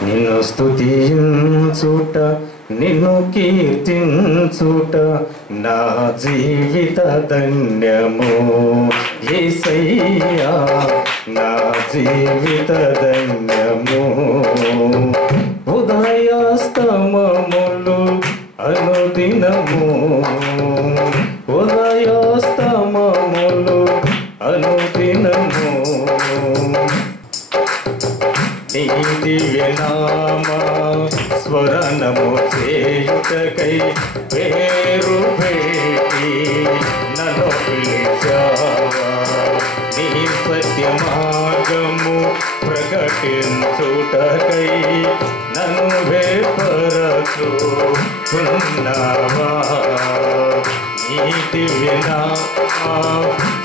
నిన్ను స్తుతించుట నిన్ను కీర్తించుట నా జీవిత ధన్యము యేసయ్యా నా జీవిత ధన్యము ఉదయాస్తమములు అనుదినము ఉదయాస్తమములు అనుదినము నీ దివ్యనామ స్మరణము చేయుటకై పేరు పెట్టి నన్ను పిలిచావా నీ సత్య మార్గము ప్రకటించుటకై నన్ను వేపరచుకున్నావా నీ దివ్యనామ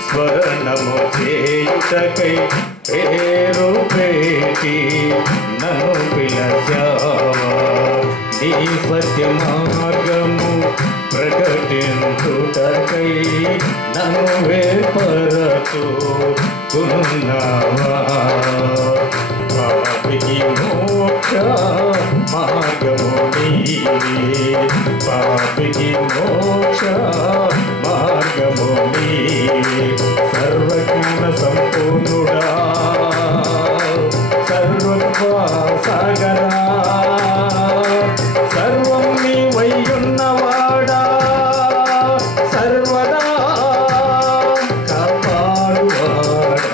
స్మరణము చేయుటకై పేరు పెట్టి నన్ను పిలిచావా నీ సత్య మార్గము ప్రకటించుటకై నన్ను వేపరచుకున్నావా పాపికి మోక్ష మార్గము నీవే పాపికి మోక్ష మార్గము నీవే సర్వజ్ఞాన సంపూర్ణుడా సర్వత్వ సాగరా సర్వం నీవయ్యున్నవాడా సర్వదా కాపాడువాడా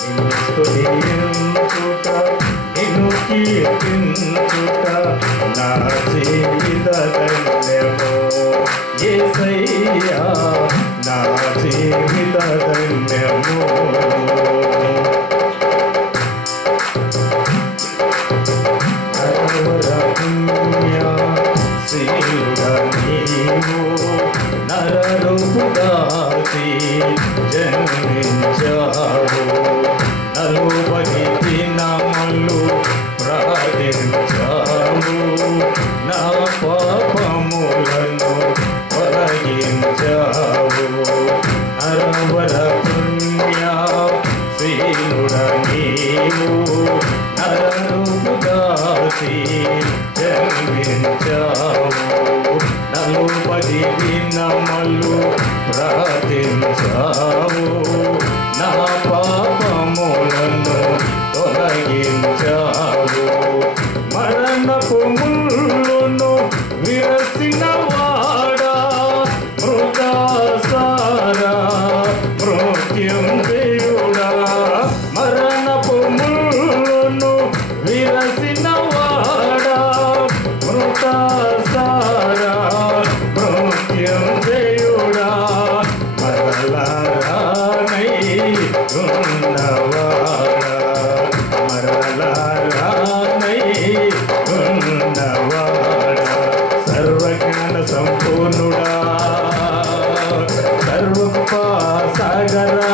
నిన్ను స్తుతించుట నిన్ను కీర్తించుట నా జీవిత ధన్యము యేసయ్యా నా జీవిత ధన్యము నీవు నరరూపుదాసి జన్మించావు నలుబడి దినములు ప్రార్థించావు నా పాపములను తొలగించావు నరవర పుణ్య శ్రీనుడ నీవు నరరూపుదాసి జన్మించావు నలుబడి దినములు ప్రార్థించావు నా పాపములను తొలగించావు మరణపు ముళ్ళును విరసిన వాడా మృతాసారా మృత్యుంజయుడా మరణపు ముళ్ళును విరసిన వాడా మృతాసారా మృత్యుంజయుడా మరలారానై ఉన్నవాడా మరలారానై ఉన్నవాడా సర్వజ్ఞాన సంపూర్ణుడా సర్వకృప సాగరా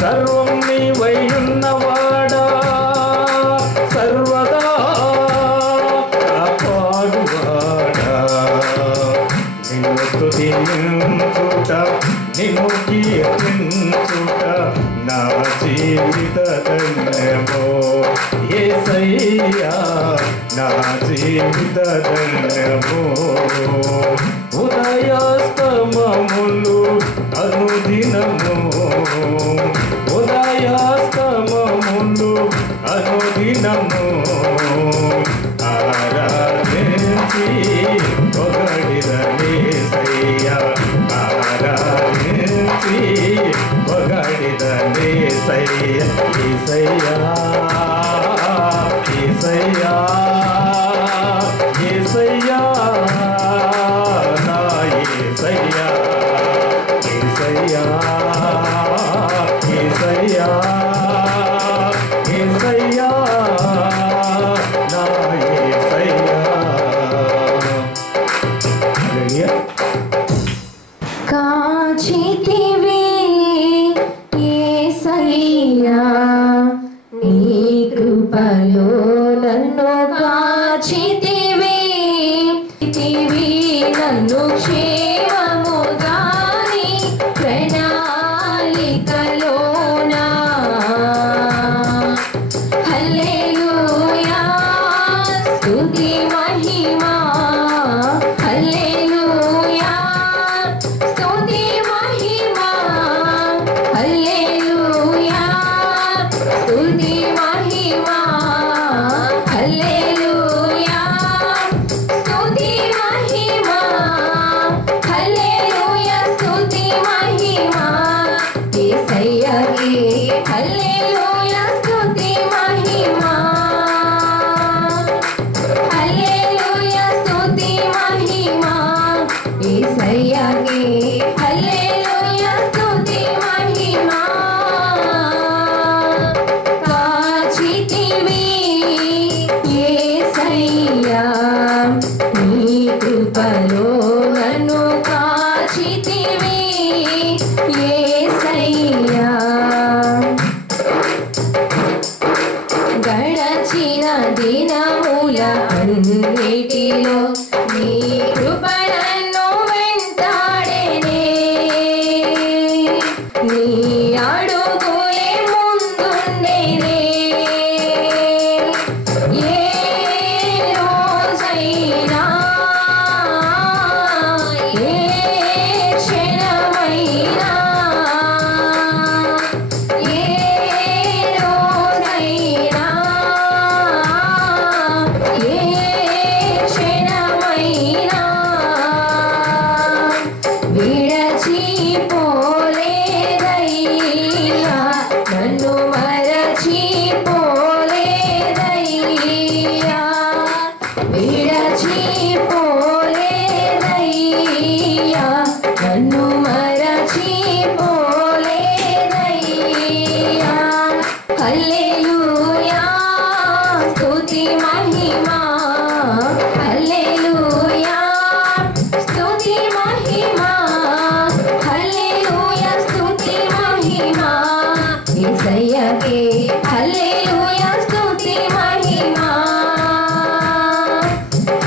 సర్వం నీవయ్యున్నవాడా సర్వదా కాపాడువాడా నిన్ను స్తుతించుట నిన్ను కీర్తించుట నా జీవిత ధన్యము యేసయ్యా నా జీవిత ధన్యము ఉదయాస్తమములు అనుదినము ఉదయాస్తమములు అనుదినము ఆరాధించి పొగడిదనేసయ్యా ఆరాధించి పొగడిదనేసయ్యా యేసయ్యా యేసయ్యా యేసయ్యా నా యేసయ్యా యేసయ్యా యేసయ్యా యేసయ్యా నా యేసయ్యా కాచితివి యేసయ్యా నీ కృపలో నన్ను కాచితివి నన్ను క్షేమముగాని ప్రణాళికలోనా హల్లెలూయా గడచిన దినముల అన్నిటిలో నీ కృప నన్ను వెంటాడెనే నీ అడుగులే ముందుండెనే ఏ రోజైనా ఏ క్షణమైనా ఏ రోజైనా ఏ క్షణమైనా విడచిపోలేదయ్యా నన్ను మరచిపోలేదయ్యా విడచిపోలేదయ్యా నన్ను మరచిపోలేదయ్యా హల్లెలూయా స్తుతి మహిమా హల్లెలూయా స్తుతి మహిమా హల్లెలూయా స్తుతి మహిమా యేసయ్యకే హల్లెలూయా స్తుతి మహిమా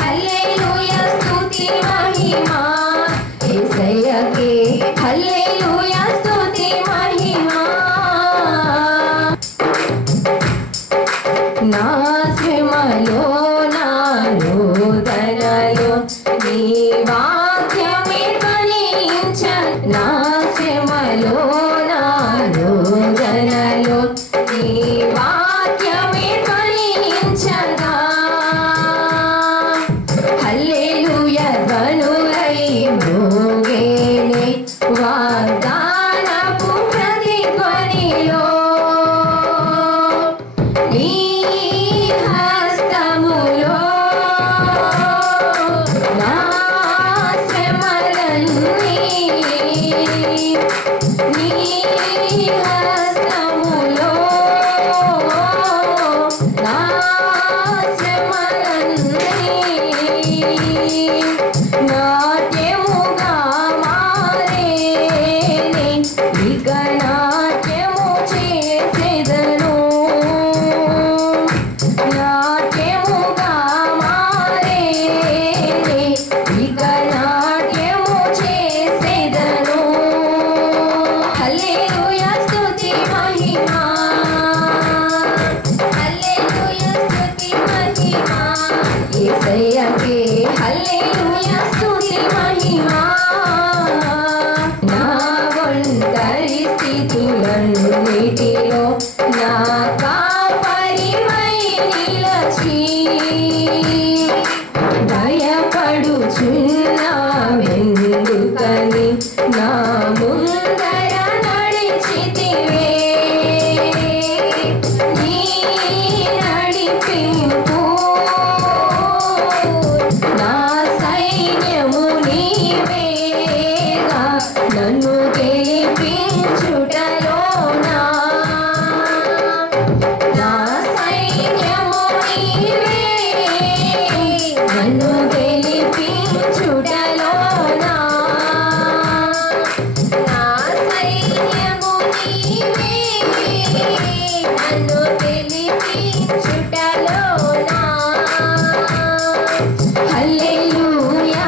హల్లెలూయా స్తుతి మహిమా యేసయ్యకే హల్లెలూయా స్తుతి మహిమా నా శ్రమలో నా రోదనలో నీ వాక్యమే ఫలించ నా శ్రమలో నా రోదనలో నీ వాక్యమే ఫలించగా హల్లెలూయా ధ్వనులై మ్రోగేనే వాగ్దానపు ప్రతిధ్వనిలో నీ హస్తములో నా శ్రమలన్నీ నీ హస్తములో నా శ్రమలన్నీ నాట్యముగా మారేనే ఇక నాట్యము చేసెదను నాట్యముగా మారేనే ఇక నాట్యము చేసెదను హల్లెలూయా స్తుతి మహిమా హల్లెలూయా స్తుతి మహిమా యేసయ్యకే హల్లెలూయా స్తుతి మహిమా నా ఒంటరి స్థితులన్నిటిలో నా కాపరివై నిలచి భయపడుచున్నావెందుకని నా ముందర నడిచితివే నీ నడిపింపు నా సైన్యము నీవేగా నన్ను గెలిపించుటలో నా సైన్యము నీవే నన్ను గెలిపించుటలో నా సైన్యము నీవే నన్ను గెలిపించుటలో నా హల్లెలూయా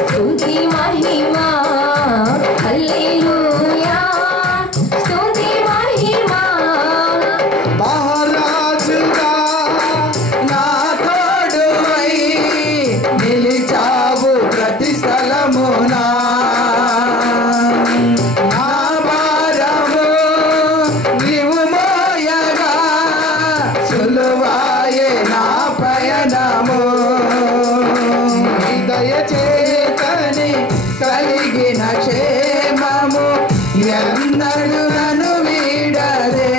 స్తుతి మహిమా హల్లెలూయా స్తుతి మహిమా మహారాజుగా నా తోడువై నిలిచావు ప్రతి స్థలమునా నా భారము నీవు మోయగా సులువాయే నా పయనము దయచేతని కలిగిన క్షేమము ఎన్నడు నన్ను వీడదే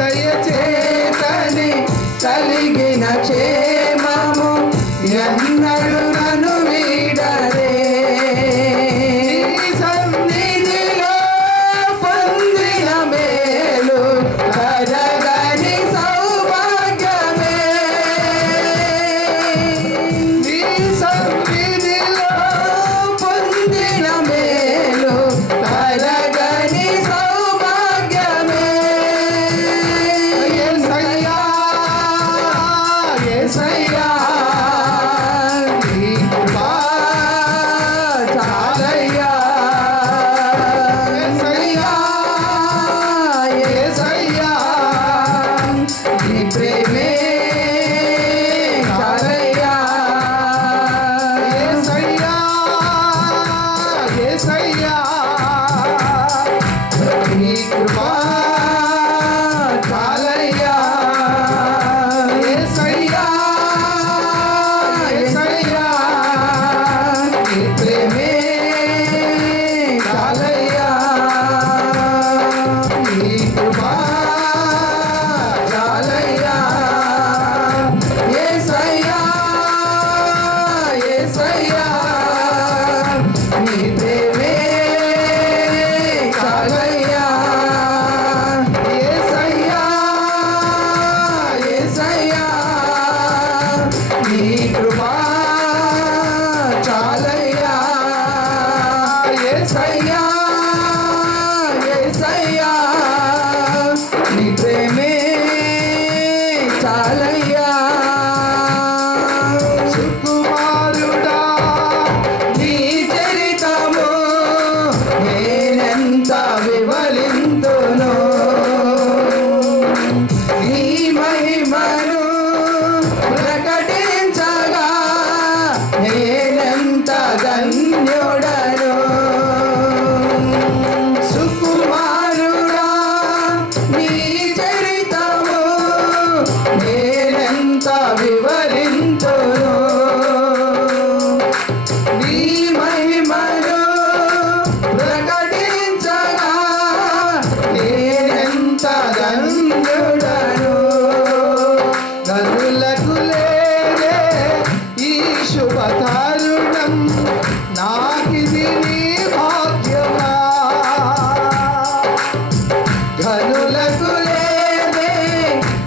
దయచేతని కలిగిన క్షేమము ఎన్నడు నన్ను వీడదే సన్నిధిలో పొందిన మేలు కరగని సౌభాగ్యమే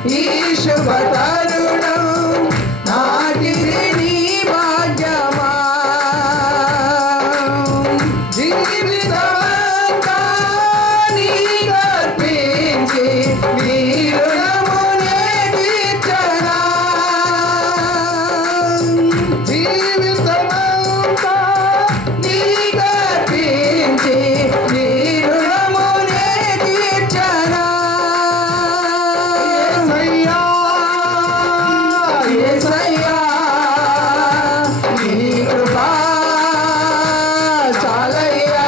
ఈ శుభ తరుణం నాటిది నీ భాగ్యమా జీవితమంతా నీకు అర్పించి నీ రుణమునే తీర్చనా జీవితమంతా నీకు అర్పించి నీ రుణమునే తీర్చనా యేసయ్యా నీ కృపా చాలయ్యా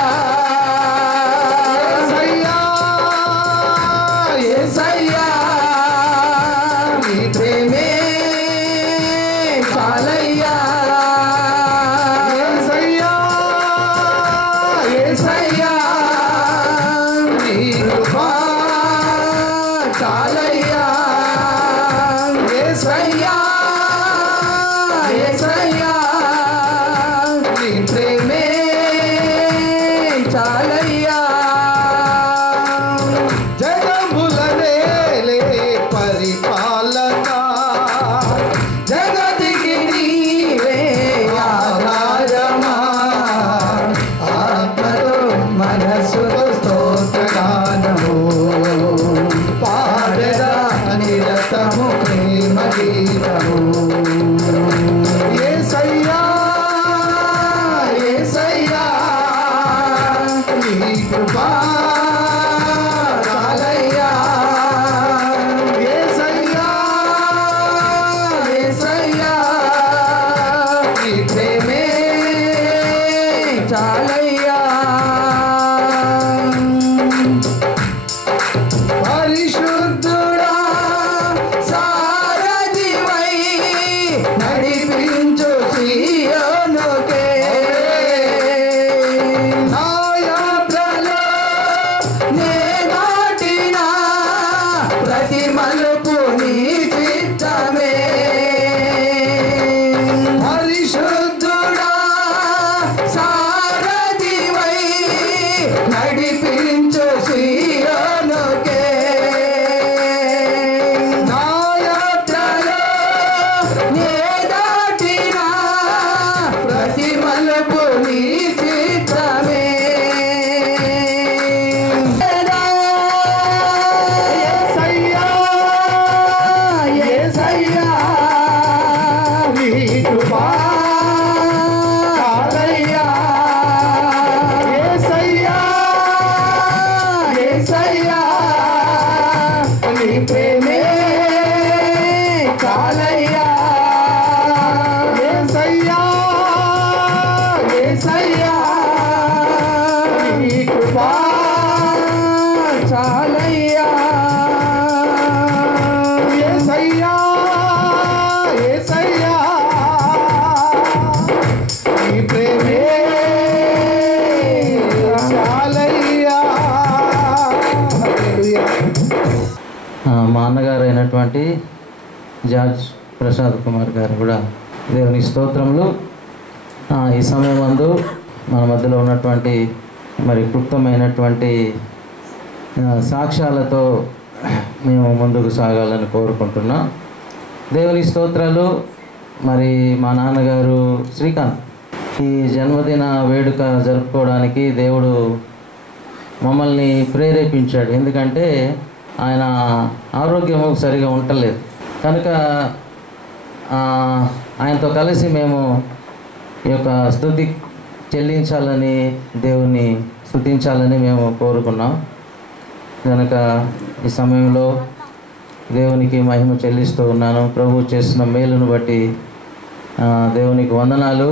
యేసయ్యా నీ ప్రేమే చాలయ్యా యేసయ్యా నీ కృపా చాలయ్యా యేసయ్యా యేసయ్యా నీ ప్రేమే చాలయ్యా జగములనేలే పరిపాలక జగతికి నీవే ఆధారమా ఆత్మతో మనసుతో స్తోత్రగానము పాడదా నిరతము ప్రేమ గీతము యేసయ్యా యేసయ్యా నీ కృపా చాలయ్యా యేసయ్యా యేసయ్యా నీ ప్రేమే చాలయ్యా పరిశుద్ధుడా సారథివై నడిపించు సీయోనుకే నా యాత్రలో నే దాటిన ప్రతి మలుపు నీ చిత్తమే పరిశుద్ధుడా సారథివై నడిపించు సీయోనుకే నా యాత్రలో నే దాటిన ప్రతి మలుపు నీ చిత్తమే యేసయ్యా యేసయ్యా నీ కృపా చాలయ్యా యేసయ్యా యేసయ్యా నీ ప్రేమే చాలయ్యా యేసయ్యా యేసయ్యా నీ కృపా చాలయ్యా యేసయ్యా యేసయ్యా నీ ప్రేమే చాలయ్యా మా అన్నగారు అయినటువంటి జార్జ్ ప్రసాద్ కుమార్ గారు కూడా దేవుని స్తోత్రములు. ఈ సమయం నందు మన మధ్యలో ఉన్నటువంటి మరి క్లుప్తమైనటువంటి సాక్ష్యాలతో మేము ముందుకు సాగాలని కోరుకుంటున్నాం. దేవుని స్తోత్రాలు. మరి మా నాన్నగారు శ్రీకాంత్ ఈ జన్మదిన వేడుక జరుపుకోవడానికి దేవుడు మమ్మల్ని ప్రేరేపించాడు. ఎందుకంటే ఆయన ఆరోగ్యము సరిగా ఉండలేదు కనుక ఆయనతో కలిసి మేము ఈ యొక్క స్తుతి చెల్లించాలని దేవుని స్తుతించాలని మేము కోరుకున్నాం. కనుక ఈ సమయంలో దేవునికి మహిమ చెల్లిస్తూ ఉన్నాను. ప్రభువు చేసిన మేలును బట్టి దేవునికి వందనాలు,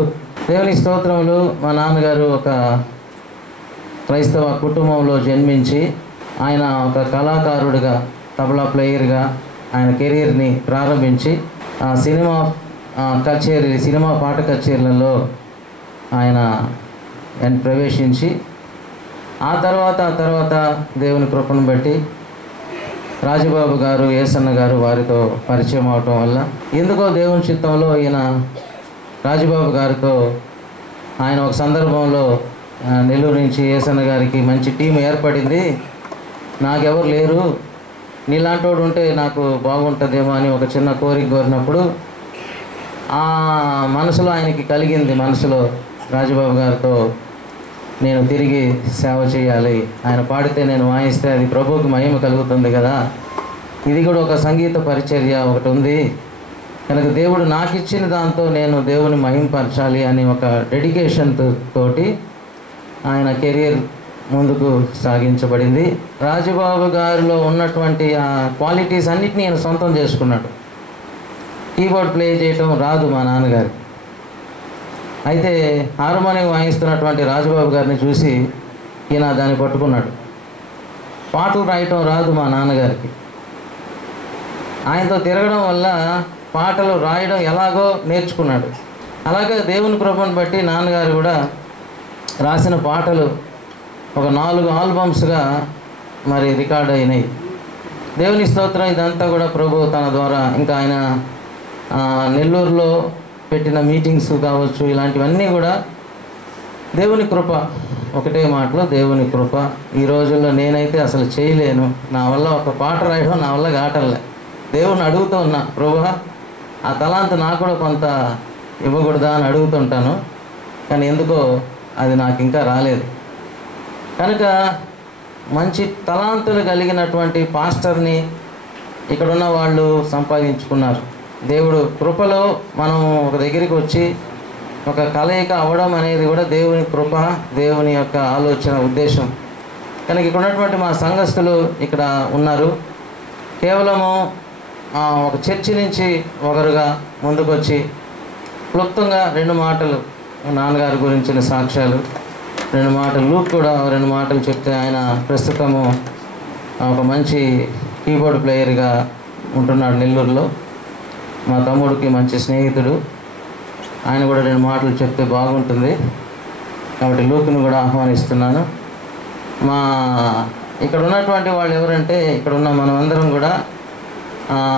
దేవునికి స్తోత్రములు. మా నాన్నగారు ఒక క్రైస్తవ కుటుంబంలో జన్మించి ఆయన ఒక కళాకారుడిగా, తబలా ప్లేయర్గా ఆయన కెరీర్ని ప్రారంభించి సినిమా పాట కచేరీలలో ఆయన ప్రవేశించి ఆ తర్వాత దేవుని కృపను బట్టి రాజబాబు గారు, ఏసన్న గారు వారితో పరిచయం అవటం వల్ల ఎందుకో దేవుని చిత్తంలో ఈయన రాజబాబు గారితో ఆయన ఒక సందర్భంలో నెల్లూరు నుంచి ఏసన్న గారికి మంచి టీం ఏర్పడింది, నాకెవరు లేరు, నీలాంటి వాడు ఉంటే నాకు బాగుంటుందేమో అని ఒక చిన్న కోరిక కోరినప్పుడు ఆ మనసులో ఆయనకి కలిగింది, మనసులో రాజబాబు గారితో నేను తిరిగి సేవ చేయాలి, ఆయన పాడితే నేను వాయిస్తే అది ప్రభువుకి మహిమ కలుగుతుంది కదా, ఇది కూడా ఒక సంగీత పరిచర్య ఒకటి ఉంది కనుక దేవుడు నాకు ఇచ్చిన దాంతో నేను దేవుని మహిమపరచాలి అని ఒక డెడికేషన్ తోటి ఆయన కెరీర్ ముందుకు సాగించబడింది. రాజబాబు గారిలో ఉన్నటువంటి ఆ క్వాలిటీస్ అన్నిటినీ ఆయన సొంతం చేసుకున్నాడు. కీబోర్డ్ ప్లే చేయటం రాదు మా నాన్నగారికి, అయితే హార్మోనియం వాయిస్తున్నటువంటి రాజబాబు గారిని చూసి ఈయన దాన్ని పట్టుకున్నాడు. పాటలు రాయటం రాదు మా నాన్నగారికి, ఆయనతో తిరగడం వల్ల పాటలు రాయడం ఎలాగో నేర్చుకున్నాడు. అలాగే దేవుని కృపను బట్టి నాన్నగారు కూడా రాసిన పాటలు ఒక 4 ఆల్బమ్స్గా మరి రికార్డ్ అయినాయి. దేవుని స్తోత్రం. ఇదంతా కూడా ప్రభు తన ద్వారా ఇంకా ఆయన నెల్లూరులో పెట్టిన మీటింగ్స్ కావచ్చు, ఇలాంటివన్నీ కూడా దేవుని కృప. ఒకటే మాటలో దేవుని కృప. ఈ రోజుల్లో నేనైతే అసలు చేయలేను, నా వల్ల ఒక పాట రాయడం నా వల్ల కాటలే. దేవుని అడుగుతూ ఉన్నా, ప్రభువా ఆ తలాంతు నాకు కూడా కొంత ఇవ్వకూడదా అని అడుగుతుంటాను, కానీ ఎందుకో అది నాకు ఇంకా రాలేదు. కనుక మంచి తలాంతులు కలిగినటువంటి పాస్టర్ని ఇక్కడున్న వాళ్ళు సంపాదించుకున్నారు. దేవుడు కృపలో మనం ఒక దగ్గరికి వచ్చి ఒక కలయిక అవ్వడం అనేది కూడా దేవుని కృప, దేవుని యొక్క ఆలోచన, ఉద్దేశం. కనుక ఇక్కడ ఉన్నటువంటి మా సంఘస్థులు ఇక్కడ ఉన్నారు. కేవలము ఒక చర్చి నుంచి ఒకరుగా ముందుకొచ్చి క్లుప్తంగా 2 మాటలు నాన్నగారి గురించిన సాక్ష్యాలు, 2 మాటలు, లూక్ కూడా 2 మాటలు చెప్తే ఆయన ప్రస్తుతము ఒక మంచి కీబోర్డ్ ప్లేయర్గా ఉంటున్నాడు నెల్లూరులో. మా తమ్ముడికి మంచి స్నేహితుడు, ఆయన కూడా 2 మాటలు చెప్తే బాగుంటుంది కాబట్టి లూక్ను కూడా ఆహ్వానిస్తున్నాను. మా ఇక్కడ ఉన్నటువంటి వాళ్ళు ఎవరంటే ఇక్కడ ఉన్న మనమందరం కూడా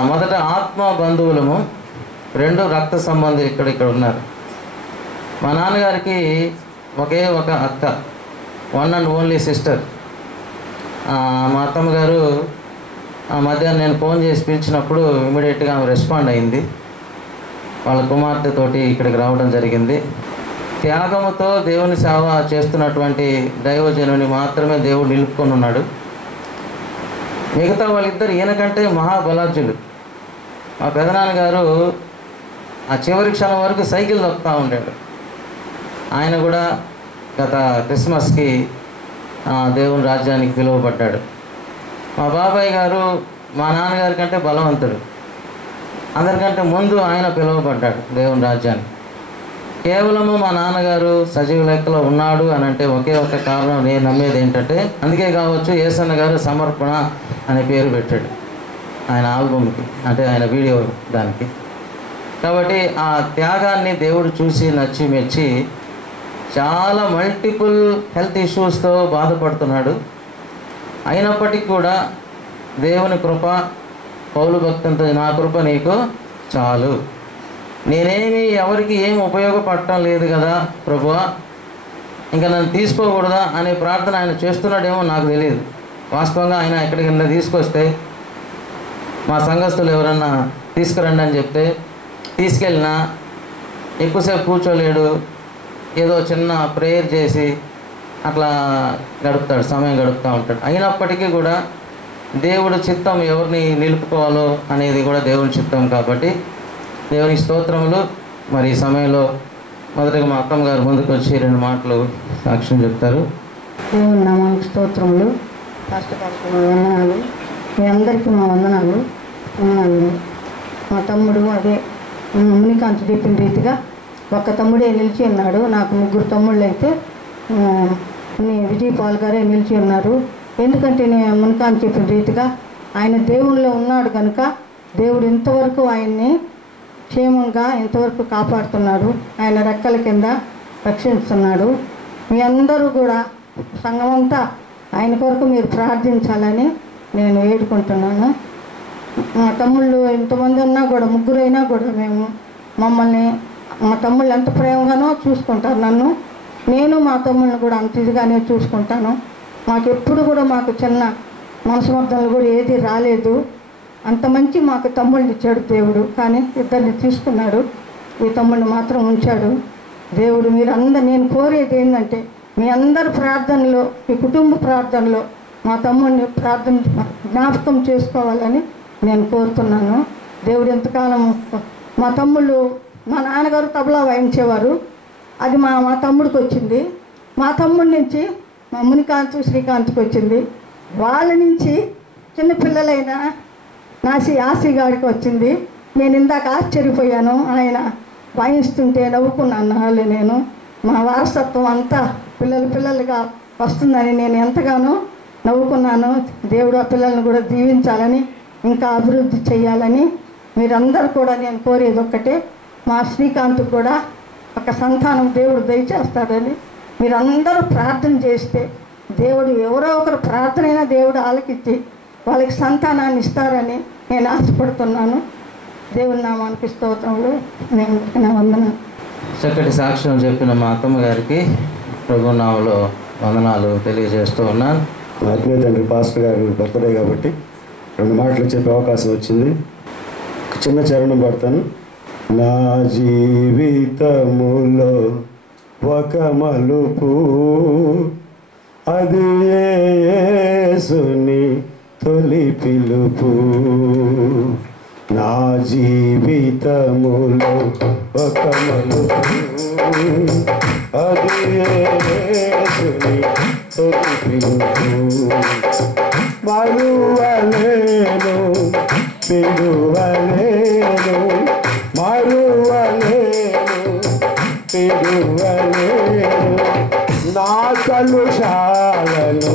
మొదట ఆత్మ బంధువులము, 2 రక్త సంబంధులు ఇక్కడ ఉన్నారు. మా నాన్నగారికి ఒకే ఒక అక్క, 1 and only సిస్టర్. మా అత్తమ్మ గారు మధ్యాహ్నం నేను ఫోన్ చేసి పిలిచినప్పుడు ఇమీడియట్గా ఆమె రెస్పాండ్ అయింది. వాళ్ళ కుమార్తెతోటి ఇక్కడికి రావడం జరిగింది. త్యాగముతో దేవుని సేవ చేస్తున్నటువంటి దైవజనుని మాత్రమే దేవుడు నిలుపుకొని ఉన్నాడు. మిగతా వాళ్ళిద్దరు ఈయనకంటే మహాబలార్జులు. మా పెదనాన్నగారు ఆ చివరి క్షణం వరకు సైకిల్ తొక్కుతూ ఉంటాడు. ఆయన కూడా గత క్రిస్మస్కి దేవుని రాజ్యానికి పిలువబడ్డాడు. మా బాబాయ్ గారు మా నాన్నగారి కంటే బలవంతుడు, అందరికంటే ముందు ఆయన పిలువబడ్డాడు దేవుని రాజ్యానికి. కేవలము మా నాన్నగారు సజీవ లెక్కలో ఉన్నాడు అని అంటే ఒకే ఒక కారణం, నేను నమ్మేది ఏంటంటే అందుకే కావచ్చు యేసన్న గారు సమర్పణ అనే పేరు పెట్టాడు ఆయన ఆల్బమ్కి, అంటే ఆయన వీడియో దానికి. కాబట్టి ఆ త్యాగాన్ని దేవుడు చూసి నచ్చి మెచ్చి చాలా మల్టిపుల్ హెల్త్ ఇష్యూస్తో బాధపడుతున్నాడు. అయినప్పటికీ కూడా దేవుని కృప, పౌలు భక్తంతో నా కృప నీకు చాలు, నేనేమి ఎవరికి ఏమి ఉపయోగపడటం లేదు కదా ప్రభువా, ఇంకా నన్ను తీసుకోకూడదా అనే ప్రార్థన ఆయన చేస్తున్నాడేమో నాకు తెలియదు. వాస్తవంగా ఆయన ఎక్కడికైనా తీసుకొస్తే మా సంఘస్థులు ఎవరన్నా తీసుకురండి అని చెప్తే తీసుకెళ్ళినా ఎక్కువసేపు కూర్చోలేడు, ఏదో చిన్న ప్రేయర్ చేసి అట్లా గడుపుతాడు, సమయం గడుపుతూ ఉంటాడు. అయినప్పటికీ కూడా దేవుడు చిత్తం ఎవరిని నిలుపుకోవాలో అనేది కూడా దేవుని చిత్తం కాబట్టి దేవునికి స్తోత్రములు. మరి ఈ సమయంలో మొదటగా మా అత్తమ్మ గారు ముందుకు వచ్చి 2 మాటలు సాక్ష్యం చెప్తారు. దేవుని నామానికి స్తోత్రములు. వందనాలు. మీ అందరికీ మా వందనాలు. మా తమ్ముడు అదే మునికాంత చెప్పిన రీతిగా ఒక్క తమ్ముడే నిలిచి ఉన్నాడు. నాకు 3 తమ్ముళ్ళు అయితే విజయ్ పాల్ గారే నిలిచి ఉన్నారు. ఎందుకంటే నేను మునికాంత చెప్పిన రీతిగా ఆయన దేవునిలో ఉన్నాడు కనుక దేవుడు ఇంతవరకు ఆయన్ని క్షేమంగా ఇంతవరకు కాపాడుతున్నాడు, ఆయన రెక్కల కింద రక్షిస్తున్నాడు. మీ అందరూ కూడా సంఘమంతా ఆయన కొరకు మీరు ప్రార్థించాలని నేను వేడుకుంటున్నాను. మా తమ్ముళ్ళు ఇంతమంది ఉన్నా కూడా 3 అయినా కూడా మమ్మల్ని మా తమ్ముళ్ళు ఎంత ప్రేమగానో చూసుకుంటారు నన్ను, నేను మా తమ్ముళ్ళని కూడా అంత ఇదిగానే చూసుకుంటాను. మాకు ఎప్పుడు కూడా మాకు చిన్న మనస్మర్థనలు కూడా ఏది రాలేదు. అంత మంచి మాకు తమ్ముళ్ళని ఇచ్చాడు దేవుడు, కానీ ఇద్దరిని తీసుకున్నాడు. ఈ తమ్ముడిని మాత్రం ఉంచాడు దేవుడు. మీరందరూ, నేను కోరేది ఏంటంటే మీ అందరి ప్రార్థనలో, మీ కుటుంబ ప్రార్థనలో మా తమ్ముడిని జ్ఞాపకం చేసుకోవాలని నేను కోరుతున్నాను. దేవుడు ఎంతకాలం మా తమ్ముళ్ళు, మా నాన్నగారు తబలా వాయించేవారు, అది మా తమ్ముడికి వచ్చింది. మా తమ్ముడి నుంచి మా మునికాంత్ శ్రీకాంత్కి వచ్చింది. వాళ్ళ నుంచి చిన్నపిల్లలైన ఆసి గారికి వచ్చింది. నేను ఇందాక ఆశ్చర్యపోయాను, ఆయన వాయిస్తుంటే నవ్వుకున్నాను. నేను మా వారసత్వం అంతా పిల్లలుగా వస్తుందని నేను ఎంతగానో నవ్వుకున్నాను. దేవుడు ఆ పిల్లల్ని కూడా దీవించాలని, ఇంకా అభివృద్ధి చేయాలని మీరందరూ కూడా నేను కోరేది ఒక్కటే, మా శ్రీకాంత్ కూడా ఒక సంతానం దేవుడు దయచేస్తాడని మీరందరూ ప్రార్థన చేస్తే దేవుడు ఎవరో ఒకరు ప్రార్థనైనా దేవుడు ఆలకిచ్చి వాళ్ళకి సంతానాన్ని ఇస్తారని నేను ఆశపడుతున్నాను. దేవుని నామానికి స్తోత్రములు. నేను నా వందనాలు. చక్కటి సాక్ష్యం చెప్పిన మా అత్తమ్మ గారికి ప్రభు నామములో వందనాలు తెలియజేస్తూ ఉన్నాను. ఆత్మీయ తండ్రి పాస్టర్ గారు బర్త్డే కాబట్టి 2 మాటలు చెప్పే అవకాశం వచ్చింది. ఒక చిన్న చరణం పడతాను. నా జీవితములో ఒక మలుపు, అది యేసుని తొలి పిలుపు. నా జీవితములో ఒక మలుపు, అది యేసుని తొలి పిలుపు. మరువలేను పిడువలేను, మరువలేను పిడువలేను. నా కలుషాలను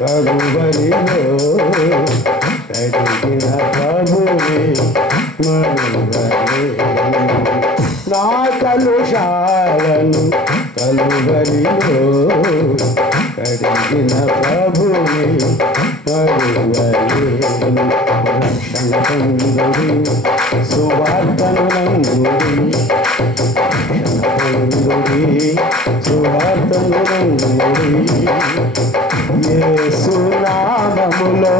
కడువలిలో కడిగిన ప్రభుని మరువలేను. నా కలుషాలను కలువలిలో కడిగిన ప్రభుని మరువలేను. రక్షణ పొందుడి, సువార్తను నందుడి, రక్షణ పొందుడి, సువార్తను నందుడి. యేసు నామములో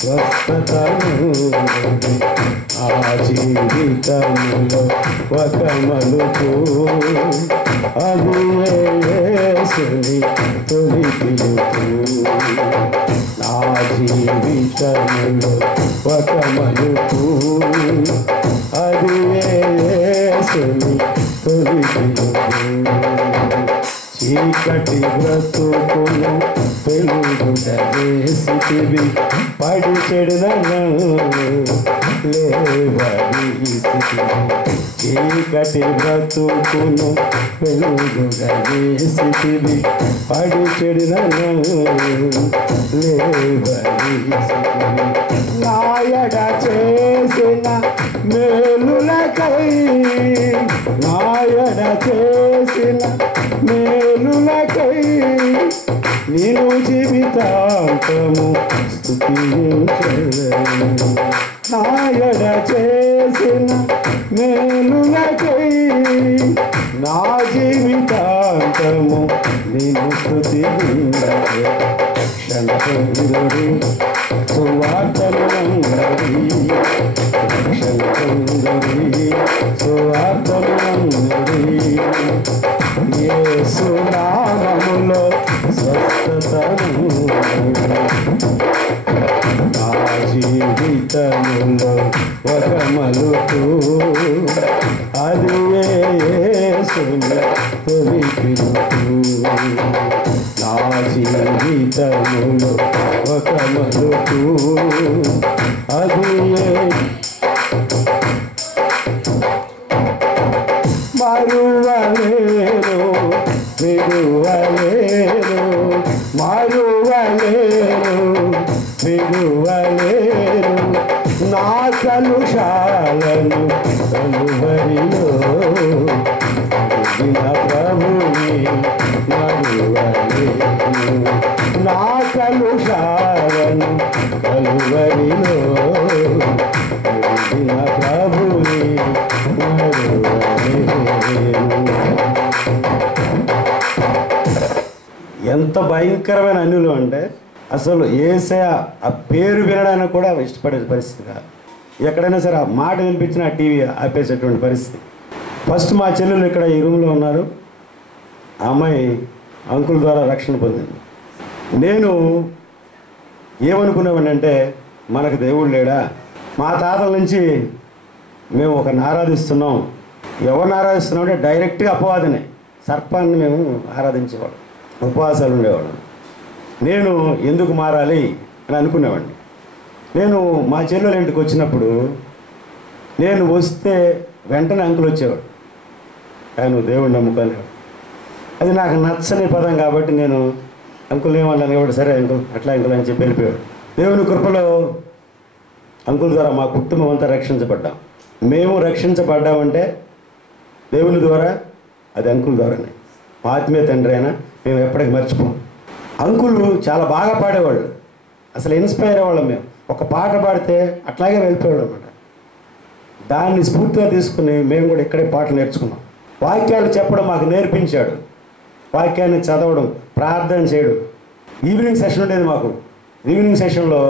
స్వస్థతను, ఆ జీవితములో ఒక మలుపు, అది యేసుని తొలి పిలుపు. నా జీవితములో ఒక మలుపు, అది యేసుని తొలి పిలుపు. చీకటి బ్రతుకును వెలుగుటేసితివి, పడి చెడులను లేవదీసితివి. చీకటి బ్రతుకును వెలుగుటేసితివి, పడి చెడులను లేవదీసితివి. నాయడ చేసిన మేలులకై, నాయడ చేసిన మేలులకై నేను జీవితాంతము స్తుతించెదను. నాయడ చేసిన మేలులకై నా జీవితాంతము నేను స్తుతించెదను. రక్షణ పొందుడి, సువార్తను నందుడి, రక్షణ పొందుడి, సువార్తను నందుడి. యేసు నామములో స్వస్థతను, నా జీవితములో ఒక మలుపు, అది యేసుని తొలి పిలుపు. నా జీవితములో ఒక మలుపు, అది మరువలేను విడువలేను, మరువలేను విడువలేను. నా కలుషాలను కలువరిలో కడిగిన ప్రభుని మరువలేను. నా కలుషాలను కలువరిలో కడిగిన ప్రభుని మరువలేను. ఎంత భయంకరమైన అన్యులు అంటే అసలు యేసయ్య ఆ పేరు వినడానికి కూడా ఇష్టపడే పరిస్థితి కాదు. ఎక్కడైనా సరే ఆ మాట వినిపించిన ఆ టీవీ ఆపేసేటువంటి పరిస్థితి. ఫస్ట్ మా చెల్లెలు ఇక్కడ ఈ రూమ్లో ఉన్నారు. ఆ అమ్మాయి అంకుల్ ద్వారా రక్షణ పొందింది. నేను ఏమనుకునేవాడిని అంటే, మనకు దేవుడు లేడా? మా తాతల నుంచి మేము ఒకరిని ఆరాధిస్తున్నాం. ఎవరిని ఆరాధిస్తున్నాం అంటే డైరెక్ట్గా అపవాదినే, సర్పాన్ని మేము ఆరాధించేవాళ్ళం, ఉపవాసాలు ఉండేవాళ్ళం. నేను ఎందుకు మారాలి అని అనుకునేవాడిని. నేను మా చెల్లెల ఇంటికి వచ్చినప్పుడు నేను వస్తే వెంటనే అంకుల్ వచ్చేవాడు, నువ్వు దేవుడిని నమ్ముకోలేవాడు. అది నాకు నచ్చని పదం కాబట్టి నేను అంకుల్ ఏమన్నాను కాబట్టి సరే అంకుల్ అట్లా అంకుల్ అని చెప్పి వెళ్ళిపోయాడు. దేవుని కృపలో అంకుల్ ద్వారా మా కుటుంబం అంతా రక్షించబడ్డాం. మేము రక్షించబడ్డామంటే దేవుని ద్వారా, అది అంకుల్ ద్వారానే. మా ఆత్మీయ తండ్రి అయినా మేము ఎప్పటికీ మర్చిపోం. అంకులు చాలా బాగా పాడేవాళ్ళు, అసలు ఇన్స్పైర్ అయ్యేవాళ్ళం. మేము ఒక పాట పాడితే అట్లాగే వెళ్ళిపోయాడు అనమాట. దాన్ని స్ఫూర్తిగా తీసుకుని మేము కూడా ఇక్కడే పాటలు నేర్చుకున్నాం. వాక్యాలు చెప్పడం మాకు నేర్పించాడు, వాక్యాన్ని చదవడం, ప్రార్థన చేయడం. ఈవినింగ్ సెషన్ ఉండేది మాకు. ఈవినింగ్ సెషన్లో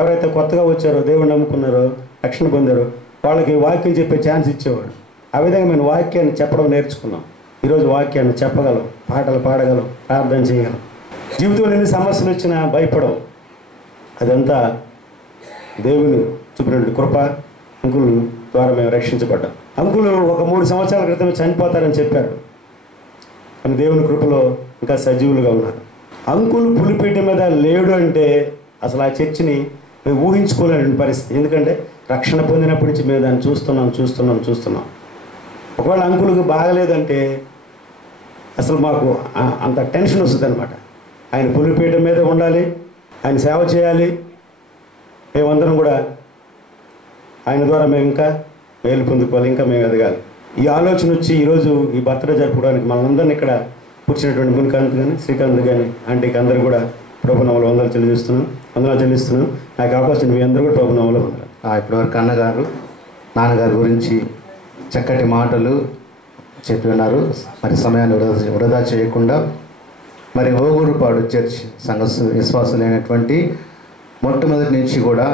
ఎవరైతే కొత్తగా వచ్చారో, దేవుడు నమ్ముకున్నారో, రక్షణ పొందారో వాళ్ళకి వాక్యం చెప్పే ఛాన్స్ ఇచ్చేవాడు. ఆ విధంగా మేము వాక్యాన్ని చెప్పడం నేర్చుకున్నాం. ఈరోజు వాక్యాన్ని చెప్పగలం, పాటలు పాడగలం, ప్రార్థన చేయగలం. జీవితంలో ఎన్ని సమస్యలు వచ్చినా భయపడవు. అదంతా దేవుని చూపినటువంటి కృప. అంకుల్ ద్వారా మేము రక్షించబడ్డాం. అంకులు ఒక 3 సంవత్సరాల క్రితం చనిపోతారని చెప్పారు, కానీ దేవుని కృపలో ఇంకా సజీవులుగా ఉన్నారు. అంకులు పులిపీఠ మీద లేడు అంటే అసలు ఆ చర్చిని మేము ఊహించుకోలేని పరిస్థితి. ఎందుకంటే రక్షణ పొందినప్పటి నుంచి మేము దాన్ని చూస్తున్నాం. ఒకవేళ అంకులకు బాగలేదంటే అసలు మాకు అంత టెన్షన్ వస్తుంది అనమాట. ఆయన పులిపీఠ మీద ఉండాలి, ఆయన సేవ చేయాలి. మేమందరం కూడా ఆయన ద్వారా మేము ఇంకా మేలు పొందుకోవాలి, ఇంకా మేము ఎదగాలి. ఈ ఆలోచన వచ్చి ఈరోజు ఈ బర్త్డే జరుపుకోవడానికి మనందరినీ ఇక్కడ కూర్చున్నటువంటి మునికాంత్ కానీ, శ్రీకాంత్ కానీ, ఆంటీకి అందరూ కూడా ప్రభునామలో వందలు చెల్లిస్తున్నాను. నాకు అవకాశం మీ అందరూ కూడా ప్రభునామలో వందలు. ఇప్పటివరకు అన్నగారు నాన్నగారి గురించి చక్కటి మాటలు చెప్పి ఉన్నారు. మరి సమయాన్ని వృధా చేయకుండా మరి ఓగూరుపాడు చర్చ్ సంఘ విశ్వాసులైనటువంటి మొట్టమొదటి నుంచి కూడా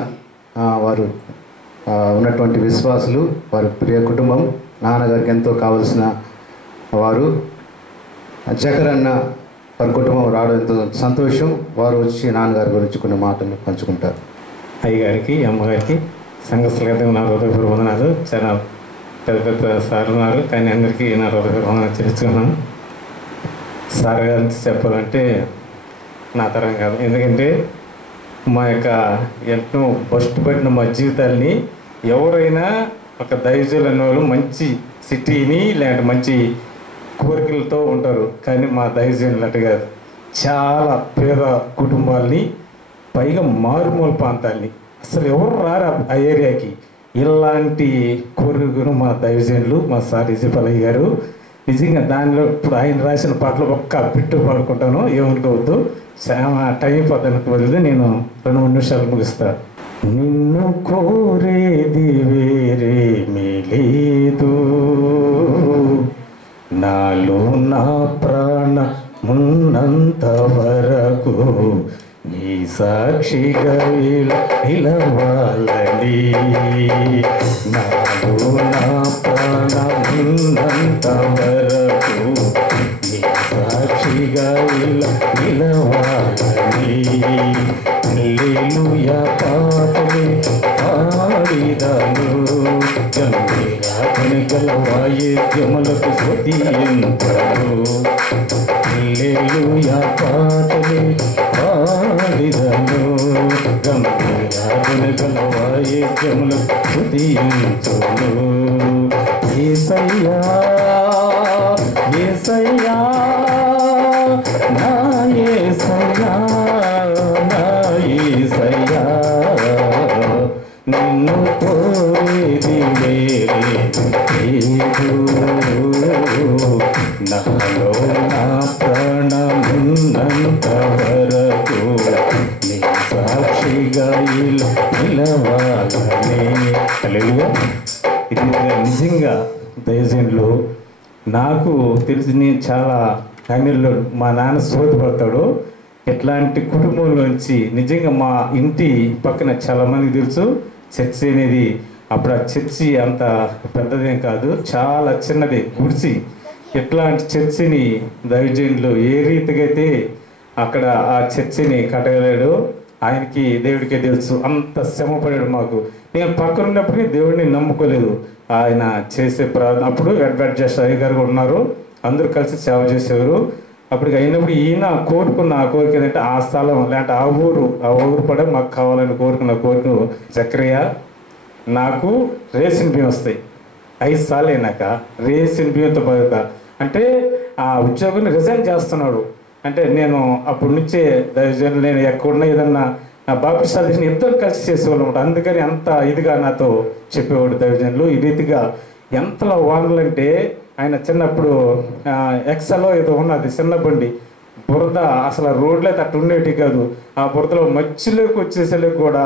వారు ఉన్నటువంటి విశ్వాసులు, వారి ప్రియ కుటుంబం, నాన్నగారికి ఎంతో కావలసిన వారు. జగరన్న వారి కుటుంబం రావడం ఎంతో సంతోషం. వారు వచ్చి నాన్నగారి గురించి కొన్ని మాటలు పంచుకుంటారు. అయ్యగారికి, అమ్మగారికి, సంఘస్థులకి నా హృదయపూర్వక వందనాలు. చాలా పెద్ద సార్ ఉన్నారు, కానీ అందరికీ నా హృదయపూర్వక వందనాలు తెలుసుకున్నాను. సార్ గారికి చెప్పాలంటే నా తరం కాదు, ఎందుకంటే మా యొక్క ఎంతో కష్టపడిన మా జీవితాల్ని ఎవరైనా ఒక దైవజనులు అనేవాళ్ళు మంచి సిటీని లేదంటే మంచి కోరికలతో ఉంటారు, కానీ మా దైవజనులు అట్టుగా చాలా పేద కుటుంబాలని, పైగా మారుమూల ప్రాంతాలని, అసలు ఎవరు రారు ఆ ఏరియాకి. ఇలాంటి కోరికను మా దైవజనులు, మా సార్ ఇజపల్లయ్య గారు నిజంగా దానిలో ఇప్పుడు ఆయన రాసిన పాటలు ఒక్క బిట్టు పాడుకుంటాను, ఏమనుకోవద్దు. చాలా టైం పద్దనికి బదులు నేను 2-3 నిమిషాలు ముగిస్తా. నిన్ను కోరేది వేరేమీ లేదు, నాలో నా ప్రాణమున్నంత వరకు నీ సాక్షిగా నిలవాలని. నాలో నా ప్రాణమున్నంత వరకు నీ సాక్షిగా నిలవాలని. హల్లెలూయా పాటలే పాడిదాను, గంభీరాత్మని గల వాయిద్యములకు స్తుతింతును. హల్లెలూయా పాటలే పాడిదాను, గంభీరాత్మని గల వాయిద్యములకు స్తుతింతును. యేసయ్యా యేసయ్యా నా యేసయ్యా నా యేసయ్యా, నిన్ను కోరేది వేరేది లేదు, నాలో నా ప్రాణమున్నంత వరకు నీ సాక్షిగా నిలవాలని. హల్లెలూయా. ఇది నిజంగా దైవజనులు నాకు తెలిసి నేను చాలా ఫ్యామిలీలో మా నాన్న సోదపడతాడు, ఇట్లాంటి కుటుంబంలోంచి నిజంగా మా ఇంటి పక్కన చాలామందికి తెలుసు చర్చి అనేది. అప్పుడు ఆ చర్చి అంత పెద్దదేం కాదు, చాలా చిన్నది గుడిసి. ఇట్లాంటి చర్చిని దైవజనులు ఏ రీతిగా అయితే అక్కడ ఆ చర్చిని కట్టగలేడు ఆయనకి, దేవుడికే తెలుసు. అంత శ్రమ పడాడు మాకు. నేను పక్కన ఉన్నప్పటికీ దేవుడిని నమ్ముకోలేదు. ఆయన చేసే ప్రార్థన అప్పుడు అడ్వైట్ అయ్య గారు కూడా ఉన్నారు, అందరూ కలిసి సేవ చేసేవారు. అప్పటికి అయినప్పుడు ఈయన కోరుకున్న ఆ కోరిక ఏంటంటే ఆ స్థలం లేదంటే ఆ ఊరు కూడా మాకు కావాలని కోరుకున్న కోరిక, జకరియా నాకు రేషన్ బియ్యం వస్తాయి 5 సార్లు అయినాక రేషన్ బియ్యంతో బతుకుతా అంటే ఆ ఉద్యోగాన్ని రిజైన్ చేస్తున్నాడు. అంటే నేను అప్పటి నుంచే దైవజనులు నేను ఎక్కడున్నా ఏదన్నా బాప్టిస్టాలు చేసిన ఇద్దరు కలిసి చేసేవాళ్ళు అనమాట. అందుకని అంత ఇదిగా నాతో చెప్పేవాడు దైవజనులు. ఈ రీతిగా ఎంతలో వానలంటే ఆయన చిన్నప్పుడు ఎక్సలో ఏదో ఉన్నది చిన్న బండి, బురద అసలు రోడ్లు అయితే అట్టు ఉండేటి కాదు. ఆ బురదలో మధ్యలోకి వచ్చేసరికి కూడా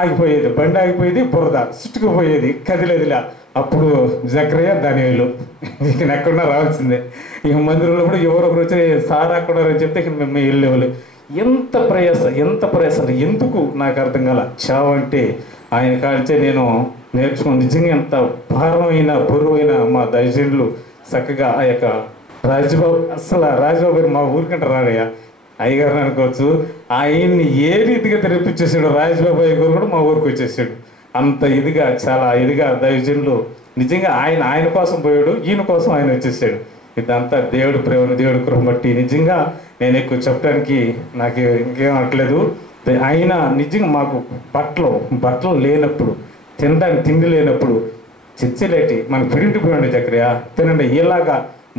ఆగిపోయేది, బండి ఆగిపోయేది, బురద చుట్టుకుపోయేది, కదిలేదిలా. అప్పుడు జకరియా దానివేలు ఇక ఎక్కడున్నా రావాల్సిందే. ఇక మందిరంలో కూడా ఎవరొకరు వచ్చి సార్ అక్కడున్నారని చెప్తే ఇక మేము వెళ్ళేవాళ్ళు. ఎంత ప్రయాస ఎందుకు నాకు అర్థం కాల. చావు అంటే ఆయన కాల్చే నేను నేర్చుకుని నిజంగా ఎంత భారమైన బరువైన మా దైవజనులు చక్కగా ఆ యొక్క రాజబాబు గారు మా ఊరికంటే రాడయ్యా, అయ్యగారిని అనుకోవచ్చు. ఆయన్ని ఏ రీతిగా తెరిపించేసాడు రాజబాబు అయ్య గారు కూడా మా ఊరికి వచ్చేసాడు. అంత ఇదిగా చాలా ఇదిగా దైవజనులు నిజంగా ఆయన కోసం పోయాడు, ఈయన కోసం ఆయన వచ్చేసాడు. ఇదంతా దేవుడి ప్రేమ, దేవుడి కృప బట్టి నిజంగా నేను ఎక్కువ చెప్పడానికి నాకు ఇంకేం అనట్లేదు. ఆయన నిజంగా మాకు బట్టలు లేనప్పుడు, తినడానికి తిండి లేనప్పుడు చర్చలేటి మనకు పిడింటి పోయండి జకరియా తినండి. ఇలాగా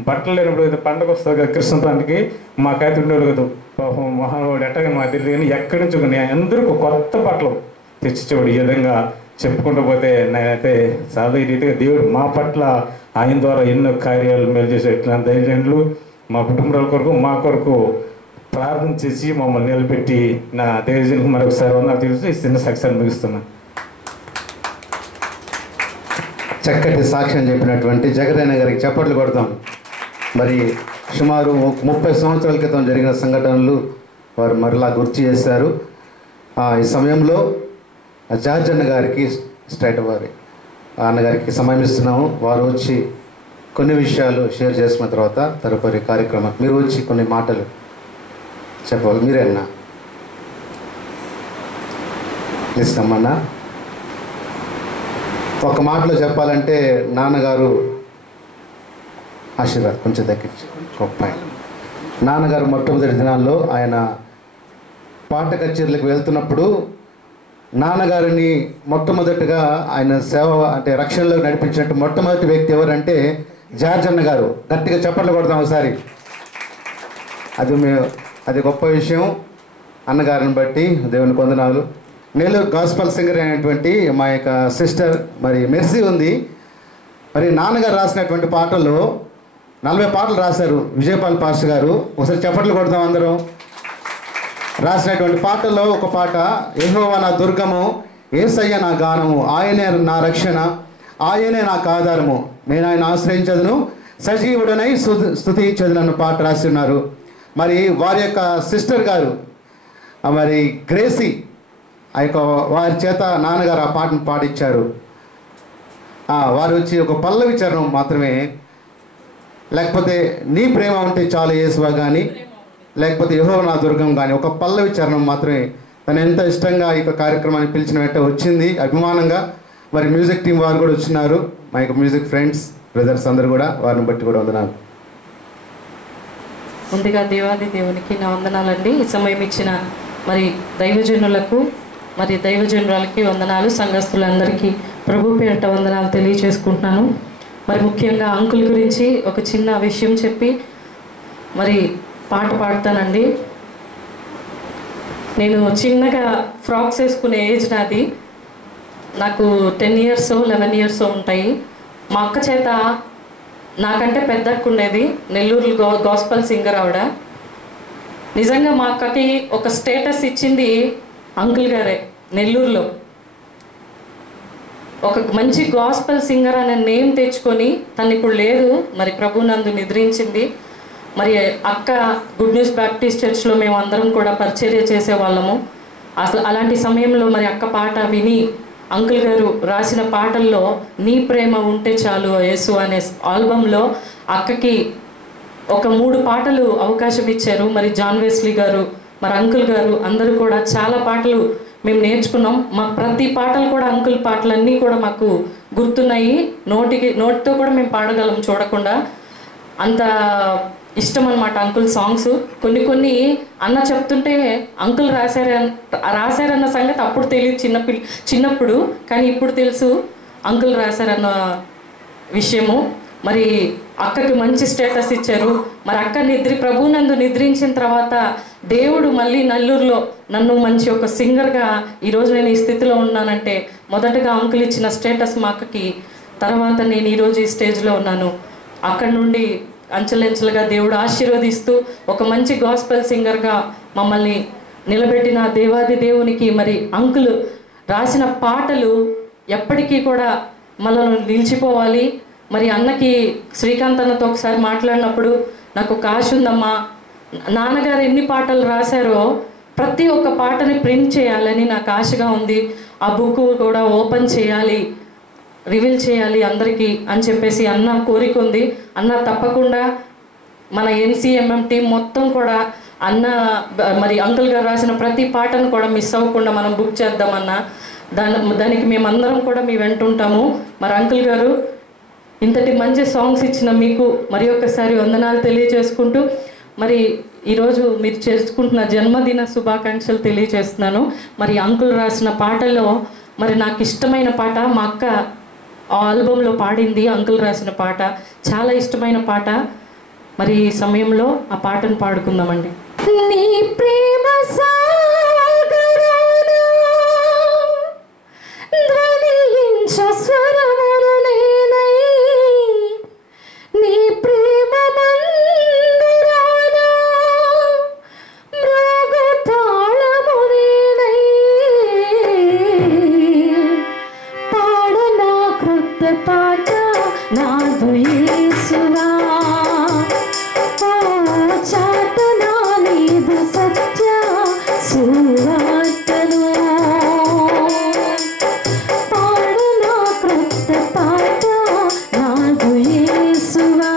బట్టలు లేనప్పుడు ఏదో పండగ వస్తుంది కదా కృష్ణ పండుగకి, మాకైతే ఉండేవాడు కదా పాపం మహానుభావుడు ఎట్టగా మాకు తెలియదు కానీ ఎక్కడి నుంచి కానీ అందరికీ కొత్త బట్టలు తెచ్చిచ్చేవాడు. ఈ విధంగా చెప్పుకుంటూ పోతే నేనైతే చాలా ఈ రీతిగా దేవుడు మా పట్ల ఆయన ద్వారా ఎన్నో కార్యాలు మేలు చేసే ఇట్లాంటి దైవజనులు మా కుటుంబాల కొరకు మా కొరకు ప్రార్థన చేసి మమ్మల్ని నిలబెట్టి నా దైవజనులకు మరొకసారి వందనాలు తెలుసు ఈ చిన్న సాక్ష్యాన్ని ముగిస్తున్నాను. చక్కటి సాక్ష్యం చెప్పినటువంటి జగరైన గారికి చప్పట్లు కొడతాం. మరి సుమారు 30 సంవత్సరాల క్రితం జరిగిన సంఘటనలు వారు మరలా గుర్తు చేశారు. ఈ సమయంలో జార్జ్ అన్న గారికి స్ట్రైట్ వారి అన్నగారికి సమయం ఇస్తున్నాము. వారు వచ్చి కొన్ని విషయాలు షేర్ చేసుకున్న తర్వాత తదుపరి కార్యక్రమం మీరు వచ్చి కొన్ని మాటలు చెప్పాలి. మీరే అన్నా ప్లీజ్ కమ్మన్నా. ఒక మాటలో చెప్పాలంటే నాన్నగారు ఆశీర్వాద్ కొంచెం దక్కించి గొప్ప నాన్నగారు మొట్టమొదటి దినాల్లో ఆయన పాట కచేరీలకు వెళ్తున్నప్పుడు నాన్నగారిని మొట్టమొదటిగా ఆయన సేవ అంటే రక్షణలో నడిపించినట్టు మొట్టమొదటి వ్యక్తి ఎవరంటే జార్జ్ అన్న గారు. గట్టిగా చప్పట్లు కొడతాం ఒకసారి. అది గొప్ప విషయం. అన్నగారిని బట్టి దేవుని వందనాలు. నెల్లూరు గాస్పల్ సింగర్ అయినటువంటి మా యొక్క సిస్టర్ మరి మెర్సీ ఉంది. మరి నాన్నగారు రాసినటువంటి పాటల్లో 40 పాటలు రాశారు విజయపాల్ పాస్టర్ గారు. ఒకసారి చప్పట్లు కొడతాం అందరం. రాసినటువంటి పాటల్లో ఒక పాట యెహోవా నా దుర్గము, యేసయ్య నా గానము, ఆయనే నా రక్షణ, ఆయనే నాకు ఆధారము, నేను ఆయన ఆశ్రయించదును, సజీవుడనై స్తుతించదును అన్న పాట రాసి ఉన్నారు. మరి వారి యొక్క సిస్టర్ గారు మరి గ్రేసీ ఆ యొక్క వారి చేత నాన్నగారు ఆ పాటను పాడించారు. వారు వచ్చి ఒక పల్లవి చరణం మాత్రమే, లేకపోతే నీ ప్రేమ ఉంటే చాలు యేసువా కానీ, లేకపోతే యెహోవా నా దుర్గం కానీ ఒక పల్లవి చరణం మాత్రమే తను ఎంత ఇష్టంగా ఈ కార్యక్రమాన్ని పిలిచిన వెంటనే వచ్చింది అభిమానంగా. మరి మ్యూజిక్ టీం వారు కూడా వచ్చినారు, మా యొక్క మ్యూజిక్ ఫ్రెండ్స్ బ్రదర్స్ అందరూ కూడా, వారిని బట్టి కూడా వందనాలు. ముందుగా దేవాది దేవునికి నా వందనాలండి. ఈ సమయం ఇచ్చిన మరి దైవజనులకు మరి దైవజనురాలకి వందనాలు, సంఘస్థులందరికీ ప్రభు పేరిట వందనాలు తెలియచేసుకుంటున్నాను. మరి ముఖ్యంగా అంకుల్ గురించి ఒక చిన్న విషయం చెప్పి మరి పాట పాడతానండి. నేను చిన్నగా ఫ్రాక్స్ వేసుకునే ఏజ్ నాది. నాకు 10 years 11 years ఉంటాయి. మా అక్క చేత నాకంటే పెద్దక్క ఉండేది, నెల్లూరు గాస్పల్ సింగర్ ఆవిడ. నిజంగా మా అక్కకి ఒక స్టేటస్ ఇచ్చింది అంకుల్ గారే. నెల్లూరులో ఒక మంచి గాస్పల్ సింగర్ అనే నేమ్ తెచ్చుకొని, తను ఇప్పుడు లేదు మరి ప్రభు నందు నిద్రించింది. మరి అక్క గుడ్ న్యూస్ బ్యాప్టిస్ట్ చర్చ్లో మేము అందరం కూడా పరిచర్య చేసేవాళ్ళము. అసలు అలాంటి సమయంలో మరి అక్క పాట విని అంకుల్ గారు రాసిన పాటల్లో నీ ప్రేమ ఉంటే చాలు యేసు అనే ఆల్బంలో అక్కకి ఒక 3 పాటలు అవకాశం ఇచ్చారు. మరి జాన్ వెస్లీ గారు, మరి అంకుల్ గారు అందరూ కూడా చాలా పాటలు మేము నేర్చుకున్నాం. మా ప్రతి పాటలు కూడా అంకుల్ పాటలన్నీ కూడా మాకు గుర్తున్నాయి. నోటితో కూడా మేము పాడగలం చూడకుండా. అంత ఇష్టం అనమాట అంకుల్ సాంగ్స్. కొన్ని అన్న చెప్తుంటే అంకుల్ రాశారన్న సంగతి అప్పుడు తెలియదు చిన్నప్పుడు, కానీ ఇప్పుడు తెలుసు అంకుల్ రాశారన్న విషయము. మరి అక్కకి మంచి స్టేటస్ ఇచ్చారు. మరి అక్క ప్రభునందు నిద్రించిన తర్వాత దేవుడు మళ్ళీ నల్లూరులో నన్ను మంచి ఒక సింగర్గా ఈరోజు నేను ఈ స్థితిలో ఉన్నానంటే మొదటగా అంకుల్ ఇచ్చిన స్టేటస్ మా అక్కకి. తర్వాత నేను ఈరోజు ఈ స్టేజ్లో ఉన్నాను. అక్కడి నుండి అంచెలంచెలుగా దేవుడు ఆశీర్వదిస్తూ ఒక మంచి గాస్పెల్ సింగర్గా మమ్మల్ని నిలబెట్టిన దేవాది దేవునికి మరి అంకుల్ రాసిన పాటలు ఎప్పటికీ కూడా మనల్ని నిలిచిపోవాలి. మరి అన్నకి శ్రీకాంత్ అన్నతో ఒకసారి మాట్లాడినప్పుడు నాకు ఒక ఆశ ఉందమ్మా, నాన్నగారు ఎన్ని పాటలు రాశారో ప్రతి ఒక్క పాటని ప్రింట్ చేయాలని నాకు ఆశగా ఉంది. ఆ బుక్ కూడా ఓపెన్ చేయాలి, రివీల్ చేయాలి అందరికీ అని చెప్పేసి అన్న కోరిక ఉంది. అన్న తప్పకుండా మన NCMM టీం మొత్తం కూడా అన్న మరి అంకుల్ గారు రాసిన ప్రతి పాటను కూడా మిస్ అవ్వకుండా మనం బుక్ చేద్దామన్నా. దానికి మేమందరం కూడా మీ వెంటుంటాము. మరి అంకుల్ గారు ఇంతటి మంచి సాంగ్స్ ఇచ్చిన మీకు మరి ఒక్కసారి వందనాలు తెలియజేసుకుంటూ మరి ఈరోజు మీరు చేసుకుంటున్న జన్మదిన శుభాకాంక్షలు తెలియజేస్తున్నాను. మరి అంకుల్ రాసిన పాటల్లో మరి నాకు ఇష్టమైన పాట మా అక్క ఆ ఆల్బంలో పాడింది. అంకుల్ రాసిన పాట చాలా ఇష్టమైన పాట. మరి ఈ సమయంలో ఆ పాటను పాడుకుందామండి. నీ ప్రేమ సాగరాన ధ్వనించు స్వరమును నేనై, నీ ప్రేమ మందిరాన మృగు తాళము నేనై, పాడనా కృత పాట నాదు యేసువా, చాటునా నీదు సత్య సువార్తను, పాడనా కృత పాట నాదు యేసువా,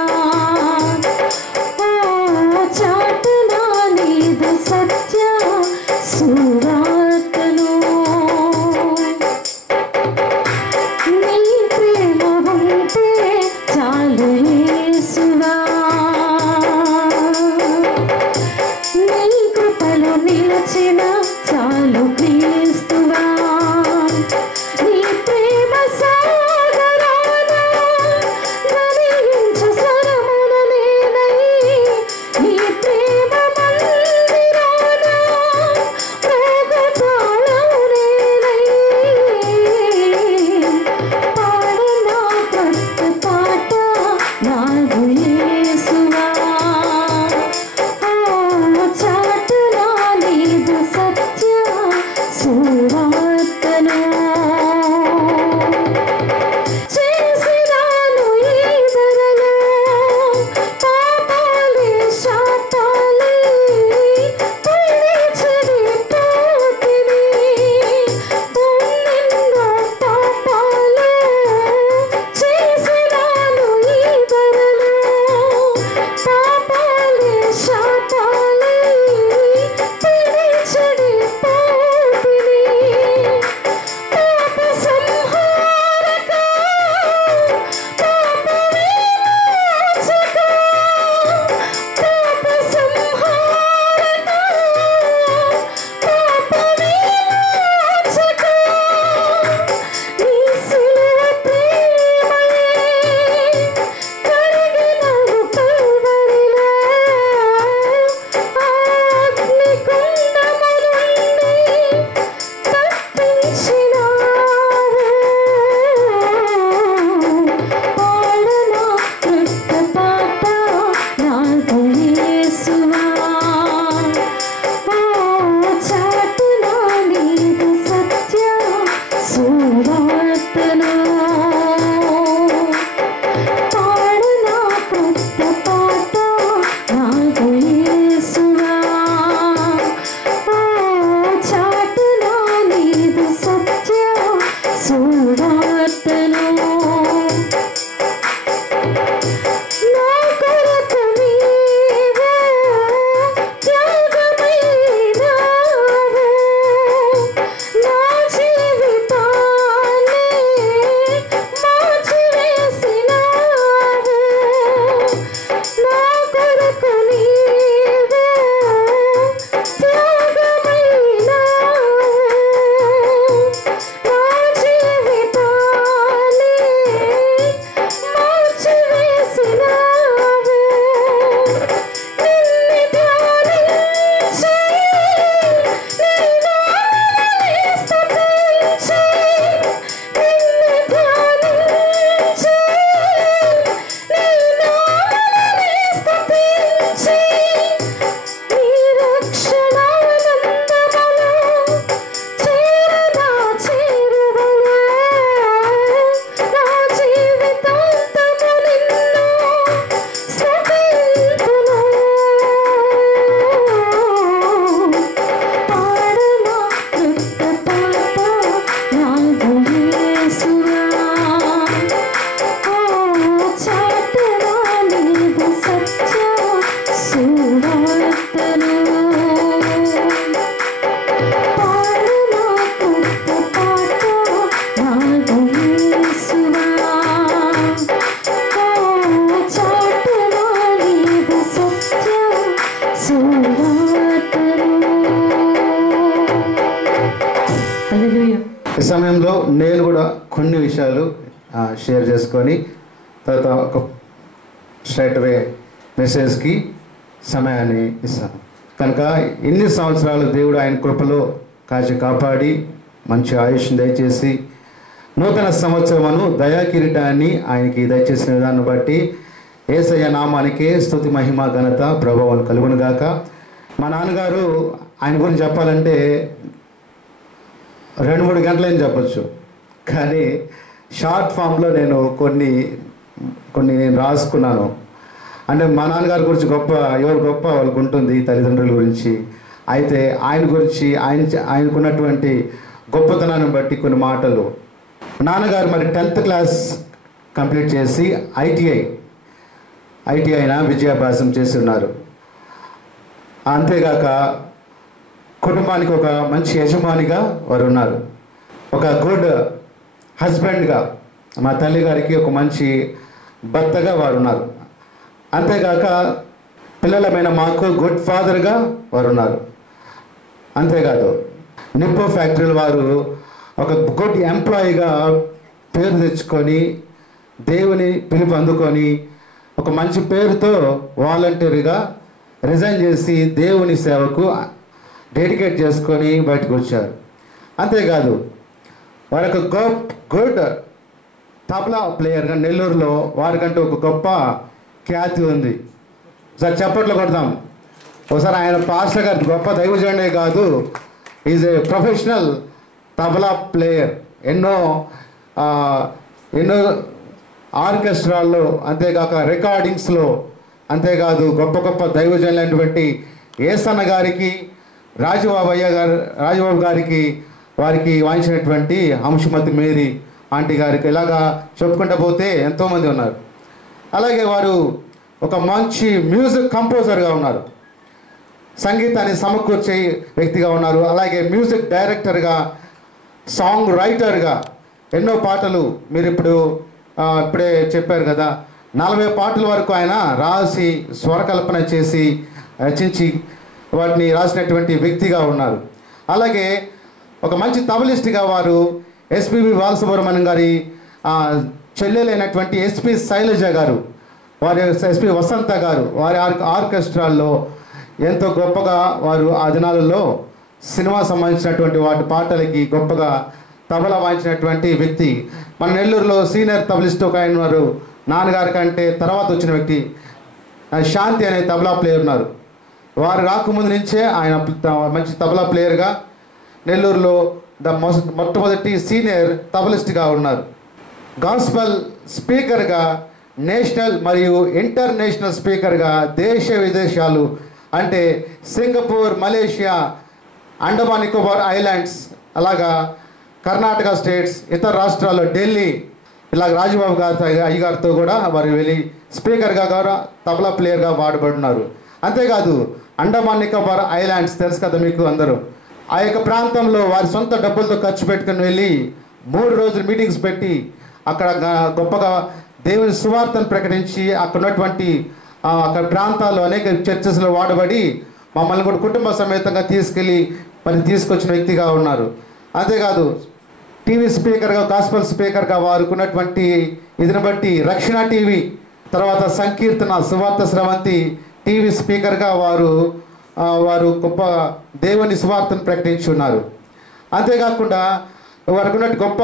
చాటునా నీదు సత్య సువార్తను. నీ ప్రేమ ఉంటే చాలు యేసు షేర్ చేసుకొని తర్వాత ఒక స్ట్రైట్ అవే మెసేజ్కి సమయాన్ని ఇస్తాను. కనుక ఇన్ని సంవత్సరాలు దేవుడు ఆయన కృపలో కాచి కాపాడి మంచి ఆయుష్ని దయచేసి నూతన సంవత్సరమును దయా కిరీటాన్ని ఆయనకి దయచేసిన విధాన్ని బట్టి యేసయ్య నామానికే స్తుతి మహిమ ఘనత ప్రభావం కలుగును గాక. మా నాన్నగారు ఆయన గురించి చెప్పాలంటే 2-3 గంటలని చెప్పచ్చు, కానీ షార్ట్ ఫామ్లో నేను కొన్ని నేను రాసుకున్నాను. అంటే మా నాన్నగారి గురించి ఎవరు గొప్ప వాళ్ళకు ఉంటుంది, తల్లిదండ్రుల గురించి. అయితే ఆయన గురించి ఆయనకున్నటువంటి గొప్పతనాన్ని బట్టి కొన్ని మాటలు. నాన్నగారు మరి 10th క్లాస్ కంప్లీట్ చేసి ఐటీఐన విద్యాభ్యాసం చేసి ఉన్నారు. అంతేగాక కుటుంబానికి ఒక మంచి యజమానిగా వారు ఉన్నారు. ఒక గుడ్ హస్బెండ్గా మా తల్లి గారికి ఒక మంచి భర్తగా వారు ఉన్నారు. అంతేగాక పిల్లలమైన మాకు గుడ్ ఫాదర్గా వారు ఉన్నారు. అంతేకాదు నిప్పో ఫ్యాక్టరీలో వారు ఒక గుడ్ ఎంప్లాయీగా పేరు తెచ్చుకొని దేవుని పిలుపు అందుకొని ఒక మంచి పేరుతో వాలంటీర్గా రిజైన్ చేసి దేవుని సేవకు డెడికేట్ చేసుకొని బయటకు వచ్చారు. అంతేకాదు వారి ఒక గుడ్ తబలా ప్లేయర్గా నెల్లూరులో వారికంటూ ఒక గొప్ప ఖ్యాతి ఉంది. ఒకసారి చప్పట్లు కొడదాం. ఒకసారి ఆయన పాస్టర్ గారు గొప్ప దైవజనుడే కాదు, is a professional tabla player. ఎన్నో ఆర్కెస్ట్రాల్లో, అంతేకాక రికార్డింగ్స్లో, అంతేకాదు గొప్ప గొప్ప దైవజనులైనటువంటి ఏసన్న గారికి, రాజబాబు గారికి వారికి వాయించినటువంటి అంశుమతి మేరీ ఆంటీ గారికి ఇలాగా చెప్పుకుంటూ పోతే ఎంతోమంది ఉన్నారు. అలాగే వారు ఒక మంచి మ్యూజిక్ కంపోజర్గా ఉన్నారు, సంగీతాన్ని సమకూర్చే వ్యక్తిగా ఉన్నారు. అలాగే మ్యూజిక్ డైరెక్టర్గా, సాంగ్ రైటర్గా ఎన్నో పాటలు మీరు ఇప్పుడే చెప్పారు కదా, 40 పాటల వరకు ఆయన రాసి స్వరకల్పన చేసి రచించి వాటిని రాసినటువంటి వ్యక్తిగా ఉన్నారు. అలాగే ఒక మంచి తబలిస్ట్గా వారు ఎస్పిబి బాలసుబ్రహ్మణ్యం గారి చెల్లెలైనటువంటి ఎస్పి శైలజ గారు, వారి ఎస్పి వసంత గారు వారి ఆర్కెస్ట్రాల్లో ఎంతో గొప్పగా వారు ఆ దినాలలో సినిమా సంబంధించినటువంటి వాటి పాటలకి గొప్పగా తబలా వాయించినటువంటి వ్యక్తి. మన నెల్లూరులో సీనియర్ తబలిస్ట్ ఒక ఆయన ఉన్నారు, నాన్నగారి కంటే తర్వాత వచ్చిన వ్యక్తి శాంతి అనే తబలా ప్లేయర్ ఉన్నారు. వారు రాకముందు నుంచే ఆయన మంచి తబలా ప్లేయర్గా నెల్లూరులో మొట్టమొదటి సీనియర్ తబలిస్ట్గా ఉన్నారు. గాస్పల్ స్పీకర్గా, నేషనల్ మరియు ఇంటర్నేషనల్ స్పీకర్గా దేశ విదేశాలు అంటే Singapore, Malaysia, Andaman Nicobar islands, అలాగా కర్ణాటక స్టేట్స్, ఇతర రాష్ట్రాల్లో ఢిల్లీ, ఇలా రాజబాబు అయ్యగారితో కూడా వారు వెళ్ళి స్పీకర్గా కూడా తబలా ప్లేయర్గా వాడబడుతున్నారు. అంతేకాదు అండమాన్ నికోబార్ ఐలాండ్స్ తెలుసు కదా మీకు అందరూ, ఆ యొక్క ప్రాంతంలో వారి సొంత డబ్బులతో ఖర్చు పెట్టుకుని వెళ్ళి 3 రోజులు మీటింగ్స్ పెట్టి అక్కడ గొప్పగా దేవుని సువార్తను ప్రకటించి అక్కడ ఉన్నటువంటి అక్కడ ప్రాంతాల్లో అనేక చర్చెస్లో వాడబడి మమ్మల్ని కూడా కుటుంబ సమేతంగా తీసుకొచ్చిన వ్యక్తిగా ఉన్నారు. అంతేకాదు టీవీ స్పీకర్గా, గాస్పల్ స్పీకర్గా వారుకున్నటువంటి ఇదిని బట్టి రక్షణ టీవీ, తర్వాత సంకీర్తన, సువార్త స్రవంతి టీవీ స్పీకర్గా వారు గొప్ప దేవుని సువార్తను ప్రకటించి ఉన్నారు. అంతేకాకుండా వారికి ఉన్నట్టు గొప్ప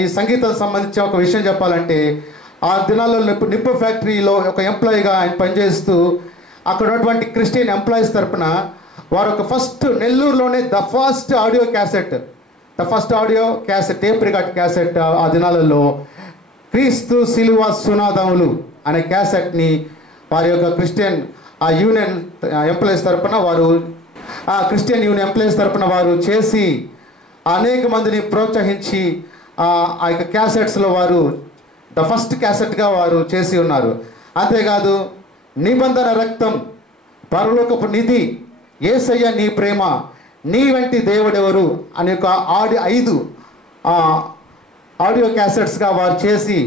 ఈ సంగీతం సంబంధించిన ఒక విషయం చెప్పాలంటే, ఆ దినాల్లో నిప్పు ఫ్యాక్టరీలో ఒక ఎంప్లాయీగా ఆయన పనిచేస్తూ అక్కడ ఉన్నటువంటి క్రిస్టియన్ ఎంప్లాయీస్ తరఫున వారు ఒక ఫస్ట్ నెల్లూరులోనే the first audio cassette tape record cassette ఆ దినాలలో క్రీస్తు సిలువ సునాదములు అనే క్యాసెట్ని వారి యొక్క క్రిస్టియన్ యూనియన్ ఎంప్లాయీస్ తరఫున క్రిస్టియన్ యూనియన్ ఎంప్లాయీస్ తరఫున వారు చేసి అనేక మందిని ప్రోత్సహించి ఆ యొక్క క్యాసెట్స్లో వారు ద ఫస్ట్ క్యాసెట్గా వారు చేసి ఉన్నారు. అంతేకాదు నిబంధన రక్తం, పరలోకపు నిధి, యేసయ్య నీ ప్రేమ, నీ వంటి దేవుడెవరు అనే ఒక 5 ఆడియో క్యాసెట్స్గా వారు చేసి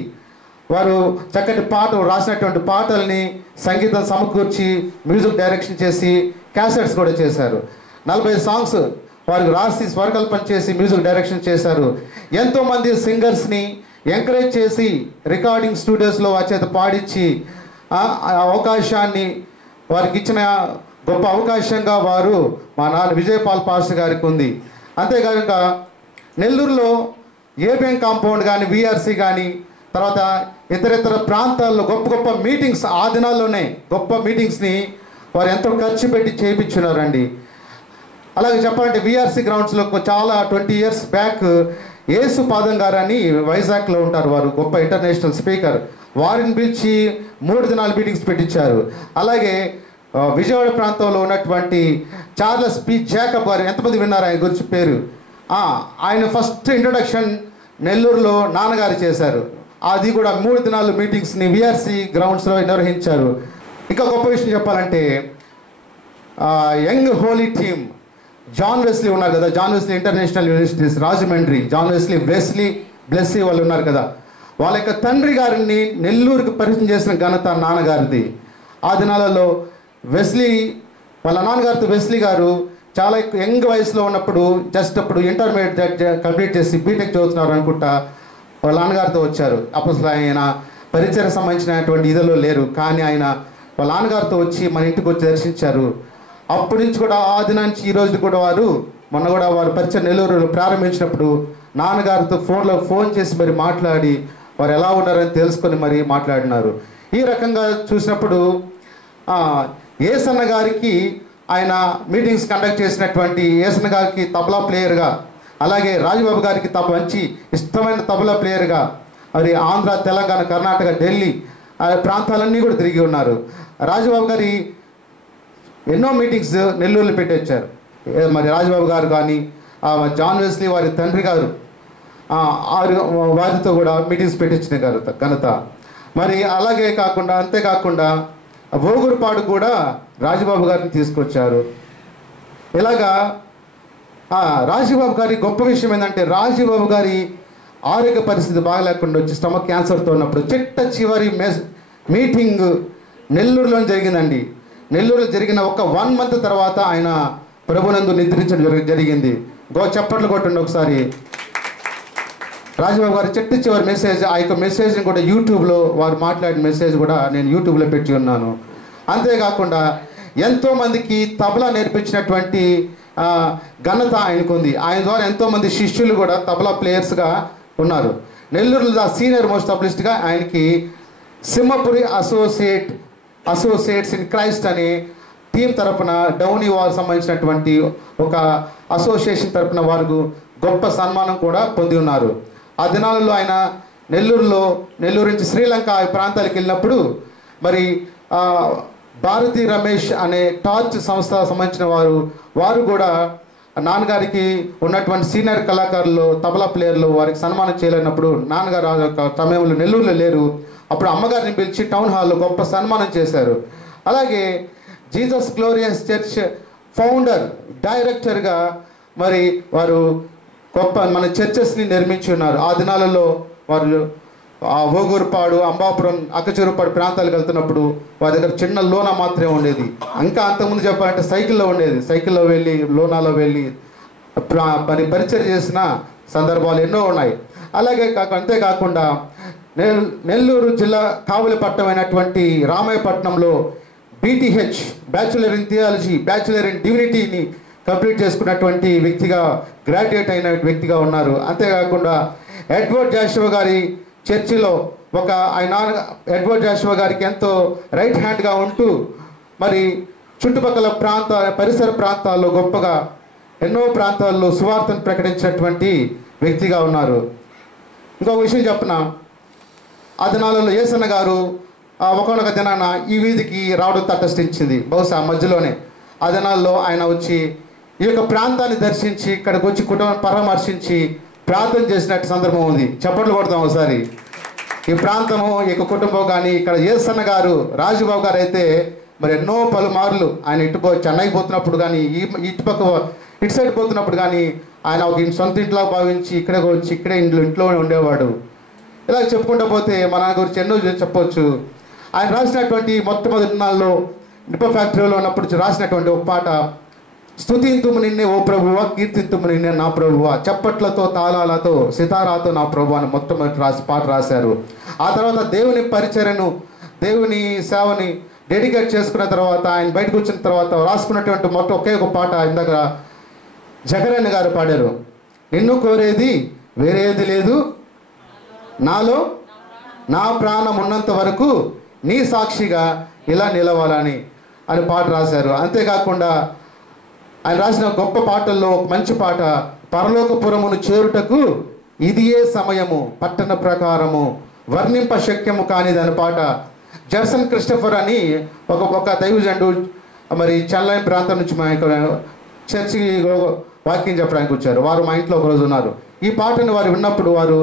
వారు చక్కటి పాటలు రాసినటువంటి పాటల్ని సంగీతం సమకూర్చి మ్యూజిక్ డైరెక్షన్ చేసి క్యాసెట్స్ కూడా చేశారు. 40 సాంగ్స్ వారికి రాసి స్వరకల్పన చేసి మ్యూజిక్ డైరెక్షన్ చేశారు. ఎంతోమంది సింగర్స్ని, ఎంకరేజ్ చేసి రికార్డింగ్ స్టూడియోస్లో వారి చేత పాడించి ఆ అవకాశాన్ని వారికి ఇచ్చిన గొప్ప అవకాశంగా వారు మా నాన్న విజయపాల్ పాస్టర్ గారికి ఉంది. అంతేకాక నెల్లూరులో ఏబిఎం కాంపౌండ్ కానీ విఆర్సి కానీ తర్వాత ఇతర ప్రాంతాల్లో గొప్ప గొప్ప మీటింగ్స్ ఆ దినాల్లోనే గొప్ప మీటింగ్స్ని వారు ఎంతో ఖర్చు పెట్టి చేయించున్నారండి. అలాగే చెప్పాలంటే విఆర్సి గ్రౌండ్స్లో చాలా 20 years బ్యాక్ యేసు పాదం గారు అని వైజాగ్లో ఉంటారు, వారు గొప్ప ఇంటర్నేషనల్ స్పీకర్, వారిని పిలిచి 3 దినాలు మీటింగ్స్ పెట్టించారు. అలాగే విజయవాడ ప్రాంతంలో ఉన్నటువంటి చార్లెస్ పి జాకబ్ గారు, ఎంతమంది విన్నారు ఆయన గురించి పేరు? ఆయన ఫస్ట్ ఇంట్రొడక్షన్ నెల్లూరులో నాన్నగారు చేశారు. అది కూడా 3 దినాలు మీటింగ్స్ని విఆర్సి గ్రౌండ్స్లో నిర్వహించారు. ఇంకా గొప్ప విషయం చెప్పాలంటే young holy team John Wesley ఉన్నారు కదా, John Wesley international universities Rajahmundry, John Wesley Blessy వాళ్ళు ఉన్నారు కదా, వాళ్ళ యొక్క తండ్రి గారిని నెల్లూరుకి పరిచయం చేసిన ఘనత నాన్నగారిది. ఆ దినాలలో వెస్లీ వాళ్ళ నాన్నగారితో వెస్లీ గారు చాలా యంగ్ వయసులో ఉన్నప్పుడు జస్ట్ అప్పుడు ఇంటర్మీడియట్ కంప్లీట్ చేసి బీటెక్ చదువుతున్నారు అనుకుంటా వాళ్ళ నాన్నగారితో వచ్చారు. అప్పుడు ఆయన పరిచయం సంబంధించినటువంటి ఇదిలో లేరు, కానీ ఆయన వాళ్ళ నాన్నగారితో వచ్చి మన ఇంటికి వచ్చి దర్శించారు. అప్పటి నుంచి కూడా ఆ దినానికి ఈ రోజు కూడా వారు మొన్న కూడా వారు పరిచయం నెల్లూరు ప్రారంభించినప్పుడు నాన్నగారితో ఫోన్ చేసి మరి మాట్లాడి వారు ఎలా ఉన్నారని తెలుసుకొని మరి మాట్లాడినారు. ఈ రకంగా చూసినప్పుడు ఏసన్న గారికి ఆయన మీటింగ్స్ కండక్ట్ చేసినటువంటి ఏసన్న గారికి తబలా ప్లేయర్గా, అలాగే రాజబాబు గారికి మంచి ఇష్టమైన తబలా ప్లేయర్గా మరి ఆంధ్ర, తెలంగాణ, కర్ణాటక, ఢిల్లీ ప్రాంతాలన్నీ కూడా తిరిగి ఉన్నారు. రాజబాబు గారి ఎన్నో మీటింగ్స్ నెల్లూరులో పెట్టొచ్చారు. మరి రాజబాబు గారు కానీ జాన్ వెస్లీ వారి తండ్రి గారు వారితో కూడా మీటింగ్స్ పెట్టించిన ఘనత. మరి అలాగే కాకుండా అంతేకాకుండా ఓగురుపాడు కూడా రాజబాబు గారిని తీసుకొచ్చారు. ఇలాగా రాజబాబు గారి గొప్ప విషయం ఏంటంటే రాజబాబు గారి ఆరోగ్య పరిస్థితి బాగలేకుండా వచ్చి స్టమక్ క్యాన్సర్తో ఉన్నప్పుడు చివరి మీటింగ్ నెల్లూరులో జరిగిందండి. నెల్లూరులో జరిగిన ఒక 1 month తర్వాత ఆయన ప్రభునందు నిద్రించడం జరిగింది. చప్పట్లు కొట్టండి ఒకసారి. రాజబాబు గారి చివరి మెసేజ్, ఆ యొక్క మెసేజ్ని కూడా యూట్యూబ్లో వారు మాట్లాడిన మెసేజ్ కూడా నేను యూట్యూబ్లో పెట్టి ఉన్నాను. అంతేకాకుండా ఎంతోమందికి తబలా నేర్పించినటువంటి ఘనత ఆయనకుంది. ఆయన ద్వారా ఎంతోమంది శిష్యులు కూడా తబలా ప్లేయర్స్గా ఉన్నారు. నెల్లూరులో సీనియర్ మోస్ట్ తబలిస్ట్గా ఆయనకి సింహపురి అసోసియేట్స్ ఇన్ క్రైస్ట్ అనే టీం తరపున డౌనీ వారు సంబంధించినటువంటి ఒక అసోసియేషన్ తరపున వారు గొప్ప సన్మానం కూడా పొంది ఉన్నారు. ఆ దినాలలో ఆయన నెల్లూరు నుంచి శ్రీలంక ఈ ప్రాంతాలకు వెళ్ళినప్పుడు మరి భారతి రమేష్ అనే టార్చ్ సంస్థ సంబంధించిన వారు కూడా నాన్నగారికి ఉన్నటువంటి సీనియర్ కళాకారులు తబలా ప్లేయర్లు వారికి సన్మానం చేయలేనప్పుడు నాన్నగారు ఆ యొక్క సమయంలో నెల్లూరులో లేరు. అప్పుడు అమ్మగారిని పిలిచి టౌన్ హాల్లో గొప్ప సన్మానం చేశారు. అలాగే జీసస్ గ్లోరియస్ చర్చ్ ఫౌండర్ డైరెక్టర్గా మరి వారు గొప్ప మన చర్చెస్ని నిర్మించి ఉన్నారు. ఆ దినాలలో వారు ఓగూరుపాడు, అంబాపురం, అక్కచెరుపాడు ప్రాంతాలకు వెళ్తున్నప్పుడు వారి దగ్గర చిన్న లోనా మాత్రమే ఉండేది. ఇంకా అంతకుముందు చెప్పాలంటే సైకిల్లో ఉండేది. సైకిల్లో వెళ్ళి లోనాలో వెళ్ళి మరి పరిచయం చేసిన సందర్భాలు ఎన్నో ఉన్నాయి. అలాగే అంతేకాకుండా నెల్లూరు జిల్లా కావలిపట్నం అయినటువంటి రామాయపట్నంలో BTH bachelor in theology, bachelor in డివినిటీని కంప్లీట్ చేసుకున్నటువంటి వ్యక్తిగా, గ్రాడ్యుయేట్ అయిన వ్యక్తిగా ఉన్నారు. అంతేకాకుండా ఎడ్వర్డ్ జాషువా గారి చర్చిలో ఆయన ఎడ్వర్డ్ జాషువా గారికి ఎంతో రైట్ హ్యాండ్గా ఉంటూ మరి చుట్టుపక్కల పరిసర ప్రాంతాల్లో గొప్పగా ఎన్నో ప్రాంతాల్లో సువార్తను ప్రకటించినటువంటి వ్యక్తిగా ఉన్నారు. ఇంకొక విషయం చెప్పిన ఆ దినాలలో యేసన్న గారు ఒకనొక దినాన ఈ వీధికి రావడం తటస్థించింది. బహుశా మధ్యలోనే ఆ దినాల్లో ఆయన వచ్చి ఈ యొక్క ప్రాంతాన్ని దర్శించి ఇక్కడికి వచ్చి కుటుంబం పరామర్శించి ప్రార్థన చేసినట్టు సందర్భం ఉంది. చప్పట్లు కొడతాం ఒకసారి. ఈ ప్రాంతము, ఈ యొక్క కుటుంబం కానీ ఇక్కడ యేసన్న గారు, రాజుబాబు గారు అయితే మరి ఎన్నో పలుమార్లు ఆయన చెన్నైకి పోతున్నప్పుడు కానీ ఇటు సైడ్ పోతున్నప్పుడు కానీ ఆయన ఒక సొంత ఇంట్లో భావించి ఇక్కడే వచ్చి ఇక్కడే ఇంట్లోనే ఉండేవాడు. ఇలా చెప్పుకుంటూ పోతే మన గురించి ఎన్నో చెప్పవచ్చు. ఆయన రాసినటువంటి మొట్టమొదటి దినాల్లో నిప్ప ఫ్యాక్టరీలో ఉన్నప్పుడు రాసినటువంటి ఒక పాట, స్తుతింతుము నిన్నే ఓ ప్రభువా, కీర్తింతుము నిన్నే నా ప్రభువా, చప్పట్లతో తాళాలతో సితారాతో నా ప్రభు అని మొట్టమొదటి పాట రాశారు. ఆ తర్వాత దేవుని పరిచర్యను, దేవుని సేవని డెడికేట్ చేసుకున్న తర్వాత, ఆయన బయటకు వచ్చిన తర్వాత రాసుకున్నటువంటి మొత్తం ఒకే ఒక పాట ఇందాక జగరన్న గారు పాడారు. నిన్ను కోరేది వేరేది లేదు, నాలో నా ప్రాణం ఉన్నంత వరకు నీ సాక్షిగా ఇలా నిలవాలని అని పాట రాశారు. అంతేకాకుండా ఆయన రాసిన గొప్ప పాటల్లో ఒక మంచి పాట, పరలోకపురమును చేరుటకు ఇది ఏ సమయము, పట్టణ ప్రకారము వర్ణింప శక్యము కానిది అని పాట. జర్సన్ క్రిస్టఫర్ అని ఒక దైవజనుడు మరి చెన్నై ప్రాంతం నుంచి మా చర్చికి వాక్యం చెప్పడానికి వచ్చారు. వారు మా ఇంట్లో ఒకరోజు ఉన్నారు. ఈ పాటను వారు విన్నప్పుడు వారు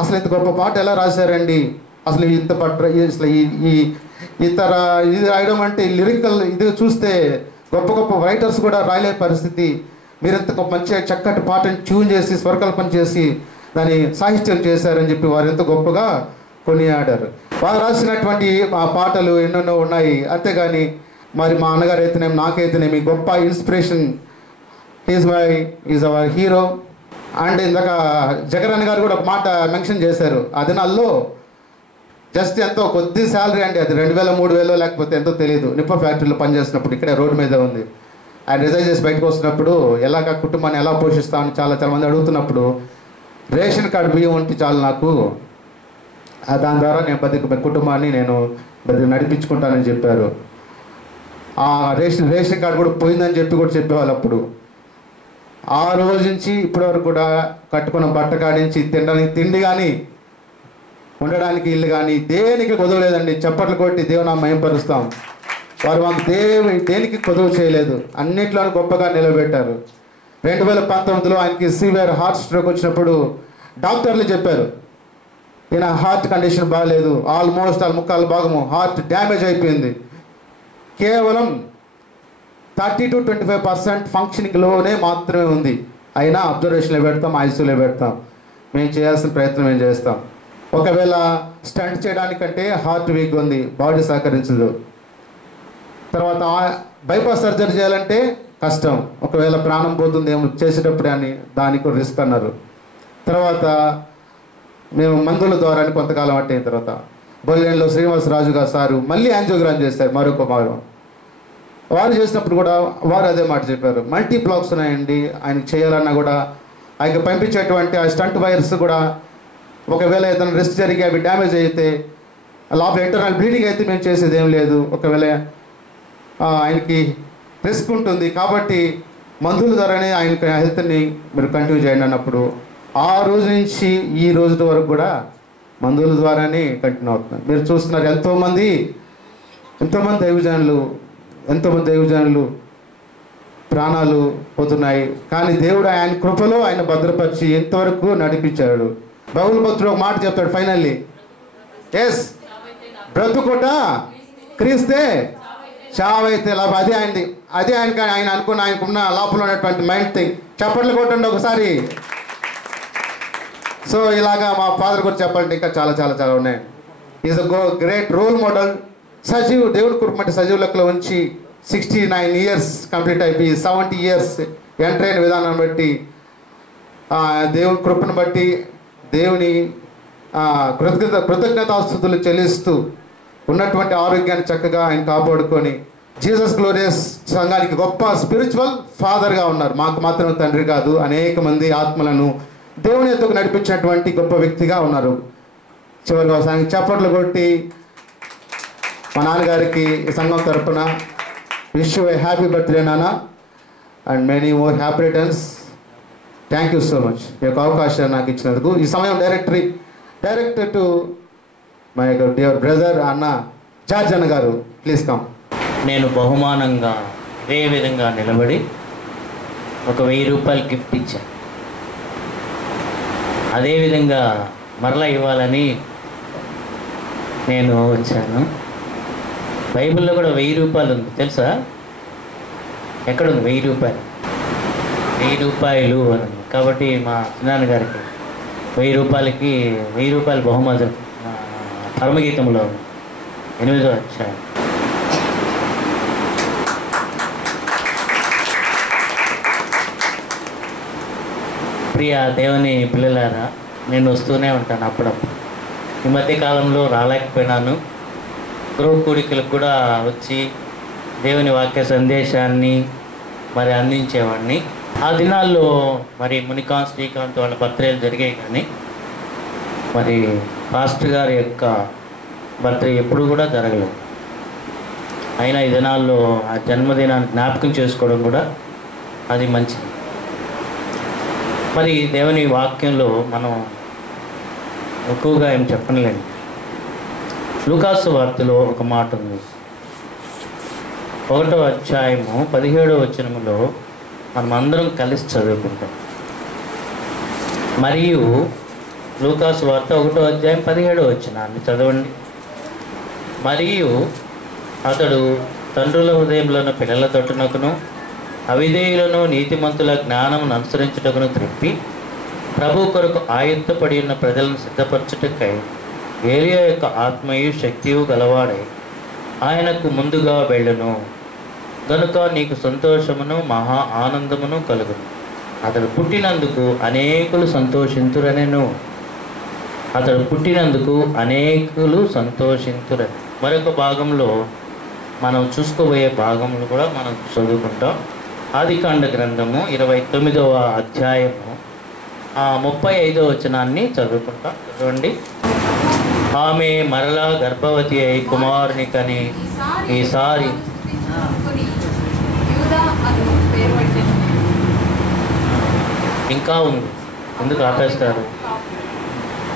అసలు ఇంత గొప్ప పాట ఎలా రాశారండి, అసలు ఇంత అసలు ఈ ఇతర ఇది రాయడం అంటే లిరికల్ ఇది చూస్తే గొప్ప గొప్ప రైటర్స్ కూడా రాయలే పరిస్థితి, మీరు ఎంత మంచి చక్కటి పాటను ట్యూన్ చేసి స్వరకల్పన చేసి దాన్ని సాహిత్యం చేశారని చెప్పి వారు ఎంతో గొప్పగా కొనియాడారు. వారు రాసినటువంటి ఆ పాటలు ఎన్నెన్నో ఉన్నాయి. అంతేగాని మరి మా అన్నగారు అయితేనేమి నాకైతేనేమి గొప్ప inspiration, is our hero. And ఇందాక జగరన్న గారు కూడా ఒక మాట మెన్షన్ చేశారు. ఆ దినాల్లో జస్ట్ ఎంతో కొద్ది శాలరీ అండి, అది 2000 3000 లేకపోతే ఎంతో తెలియదు. నిప్ప ఫ్యాక్టరీలో పనిచేస్తున్నప్పుడు ఇక్కడే రోడ్డు మీద ఉంది. ఆయన రిజైన్ చేసి బయటకు వస్తున్నప్పుడు ఎలాగ కుటుంబాన్ని ఎలా పోషిస్తామని చాలా మంది అడుగుతున్నప్పుడు రేషన్ కార్డు బియ్యం ఉంటే చాలు నాకు, దాని ద్వారా నేను కుటుంబాన్ని నేను నడిపించుకుంటానని చెప్పారు. ఆ రేషన్ కార్డు కూడా పోయిందని చెప్పి కూడా చెప్పేవాళ్ళు అప్పుడు. ఆ రోజు నుంచి ఇప్పటి వరకు కూడా కట్టుకున్న బట్ట కాడి నుంచి తినడానికి తిండి కానీ ఉండడానికి ఇల్లు కానీ దేనికి కొదవలేదండి. చప్పట్లు కొట్టి దేవుని మహిమపరుస్తాం. వారు మాకు దేనికి కొదవ చేయలేదు, అన్నిట్లోనూ గొప్పగా నిలబెట్టారు. 2019లో ఆయనకి సివియర్ హార్ట్ స్ట్రోక్ వచ్చినప్పుడు డాక్టర్లు చెప్పారు ఈయన హార్ట్ కండిషన్ బాగాలేదు, ఆల్మోస్ట్ ముక్కాలు భాగము హార్ట్ డ్యామేజ్ అయిపోయింది, కేవలం 30 to 25% ఫంక్షనింగ్లోనే మాత్రమే ఉంది, అయినా అబ్జర్వేషన్లో పెడతాం, ఐసీయూలో పెడతాం, మేము చేయాల్సిన ప్రయత్నం మేము చేస్తాం. ఒకవేళ స్టంట్ చేయడానికంటే హార్ట్ వీక్ ఉంది, బాడీ సహకరించదు. తర్వాత బైపాస్ సర్జరీ చేయాలంటే కష్టం, ఒకవేళ ప్రాణం పోతుంది ఏమో చేసేటప్పుడు అని దానికి రిస్క్ అన్నారు. తర్వాత మేము మందుల ద్వారా కొంతకాలం అయిన తర్వాత బొల్లేన్లో శ్రీనివాసరాజు గారు సారు మళ్ళీ యాంజియోగ్రామ్ చేశారు మరొక భాగం. వారు చేసినప్పుడు కూడా వారు అదే మాట చెప్పారు, మల్టీ బ్లాక్స్ ఉన్నాయండి, ఆయనకి చేయాలన్నా కూడా ఆయనకి పంపించేటువంటి ఆ స్టంట్ వైర్స్ కూడా ఒకవేళ ఏదైనా రిస్క్ జరిగి అవి డ్యామేజ్ అయితే లోపల ఇంటర్నల్ బ్లీడింగ్ అయితే మేము చేసేది ఏం లేదు, ఒకవేళ ఆయనకి రిస్క్ ఉంటుంది కాబట్టి మందుల ద్వారానే ఆయనకి హెల్త్ని మీరు కంటిన్యూ చేయండి అన్నప్పుడు ఆ రోజు నుంచి ఈ రోజు వరకు కూడా మందుల ద్వారానే కంటిన్యూ అవుతున్నారు. మీరు చూస్తున్నారు ఎంతోమంది దైవజనులు ప్రాణాలు పోతున్నాయి, కానీ దేవుడు ఆయన కృపలో ఆయన భద్రపరిచి ఎంతవరకు నడిపించాడు. బైబిల్ భక్తుడు ఒక మాట చెప్తాడు ఫైనల్లీ, ఎస్ బ్రతుకుట క్రీస్తే చావైతే లాభం. అదే ఆయన అనుకున్న ఆయనకున్న లోపల ఉన్నటువంటి మైండ్ థింగ్. చప్పట్లు కొట్టండి ఒకసారి. సో ఇలాగా మా ఫాదర్ గురించి చెప్పాలంటే ఇంకా చాలా ఉన్నాయి. Is a great role model. దేవుడి కృప సజీవ లెక్కలో ఉంచి 69 years కంప్లీట్ అయిపోయి 70 years ఎంటర్ అయిన విధానాన్ని బట్టి దేవుని కృపను బట్టి దేవుని కృతజ్ఞతాస్తుతులు చెల్లిస్తూ ఉన్నటువంటి ఆరోగ్యాన్ని చక్కగా ఆయన కాపాడుకొని జీసస్ గ్లోరియస్ సంఘానికి గొప్ప స్పిరిచువల్ ఫాదర్గా ఉన్నారు. మాకు మాత్రం తండ్రి కాదు, అనేక మంది ఆత్మలను దేవుని ఎత్తుకు నడిపించినటువంటి గొప్ప వ్యక్తిగా ఉన్నారు. చివరిగా ఒకసారి చప్పట్లు కొట్టి మా నాన్నగారికి ఈ సంఘం తరఫున wish you a happy birthday నాన్న and many more happy returns. Thank you so much ఈ యొక్క అవకాశాన్ని నాకు ఇచ్చినందుకు. ఈ సమయం director to my dear brother అన్న జార్జ్ అన్న గారు, ప్లీజ్ కమ్. నేను బహుమానంగా ఇదే విధంగా నిలబడి ఒక 1000 రూపాయలు గిఫ్ట్ ఇచ్చాను. అదేవిధంగా మరలా ఇవ్వాలని నేను వచ్చాను. బైబిల్లో కూడా 1000 రూపాయలు ఉంది తెలుసా? ఎక్కడుంది 1000 రూపాయలు? 1000 రూపాయలు అని. కాబట్టి మా చిన్నాన్నగారికి 1000 రూపాయలకి 1000 రూపాయలు బహుమతి పరమగీతంలో 8వ అధ్యాయం. ప్రియ దేవుని పిల్లలారా, నేను వస్తూనే ఉంటాను అప్పుడప్పుడు. ఈ మధ్య కాలంలో రాలేకపోయినాను. గృహ కూడికలకు కూడా వచ్చి దేవుని వాక్య సందేశాన్ని మరి అందించేవాడిని. ఆ దినాల్లో మరి మునికాంత్ శ్రీకాంత్ వాళ్ళ బర్త్డేలు జరిగాయి, కానీ మరి పాస్టర్ గారి యొక్క బర్త్డే ఎప్పుడు కూడా జరగలేదు. అయినా ఈ దినాల్లో ఆ జన్మదినాన్ని జ్ఞాపకం చేసుకోవడం కూడా అది మంచిది. మరి దేవుని వాక్యంలో మనం ఎక్కువగా ఏం చెప్పలేండి. లూకాసు వార్తలో ఒక మాట ఉంది. 1వ అధ్యాయము 17వ వచనములో మనం అందరం కలిసి చదువుకుంటాం. మరియు లూకాసు వార్త 1వ అధ్యాయం 17వ వచనాన్ని చదవండి. మరియు అతడు తండ్రుల హృదయంలోని పిల్లల తట్టునకును అవిధేయులను నీతిమంతుల జ్ఞానమును అనుసరించుటకును త్రిప్పి ప్రభు కొరకు ఆయుత్తపడి ఉన్న ప్రజలను సిద్ధపరచుటకై ఏలియా యొక్క ఆత్మయు శక్తియు గలవాడై ఆయనకు ముందుగా వెళ్ళును. గనుక నీకు సంతోషమును మహా ఆనందమును కలుగును. అతడు పుట్టినందుకు అనేకులు సంతోషింతురనెను. అతడు పుట్టినందుకు అనేకులు సంతోషింతురని. మరొక భాగంలో మనం చూసుకోబోయే భాగంలో కూడా మనం చదువుకుంటాం. ఆదికాండ గ్రంథము 29వ అధ్యాయము 35వ వచనాన్ని చదువుకుంటాం. చదవండి. ఆమె మరలా గర్భవతి అయి కుమారుని కని ఈసారి ఇంకా ఉంది, ఎందుకు ఆపేస్తారు?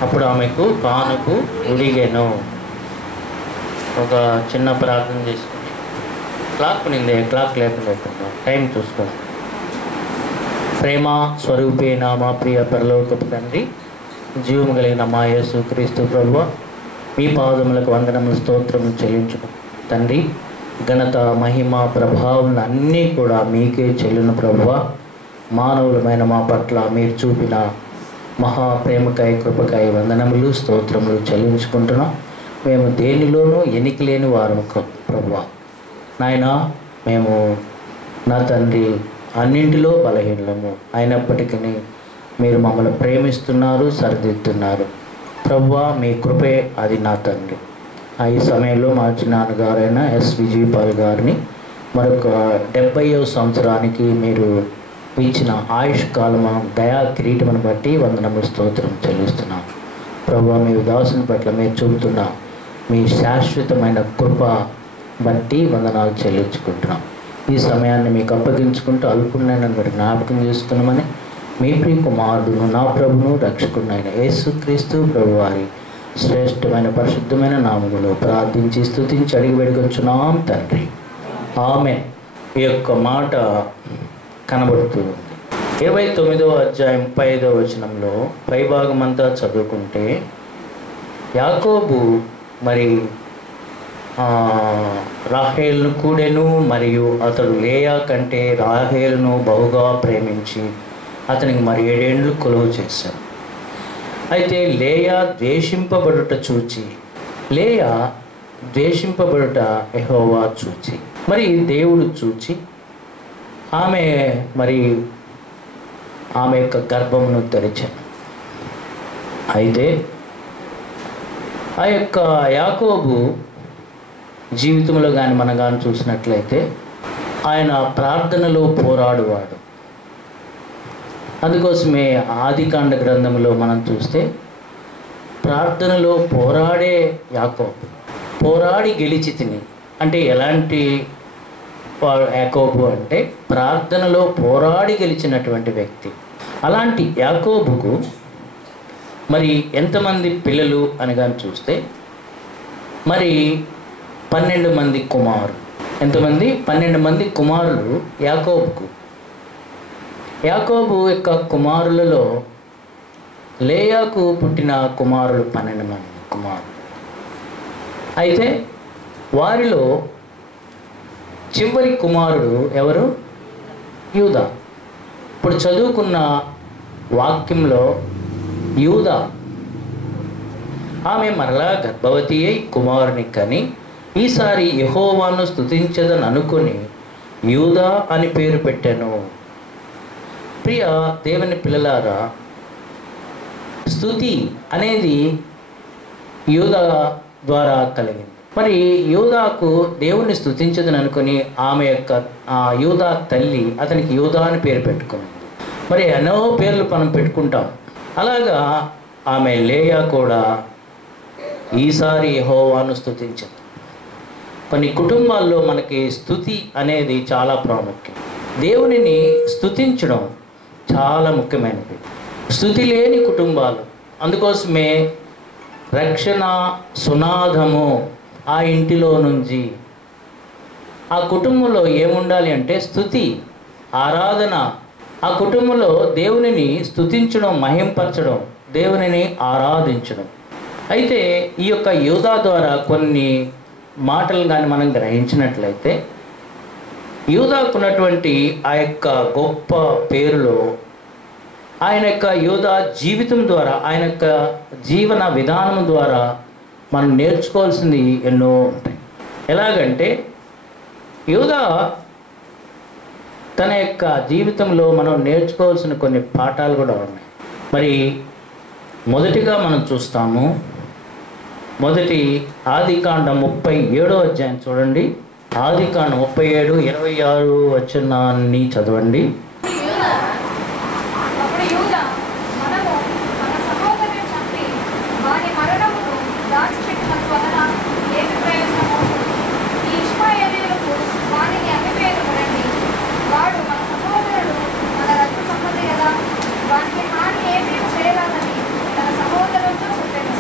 అప్పుడు ఆమెకు కానుకు ఉడిగెను. ఒక చిన్న ప్రార్థన చేసుకుని క్లాక్ నిందే, క్లాక్ లేకుండా టైం చూసుకోండి. ప్రేమ స్వరూపేణ మా ప్రియ పరలోకపు తండ్రి, జీవము కలిగిన మా యేసు క్రీస్తు ప్రభువా, మీ పాదములకు వందనములు స్తోత్రములు చెల్లించుకు తండ్రి. ఘనత మహిమ ప్రభావం అన్నీ కూడా మీకే చెల్లును ప్రభువా. మానవులమైన మా పట్ల మీరు చూపిన మహా ప్రేమకాయ కృపకాయ వందనములు స్తోత్రములు చెల్లించుకుంటున్నాం. మేము దేనిలోనూ ఎన్నిక లేని వారము ప్రభువా. నాయన, మేము నా తండ్రి అన్నింటిలో బలహీనము అయినప్పటికీ మీరు మమ్మల్ని ప్రేమిస్తున్నారు, సరిదిద్దుతున్నారు ప్రభువా. మీ కృపే అది నా తండ్రి. ఈ సమయంలో మా చిన్నాన్నగారైన ఎస్ విజయపాల్ గారిని మరొక 70వ సంవత్సరానికి మీరు ఇచ్చిన ఆయుష్ కాలము దయా కిరీటమును బట్టి వందనములు స్తోత్రం చెల్లిస్తున్నాం ప్రభువా. మీ దాసుని పట్ల మీరు చూపుతున్న మీ శాశ్వతమైన కృప బట్టి వందనాలు చెల్లించుకుంటున్నాం. ఈ సమయాన్ని మీకు అప్పగించుకుంటూ అల్పునైనా మీరు జ్ఞాపకం చేసుకున్నామని మీ ప్రియ కుమారుడును నా ప్రభును రక్షకుడైన యేసుక్రీస్తు ప్రభువారి శ్రేష్టమైన పరిశుద్ధమైన నామములో ప్రార్థించి స్తుతించి అడిగి వేడుకొంచున్నాం తండ్రి, ఆమేన్. ఈ యొక్క మాట కనబడుతుంది 29వ అధ్యాయం 35వ వచనంలో పైభాగం అంతా చదువుకుంటే యాకోబు మరి రాహేలును కూడెను, మరియు అతడు లేయా కంటే రాహేలును బహుగా ప్రేమించి అతనికి మరి 7 ఏండ్లు కొలువు చేశాడు. అయితే లేయా ద్వేషింపబడుట చూచి, లేయా ద్వేషింపబడుట యెహోవా చూచి, మరి దేవుడు చూచి ఆమె యొక్క గర్భమును తెరిచాను. అయితే ఆ యొక్క యాకోబు జీవితంలో కానీ మనం కానీ చూసినట్లయితే ఆయన ప్రార్థనలో పోరాడువాడు. అందుకోసమే ఆదికాండ గ్రంథంలో మనం చూస్తే ప్రార్థనలో పోరాడే యాకోబు, పోరాడి గెలిచి తిని అంటే ఎలాంటి యాకోబు అంటే ప్రార్థనలో పోరాడి గెలిచినటువంటి వ్యక్తి. అలాంటి యాకోబుకు మరి ఎంతమంది పిల్లలు అని కానీ చూస్తే మరి 12 మంది కుమారులు. ఎంతమంది? 12 మంది కుమారులు యాకోబుకు. యాకోబు యొక్క కుమారులలో లేయాకు పుట్టిన కుమారులు 12 మంది కుమారులు. అయితే వారిలో చివరి కుమారుడు ఎవరు? యూదా. ఇప్పుడు చదువుకున్న వాక్యంలో యూదా ఆమె మరలా గర్భవతి అయి కుమారుని కని ఈసారి యెహోవాను స్తుతించదని అనుకొని యూదా అని పేరు పెట్టాను. ప్రియ దేవుని పిల్లలారా, స్తుతి అనేది యూదా ద్వారా కలిగింది. మరి యూదాకు దేవుణ్ణి స్తుతించదని అనుకుని ఆమె యొక్క యూదా తల్లి అతనికి యూదా అని పేరు పెట్టుకున్నది. మరి ఎన్నో పేర్లు మనం పెట్టుకుంటాం. అలాగా ఆమె లేయా కూడా ఈసారి యెహోవాను స్తుతించింది. కొన్ని కుటుంబాల్లో మనకి స్తుతి అనేది చాలా ప్రాముఖ్యం. దేవునిని స్తుతించడం చాలా ముఖ్యమైనది. స్తుతి లేని కుటుంబాలు, అందుకోసమే రక్షణ సునాదము ఆ ఇంటిలో నుంచి, ఆ కుటుంబంలో ఏముండాలి అంటే స్తుతి, ఆరాధన. ఆ కుటుంబంలో దేవునిని స్తుతించడం, మహింపరచడం, దేవునిని ఆరాధించడం. అయితే ఈ యొక్క యూదా ద్వారా కొన్ని మాటలు కానీ మనం గ్రహించినట్లయితే, యూదాకున్నటువంటి ఆ యొక్క గొప్ప పేరులో ఆయన యొక్క యూదా జీవితం ద్వారా, ఆయన యొక్క జీవన విధానం ద్వారా మనం నేర్చుకోవాల్సింది ఎన్నో ఉంటాయి. ఎలాగంటే యూదా తన యొక్క జీవితంలో మనం నేర్చుకోవాల్సిన కొన్ని పాఠాలు కూడా ఉన్నాయి. మరి మొదటిగా మనం చూస్తాము, మొదటి ఆదికాండం 37వ అధ్యాయం చూడండి. ఆదికాండం 37, 26 వచనాన్ని చదవండి. అప్పుడు యూదా, మనము మన సహోదరుని చంపి వాని మరణమును దాచిపెట్టినందు వలన ఏమి ప్రయోజనము? ఈ ఇష్మాయేలీయులకు వానిని అమ్మివేయడం రండి. వాడు మన సహోదరుడు, మన రక్త సంబంధి కదా, వానికి హాని ఏమీ చేయరాదని తన సహోదరులతో చెప్పాను.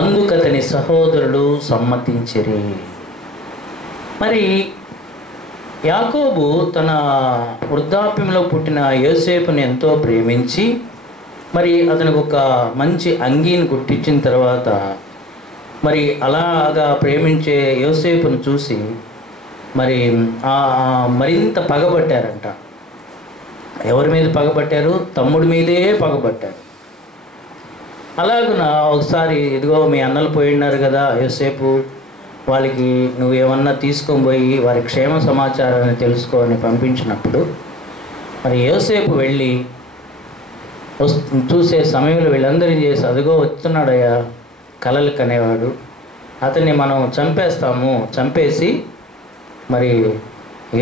అందుకతని సహోదరులు సమ్మతించిరి. మరి యాకోబు తన వృద్ధాప్యంలో పుట్టిన యోసేపుని ఎంతో ప్రేమించి, మరి అతనికి ఒక మంచి అంగీని కుట్టించిన తర్వాత, మరి అలాగా ప్రేమించే యోసేపును చూసి మరి మరింత పగబట్టారంట. ఎవరి మీద పగబట్టారు? తమ్ముడి మీదే పగబట్టారు. అలాగున ఒకసారి, ఇదిగో మీ అన్నలు పోయినారు కదా యోసేపు, వాళ్ళకి నువ్వేమన్నా తీసుకొని పోయి వారి క్షేమ సమాచారాన్ని తెలుసుకోని పంపించినప్పుడు, మరి యోసేపు వెళ్ళి చూసే సమయంలో వీళ్ళందరినీ చేసి, అదిగో వస్తున్నాడయ్యా కలలు కనేవాడు, అతన్ని మనం చంపేస్తాము, చంపేసి మరి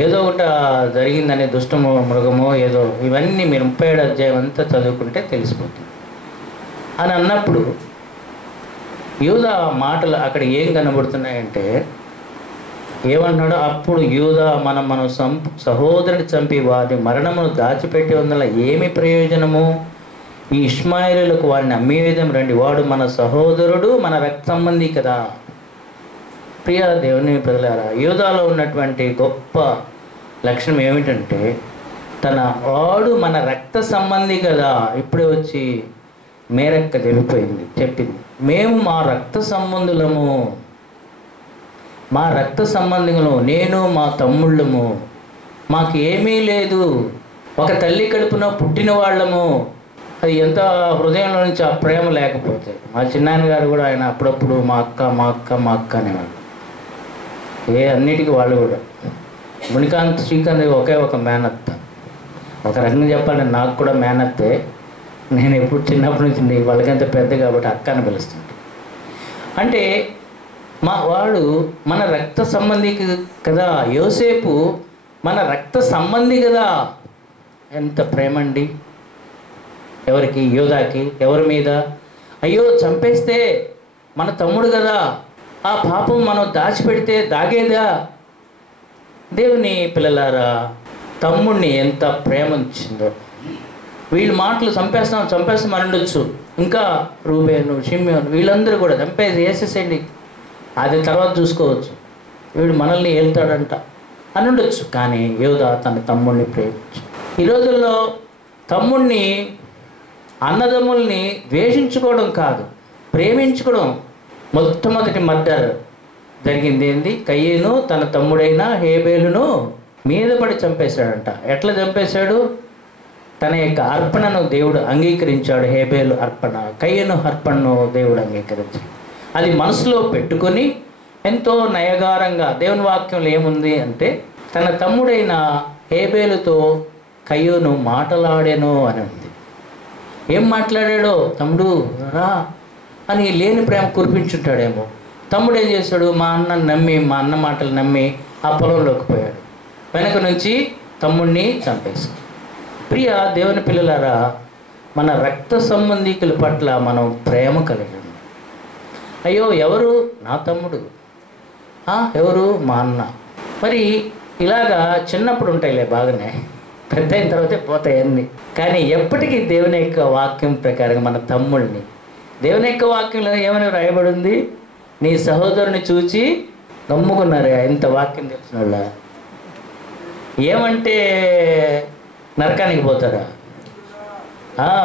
ఏదో ఒకటి జరిగిందనే దుష్టమో మృగమో ఏదో, ఇవన్నీ మీరు 37వ అధ్యాయం అంతా చదువుకుంటే తెలిసిపోతుంది అని అన్నప్పుడు, యూదా మాటలు అక్కడ ఏం కనబడుతున్నాయంటే, ఏమంటున్నాడు? అప్పుడు యూదా, మన సహోదరుని చంపి వారి మరణమును దాచిపెట్టి ఉందల ఏమి ప్రయోజనము? ఈ ఇష్మాయేలులకు వారిని అమ్మేవేదం రండి, వాడు మన సహోదరుడు, మన రక్త సంబంధి కదా. ప్రియ దేవుని ప్రజలారా, యూదాలో ఉన్నటువంటి గొప్ప లక్షణం ఏమిటంటే, వాడు మన రక్త సంబంధి కదా. ఇప్పుడే వచ్చి మేరక్క చెప్పింది, మేము మా రక్త సంబంధులము, మా రక్త సంబంధికులు, నేను మా తమ్ముళ్ళము, మాకు ఏమీ లేదు, ఒక తల్లి కడుపున పుట్టిన వాళ్ళము. అది ఎంత హృదయంలో నుంచి ఆ ప్రేమ లేకపోతే, మా చిన్నాయన గారు కూడా ఆయన అప్పుడప్పుడు మా అక్క మా అక్క మా అక్క అనేవాళ్ళు. అన్నిటికీ వాళ్ళు కూడా. మునికాంత్ శ్రీకాంత్ ఒకే ఒక మేనత్త. ఒక రకంగా చెప్పాలంటే నాకు కూడా మేనత్తే. నేను ఎప్పుడు చిన్నప్పటి నుంచి వాళ్ళకంత పెద్ద కాబట్టి అక్క అని పిలుస్తుంటే, అంటే వాడు మన రక్త సంబంధి కదా. యోసేపు మన రక్త సంబంధి కదా. ఎంత ప్రేమ అండి ఎవరికి? యూదాకి. ఎవరి మీద? అయ్యో చంపేస్తే మన తమ్ముడు కదా, ఆ పాపం మనం దాచిపెడితే దాగేదా? దేవుని పిల్లలారా, తమ్ముడిని ఎంత ప్రేమ ఇచ్చిందో. వీళ్ళ మాటలు చంపేస్తాం అని ఉండొచ్చు. ఇంకా రూబేను, షిమ్యోను వీళ్ళందరూ కూడా వేసేసేయండి, అది తర్వాత చూసుకోవచ్చు, వీడు మనల్ని వెళ్తాడంట అని ఉండొచ్చు. కానీ యోధా తన తమ్ముడిని ప్రేమించు. ఈ రోజుల్లో తమ్ముడిని, అన్నదమ్ముల్ని ద్వేషించుకోవడం కాదు, ప్రేమించుకోవడం. మొట్టమొదటి మర్డర్ జరిగింది ఏంది? కయ్యేను తన తమ్ముడైన హేబేలును మీద పడి చంపేశాడంట. ఎట్లా చంపేశాడు? తన యొక్క అర్పణను దేవుడు అంగీకరించాడు. హేబేలు అర్పణ, కయ్యను అర్పణను దేవుడు అంగీకరించాడు. అది మనసులో పెట్టుకొని ఎంతో నయగారంగా, దేవుని వాక్యంలో ఏముంది అంటే, తన తమ్ముడైన హేబేలుతో కయ్యూను మాటలాడాను అని ఉంది. ఏం మాట్లాడాడో, తమ్ముడు రా అని లేని ప్రేమ కురిపించుంటాడేమో. తమ్ముడు ఏం చేశాడు, మా అన్న మాటలు నమ్మి ఆ పొలంలోకి పోయాడు. వెనక నుంచి తమ్ముడిని చంపేశాడు. ప్రియ దేవుని పిల్లలారా, మన రక్త సంబంధికుల పట్ల మనం ప్రేమ కలిగి ఉన్నాం. అయ్యో ఎవరు, నా తమ్ముడు, ఎవరు, మా అన్న. మరి ఇలాగా చిన్నప్పుడు ఉంటాయిలే బాగానే, పెద్ద అయిన తర్వాతే పోతాయి అన్నీ. కానీ ఎప్పటికీ దేవుని యొక్క వాక్యం ప్రకారంగా మన తమ్ముళ్ళని, దేవుని యొక్క వాక్యంలో ఏమని రాయబడి ఉంది, నీ సహోదరుని చూచి నమ్ముకున్నారే. ఇంత వాక్యం తెలిసిన వాళ్ళ ఏమంటే నరకానికి పోతారా?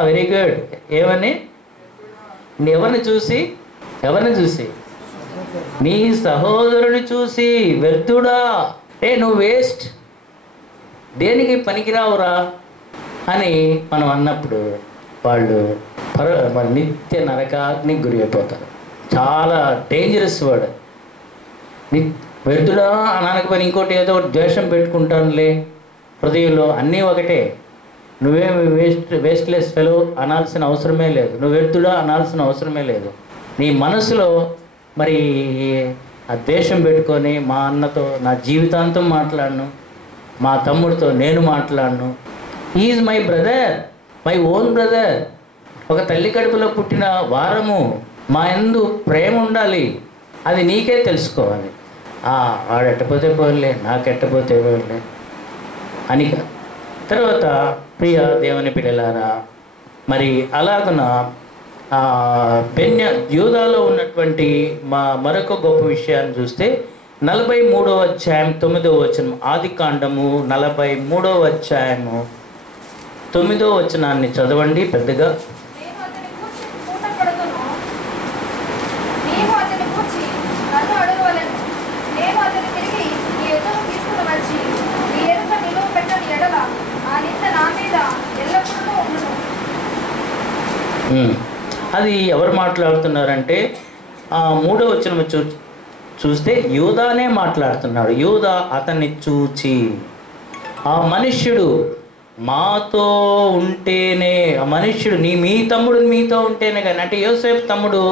Very good. ఏమని, ఎవరిని చూసి నీ సహోదరుని చూసి వ్యర్థుడా, నువ్వు వేస్ట్, దేనికి పనికిరావురా అని మనం అన్నప్పుడు వాళ్ళు నిత్య నరకాగ్నికి గురి అయిపోతారు. చాలా డేంజరస్ వర్డ్. వ్యర్థుడా అనానికి పని ఇంకోటి ఏదో ద్వేషం పెట్టుకుంటానులే హృదయంలో, అన్నీ ఒకటే. నువ్వేమి వేస్ట్లెస్ ఫెలో అనాల్సిన అవసరమే లేదు, నువ్వు వ్యర్థుడా అనాల్సిన అవసరమే లేదు. నీ మనసులో మరి ఆ ద్వేషం పెట్టుకొని మా అన్నతో నా జీవితాంతం మాట్లాడను, మా తమ్ముడితో నేను మాట్లాడను. Is my brother, my own brother. ఒక తల్లి కడుపులో పుట్టిన వారము, మా యందు ప్రేమ ఉండాలి, అది నీకే తెలుసుకోవాలి. వాడెట్టపోతే పోలే, నాకెట్టపోతే పోలే అని. తర్వాత ప్రియ దేవుని పిల్లలారా, మరి అలాగున యూదాలో ఉన్నటువంటి మరొక గొప్ప విషయాన్ని చూస్తే 43వ అధ్యాయం 9వ వచనం, ఆదికాండము 43వ అధ్యాయము 9వ వచనాన్ని చదవండి పెద్దగా. అది ఎవరు మాట్లాడుతున్నారంటే 3వ వచనం చూస్తే యూదానే మాట్లాడుతున్నాడు. యూదా అతన్ని చూచి, ఆ మనుష్యుడు మాతో ఉంటేనే, ఆ మనుష్యుడు మీ తమ్ముడు మీతో ఉంటేనే కానీ, అంటే యోసేపు తమ్ముడు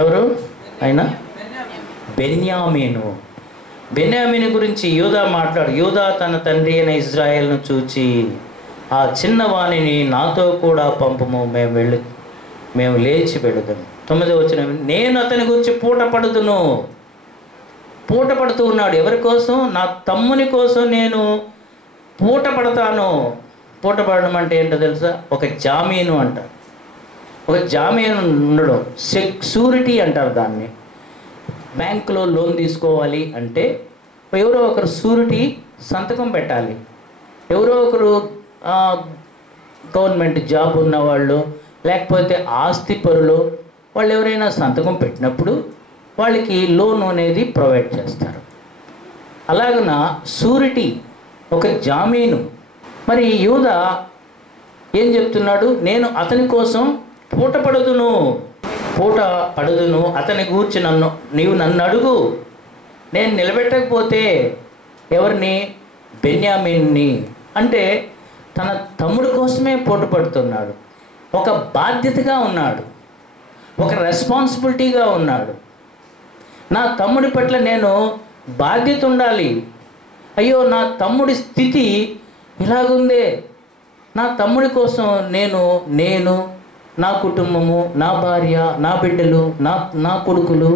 ఎవరు అయినా బెన్యామీను గురించి యూదా యూదా తన తండ్రి అయిన ఇజ్రాయేల్ను చూచి, ఆ చిన్నవాణిని నాతో కూడా పంపము, మేము లేచి వెళుదాం. 9వ వచనం, నేను అతని గురించి పూట పడుతూ ఉన్నాడు. ఎవరి కోసం? నా తమ్ముని కోసం నేను పూట పడతాను. పూట పడడం అంటే ఏంటో తెలుసా? ఒక జామీను అంటారు. ఒక జామీను ఉండడం, సెక్యూరిటీ అంటారు దాన్ని. బ్యాంకులో లోన్ తీసుకోవాలి అంటే ఎవరో ఒకరు షూరిటీ సంతకం పెట్టాలి. ఎవరో ఒకరు గవర్నమెంట్ జాబ్ ఉన్నవాళ్ళు, లేకపోతే ఆస్తి పరులు, వాళ్ళు ఎవరైనా సంతకం పెట్టినప్పుడు వాళ్ళకి లోన్ అనేది ప్రొవైడ్ చేస్తారు. అలాగన షూరిటీ, ఒక జామీను. మరి యూదా ఏం చెప్తున్నాడు? నేను అతని కోసం పూట పడుదును, అతని గూర్చి నీవు నన్ను అడుగు, నేను నిలబెట్టకపోతే ఎవరిని? బెన్యామీన్ని. అంటే తన తమ్ముడు కోసమే పూట పడుతున్నాడు. ఒక బాధ్యతగా ఉన్నాడు, ఒక రెస్పాన్సిబిలిటీగా ఉన్నాడు. నా తమ్ముడి పట్ల నేను బాధ్యత ఉండాలి. అయ్యో నా తమ్ముడి స్థితి ఇలాగుందే, నా తమ్ముడి కోసం నేను నా కుటుంబము, నా భార్య, నా బిడ్డలు, నా కొడుకులు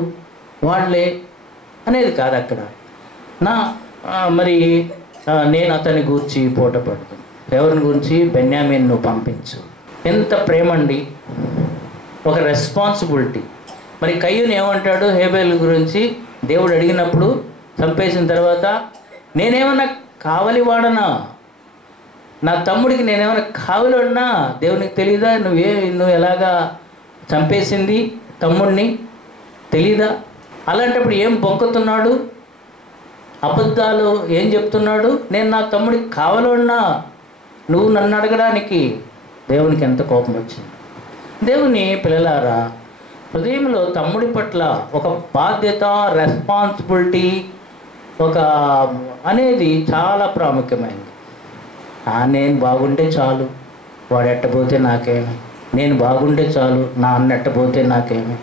వాళ్ళే అనేది కాదు అక్కడ. నేను అతని గురించి పూట పడుతాను. ఎవరిని గురించి? బెన్యామీన్ను పంపించు. ఎంత ప్రేమ అండి, ఒక రెస్పాన్సిబిలిటీ. మరి కయ్యూను ఏమంటాడు హేబేలు గురించి? దేవుడు అడిగినప్పుడు చంపేసిన తర్వాత, నేనేమన్నా కావలివాడనా? నా తమ్ముడికి నేనేమైనా కావలివాడనా? దేవునికి తెలీదా? నువ్వు ఎలాగా చంపేసింది తమ్ముడిని తెలీదా? అలాంటప్పుడు ఏం బొంకుతున్నాడు? అబద్ధాలు ఏం చెప్తున్నాడు? నేను నా తమ్ముడికి కావలివాడనా నువ్వు నన్ను అడగడానికి? దేవునికి ఎంత కోపం వచ్చింది. దేవుని పిల్లలారా, హృదయంలో తమ్ముడి పట్ల ఒక బాధ్యత, రెస్పాన్సిబిలిటీ అనేది చాలా ప్రాముఖ్యమైనది. నేను బాగుంటే చాలు, వాడు ఎట్టపోతే నాకేమి, నేను బాగుంటే చాలు, నా అన్న ఎట్టపోతే నాకేమి.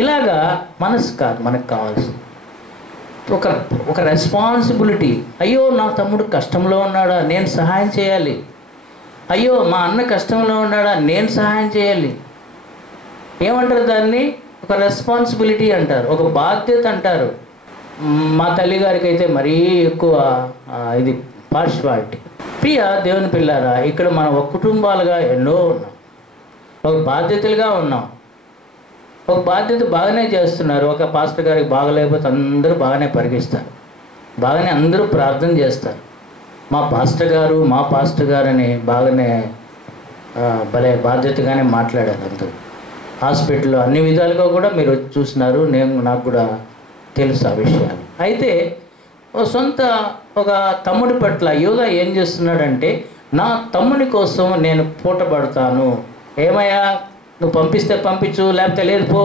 ఇలాగా మనసు కాదు మనకు కావాల్సింది. ఒక రెస్పాన్సిబిలిటీ. అయ్యో నా తమ్ముడు కష్టంలో ఉన్నాడా, నేను సహాయం చేయాలి. అయ్యో మా అన్న కష్టంలో ఉన్నాడా, నేను సహాయం చేయాలి. ఏమంటారు దాన్ని? ఒక రెస్పాన్సిబిలిటీ అంటారు, ఒక బాధ్యత అంటారు. మా తల్లిగారికి అయితే మరీ ఎక్కువ ఇది పార్షివాలిటీ. ప్రియ దేవుని పిల్లారా, ఇక్కడ మనం ఒక కుటుంబాలుగా ఎన్నో ఉన్నాం, ఒక బాధ్యతలుగా ఉన్నాం. ఒక బాధ్యత బాగానే చేస్తున్నారు. ఒక పాస్టర్ గారికి బాగలేకపోతే అందరూ బాగానే పరిగిస్తారు, బాగానే అందరూ ప్రార్థన చేస్తారు. మా పాస్టర్ గారు అని బాగానే భలే బాధ్యతగానే మాట్లాడారు అందరూ. హాస్పిటల్లో అన్ని విధాలుగా కూడా మీరు చూసినారు, నాకు కూడా తెలుసు ఆ విషయాలు. అయితే ఒక తమ్ముడి పట్ల యోధా ఏం చేస్తున్నాడంటే, నా తమ్ముని కోసం నేను పూటపడతాను. ఏమయ్యా, నువ్వు పంపిస్తే పంపించు, లేకపోతే లేదు పో,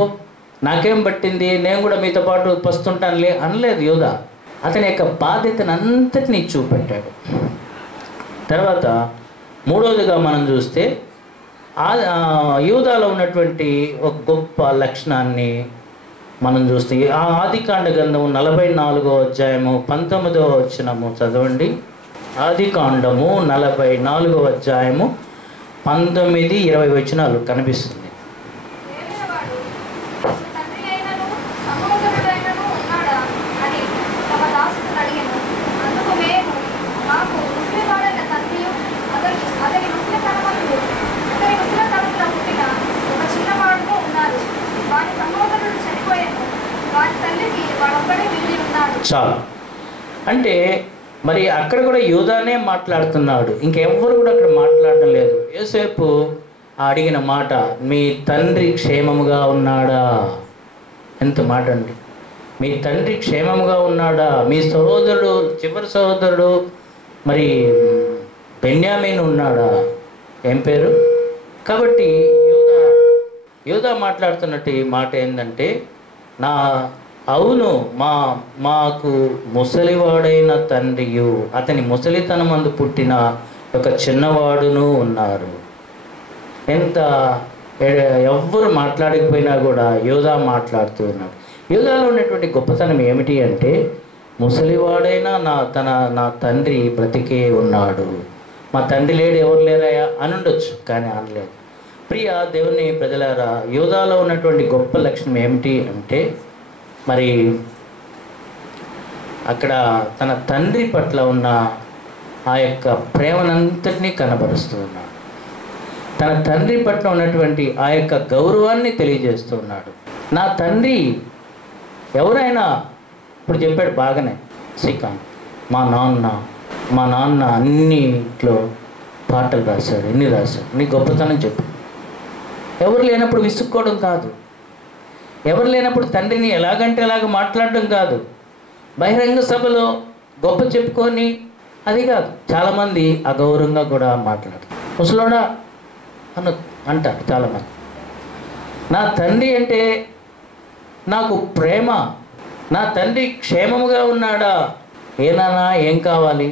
నాకేం పట్టింది, నేను కూడా మీతో పాటు పస్తుంటానులే అనలేదు యోధా. అతని యొక్క బాధ్యతను అంతటినీ చూపెట్టాడు. తర్వాత మూడవదిగా మనం చూస్తే యూదాలో ఉన్నటువంటి ఒక గొప్ప లక్షణాన్ని మనం చూస్తే ఆదికాండ గ్రంథము 44వ అధ్యాయము 19వ వచనము చదవండి. ఆదికాండము 44వ అధ్యాయము 19-20 వచనాలు కనిపిస్తుంది. చాలు అంటే మరి అక్కడ కూడా యూదానే మాట్లాడుతున్నాడు, ఇంకెవ్వరు కూడా అక్కడ మాట్లాడడం లేదు. యోసేపు అడిగిన మాట, మీ తండ్రి క్షేమముగా ఉన్నాడా? ఎంత మాట అండి, మీ తండ్రి క్షేమముగా ఉన్నాడా? మీ సహోదరుడు, చివరి సహోదరుడు మరి బెన్యామీన్ ఉన్నాడా? ఏం పేరు? కాబట్టి యూదా మాట్లాడుతున్నట్టు ఈ మాట ఏంటంటే, అవును మాకు ముసలివాడైన తండ్రియు అతని ముసలితనం అందు పుట్టిన ఒక చిన్నవాడును ఉన్నారు. ఎంత ఎవ్వరు మాట్లాడకపోయినా కూడా యూదా మాట్లాడుతూ ఉన్నాడు. యూదాలో ఉన్నటువంటి గొప్పతనం ఏమిటి అంటే, ముసలివాడైనా నా తండ్రి బ్రతికే ఉన్నాడు. మా తండ్రి లేడు, ఎవరు లేరాయా అని ఉండొచ్చు, కానీ అనలేదు. ప్రియ దేవుని ప్రజలారా, యూదాలో ఉన్నటువంటి గొప్ప లక్షణం ఏమిటి అంటే, మరి అక్కడ తన తండ్రి పట్ల ఉన్న ఆ యొక్క ప్రేమనంతటినీ కనబరుస్తూ ఉన్నాడు. తన తండ్రి పట్ల ఉన్నటువంటి ఆ యొక్క గౌరవాన్ని తెలియజేస్తూ ఉన్నాడు. నా తండ్రి ఎవరైనా ఇప్పుడు చెప్పాడు బాగానే శ్రీకాంత్, మా నాన్న అన్నింట్లో పాటలు రాశాడు, ఎన్ని రాశాడు, నీ గొప్పతనం చెప్పు. ఎవరు లేనప్పుడు విసుక్కోవడం కాదు, ఎవరు లేనప్పుడు తండ్రిని ఎలాగంటే అలాగ మాట్లాడడం కాదు, బహిరంగ సభలో గొప్ప చెప్పుకొని అది కాదు. చాలామంది అగౌరవంగా కూడా మాట్లాడతారు. ముసలోడా అంటారు చాలామంది. నా తండ్రి అంటే నాకు ప్రేమ, నా తండ్రి క్షేమముగా ఉన్నాడా? ఏనానా ఏం కావాలి?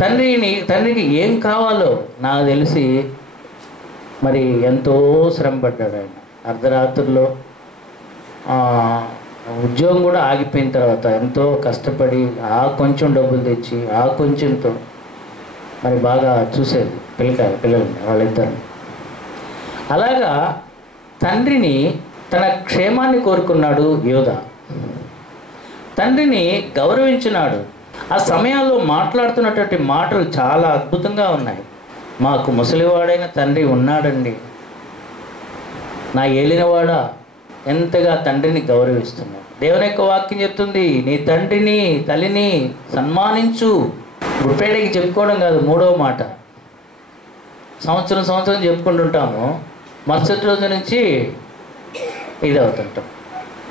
తండ్రికి ఏం కావాలో నాకు తెలిసి మరి ఎంతో శ్రమ పడ్డాడు ఆయన. అర్ధరాత్రుల్లో ఉద్యోగం కూడా ఆగిపోయిన తర్వాత ఎంతో కష్టపడి ఆ కొంచెం డబ్బులు తెచ్చి ఆ కొంచెంతో మరి బాగా చూసేది పిల్లల్ని వాళ్ళిద్దరిని. అలాగా తండ్రిని, తన క్షేమాన్ని కోరుకున్నాడు యోధా. తండ్రిని గౌరవించినాడు. ఆ సమయాల్లో మాట్లాడుతున్నటువంటి మాటలు చాలా అద్భుతంగా ఉన్నాయి. మాకు ముసలివాడైన తండ్రి ఉన్నాడండి, నా ఏలినవాడా, ఎంతగా తండ్రిని గౌరవిస్తున్నాడు. దేవుని యొక్క వాక్యం చెప్తుంది, నీ తండ్రిని తల్లిని సన్మానించు. గుడ్పేటకి చెప్పుకోవడం కాదు, మూడవ మాట. సంవత్సరం చెప్పుకుంటుంటాము, మరుసటి రోజు నుంచి ఇది అవుతుంటాం.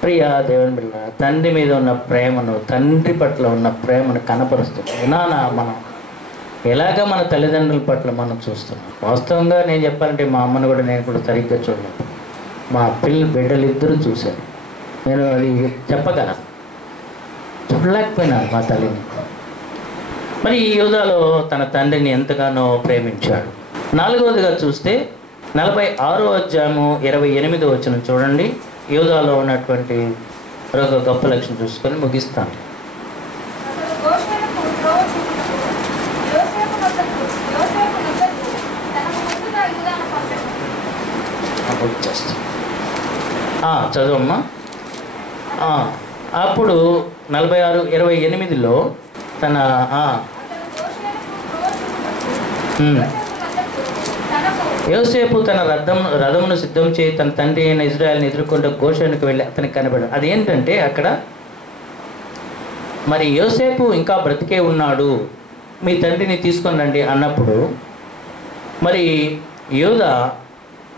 ప్రియ దేవుని బిడ్డ, తండ్రి మీద ఉన్న ప్రేమను, తండ్రి పట్ల ఉన్న ప్రేమను కనపరుస్తుంది. మనం ఎలాగ మన తల్లిదండ్రుల పట్ల మనం చూస్తున్నాం. వాస్తవంగా నేను చెప్పాలంటే మా అమ్మను కూడా నేను కూడా సరిగ్గా చూడలేదు. మా బిడ్డలు ఇద్దరు చూశారు. నేను అది చెప్పగలను, చూడలేకపోయినాను మా తల్లిని. మరి ఈ యూదాలో తన తండ్రిని ఎంతగానో ప్రేమించాడు. 4వదిగా చూస్తే 46వ అధ్యాయము 28వ వచనం చూడండి. యూదాలో ఉన్నటువంటి మరొక గొప్ప లక్షణం చూసుకొని ముగిస్తాను. అతడు గోషెనుకు త్రోవ చూపుటకు యోసేపు వద్దకు తనకు ముందుగా యూదాను పంపెను. చదువమ్మా. అప్పుడు 46:28లో తన యోసేపు తన రథమును సిద్ధం చేయి తన తండ్రి అయిన ఇజ్రాయెల్ని ఎదుర్కొంటూ గోషెనుకు వెళ్ళి అతనికి కనబడాడు. అదేంటంటే అక్కడ మరి యోసేపు ఇంకా బ్రతికే ఉన్నాడు, మీ తండ్రిని తీసుకొని రండి అన్నప్పుడు మరి యూదా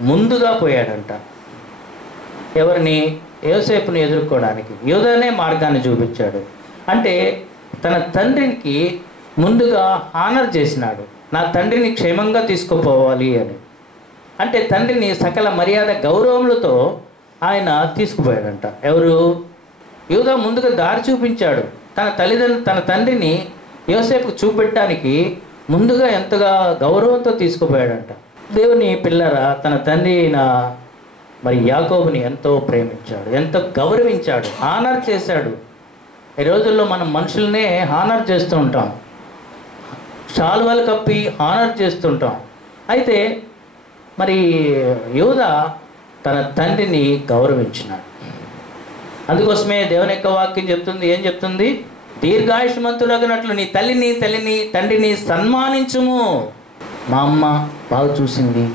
ముందుగా పోయాడంట. ఎవరిని? యోసేపుని ఎదుర్కోవడానికి. యూదానే మార్గాన్ని చూపించాడు. అంటే తన తండ్రికి ముందుగా హానర్ చేసినాడు, నా తండ్రిని క్షేమంగా తీసుకుపోవాలి అని. అంటే తండ్రిని సకల మర్యాద గౌరవములతో ఆయన తీసుకుపోయాడంట. ఎవరు? యూదా ముందుగా దారి చూపించాడు. తన తండ్రిని యోసేపుకు చూపెట్టడానికి ముందుగా ఎంతగా గౌరవంతో తీసుకుపోయాడంట. దేవుని పిల్లరా, తన తండ్రి అయిన మరి యాకోబుని ఎంతో ప్రేమించాడు, ఎంతో గౌరవించాడు, హానర్ చేశాడు. ఈ రోజుల్లో మనం మనుషులనే హానర్ చేస్తూ ఉంటాం, శాలువాలు కప్పి హానర్ చేస్తుంటాం. అయితే మరి యూదా తన తండ్రిని గౌరవించినాడు. అందుకోసమే దేవుని యొక్క వాక్యం చెప్తుంది. ఏం చెప్తుంది? దీర్ఘాయుష్మంతులగినట్లు నీ తండ్రిని సన్మానించుము. మా అమ్మ బాగా చూసింది,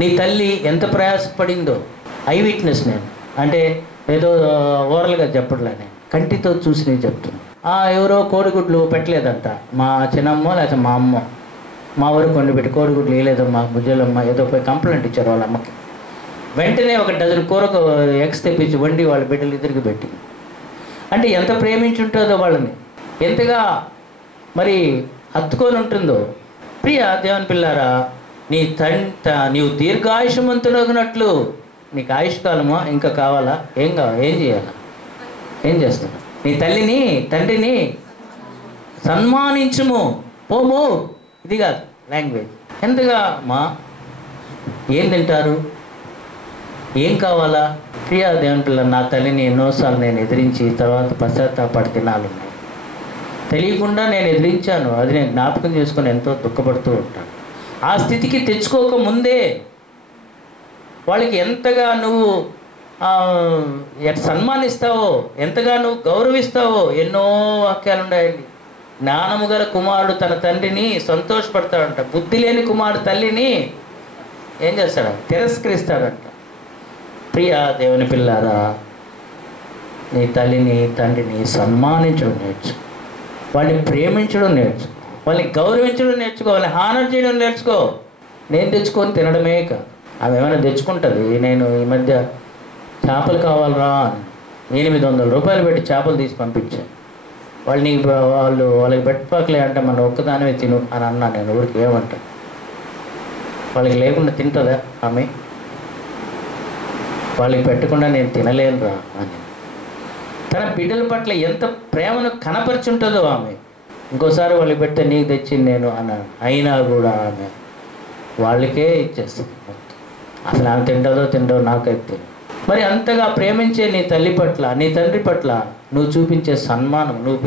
నీ తల్లి ఎంత ప్రయాసపడిందో. ఐ విట్నెస్ నేను, అంటే ఏదో ఓరల్గా చెప్పట్లేనే, కంటితో చూసి నేను చెప్తున్నాను. ఎవరో కోడిగుడ్లు పెట్టలేదంట, మా చిన్నమ్మ లేకపోతే మా అమ్మ మా ఊరు కొండబెట్టి కోడిగుడ్లు వేయలేదమ్మా బుజ్జలమ్మ, ఏదో పోయి కంప్లైంట్ ఇచ్చారు వాళ్ళ అమ్మకి. వెంటనే ఒక డజన్ కూరకు ఎగ్స్ తెప్పించి వండి వాళ్ళ బిడ్డలు ఇద్దరికి పెట్టి. అంటే ఎంత ప్రేమించుంటుందో వాళ్ళని, ఎంతగా మరి హత్తుకొని ఉంటుందో. ప్రియ దేవుని పిల్లారా, నీవు దీర్ఘాయుషమంతునగినట్లు, నీకు ఆయుష్కాలమా ఇంకా కావాలా? ఏం చేయాలా? ఏం చేస్తావు? నీ తండ్రిని సన్మానించుము. పోమో, ఇది కాదు లాంగ్వేజ్. ఎంతగా మా ఏం తింటారు, ఏం కావాలా? ప్రియా దేవుని పిల్ల, నా తల్లిని ఎన్నోసార్లు నేను ఎదిరించి తర్వాత పశ్చాత్తాపడి తినాలి. తెలియకుండా నేను ఎదిరించాను, అది నేను జ్ఞాపకం చేసుకొని ఎంతో దుఃఖపడుతూ ఉంటాను. ఆ స్థితికి తెచ్చుకోక ముందే వాళ్ళకి ఎంతగా నువ్వు సన్మానిస్తావో, ఎంతగా నువ్వు గౌరవిస్తావో. ఎన్నో వాక్యాలు ఉన్నాయండి. జ్ఞానము గల కుమారుడు తన తండ్రిని సంతోషపడతాడంట, బుద్ధి లేని కుమారుడు తల్లిని ఏం చేస్తాడు? తిరస్కరిస్తాడంట. ప్రియా దేవుని పిల్లారా, నీ తల్లిని తండ్రిని సన్మానించడం నేర్చుకో, వాళ్ళని ప్రేమించడం నేర్చుకో, వాళ్ళని గౌరవించడం నేర్చుకో, వాళ్ళని హానర్ చేయడం నేర్చుకో. నేను తెచ్చుకొని తినడమే కాదు, ఆమె ఏమైనా తెచ్చుకుంటుంది. నేను ఈ మధ్య చేపలు కావాలరా అని 800 రూపాయలు పెట్టి చేపలు తీసి పంపించాను. వాళ్ళకి పెట్టపాకలే అంటే మన ఒక్కదానివే తిను అని అన్నా. నేను ఊరికి ఏమంటా, వాళ్ళకి లేకుండా తింటుందా ఆమె? వాళ్ళకి పెట్టకుండా నేను తినలేనురా అని తన బిడ్డల పట్ల ఎంత ప్రేమను కనపరుచుంటుందో ఆమె. ఇంకోసారి వాళ్ళకి పెడితే నీకు తెచ్చింది నేను అన్నాను. అయినా కూడా ఆమె వాళ్ళకే ఇచ్చేస్తుంది. అసలు ఆమె తింటదో నాకైతే. మరి అంతగా ప్రేమించే నీ తల్లి పట్ల, నీ తండ్రి పట్ల నువ్వు చూపించే సన్మానం, నువ్వు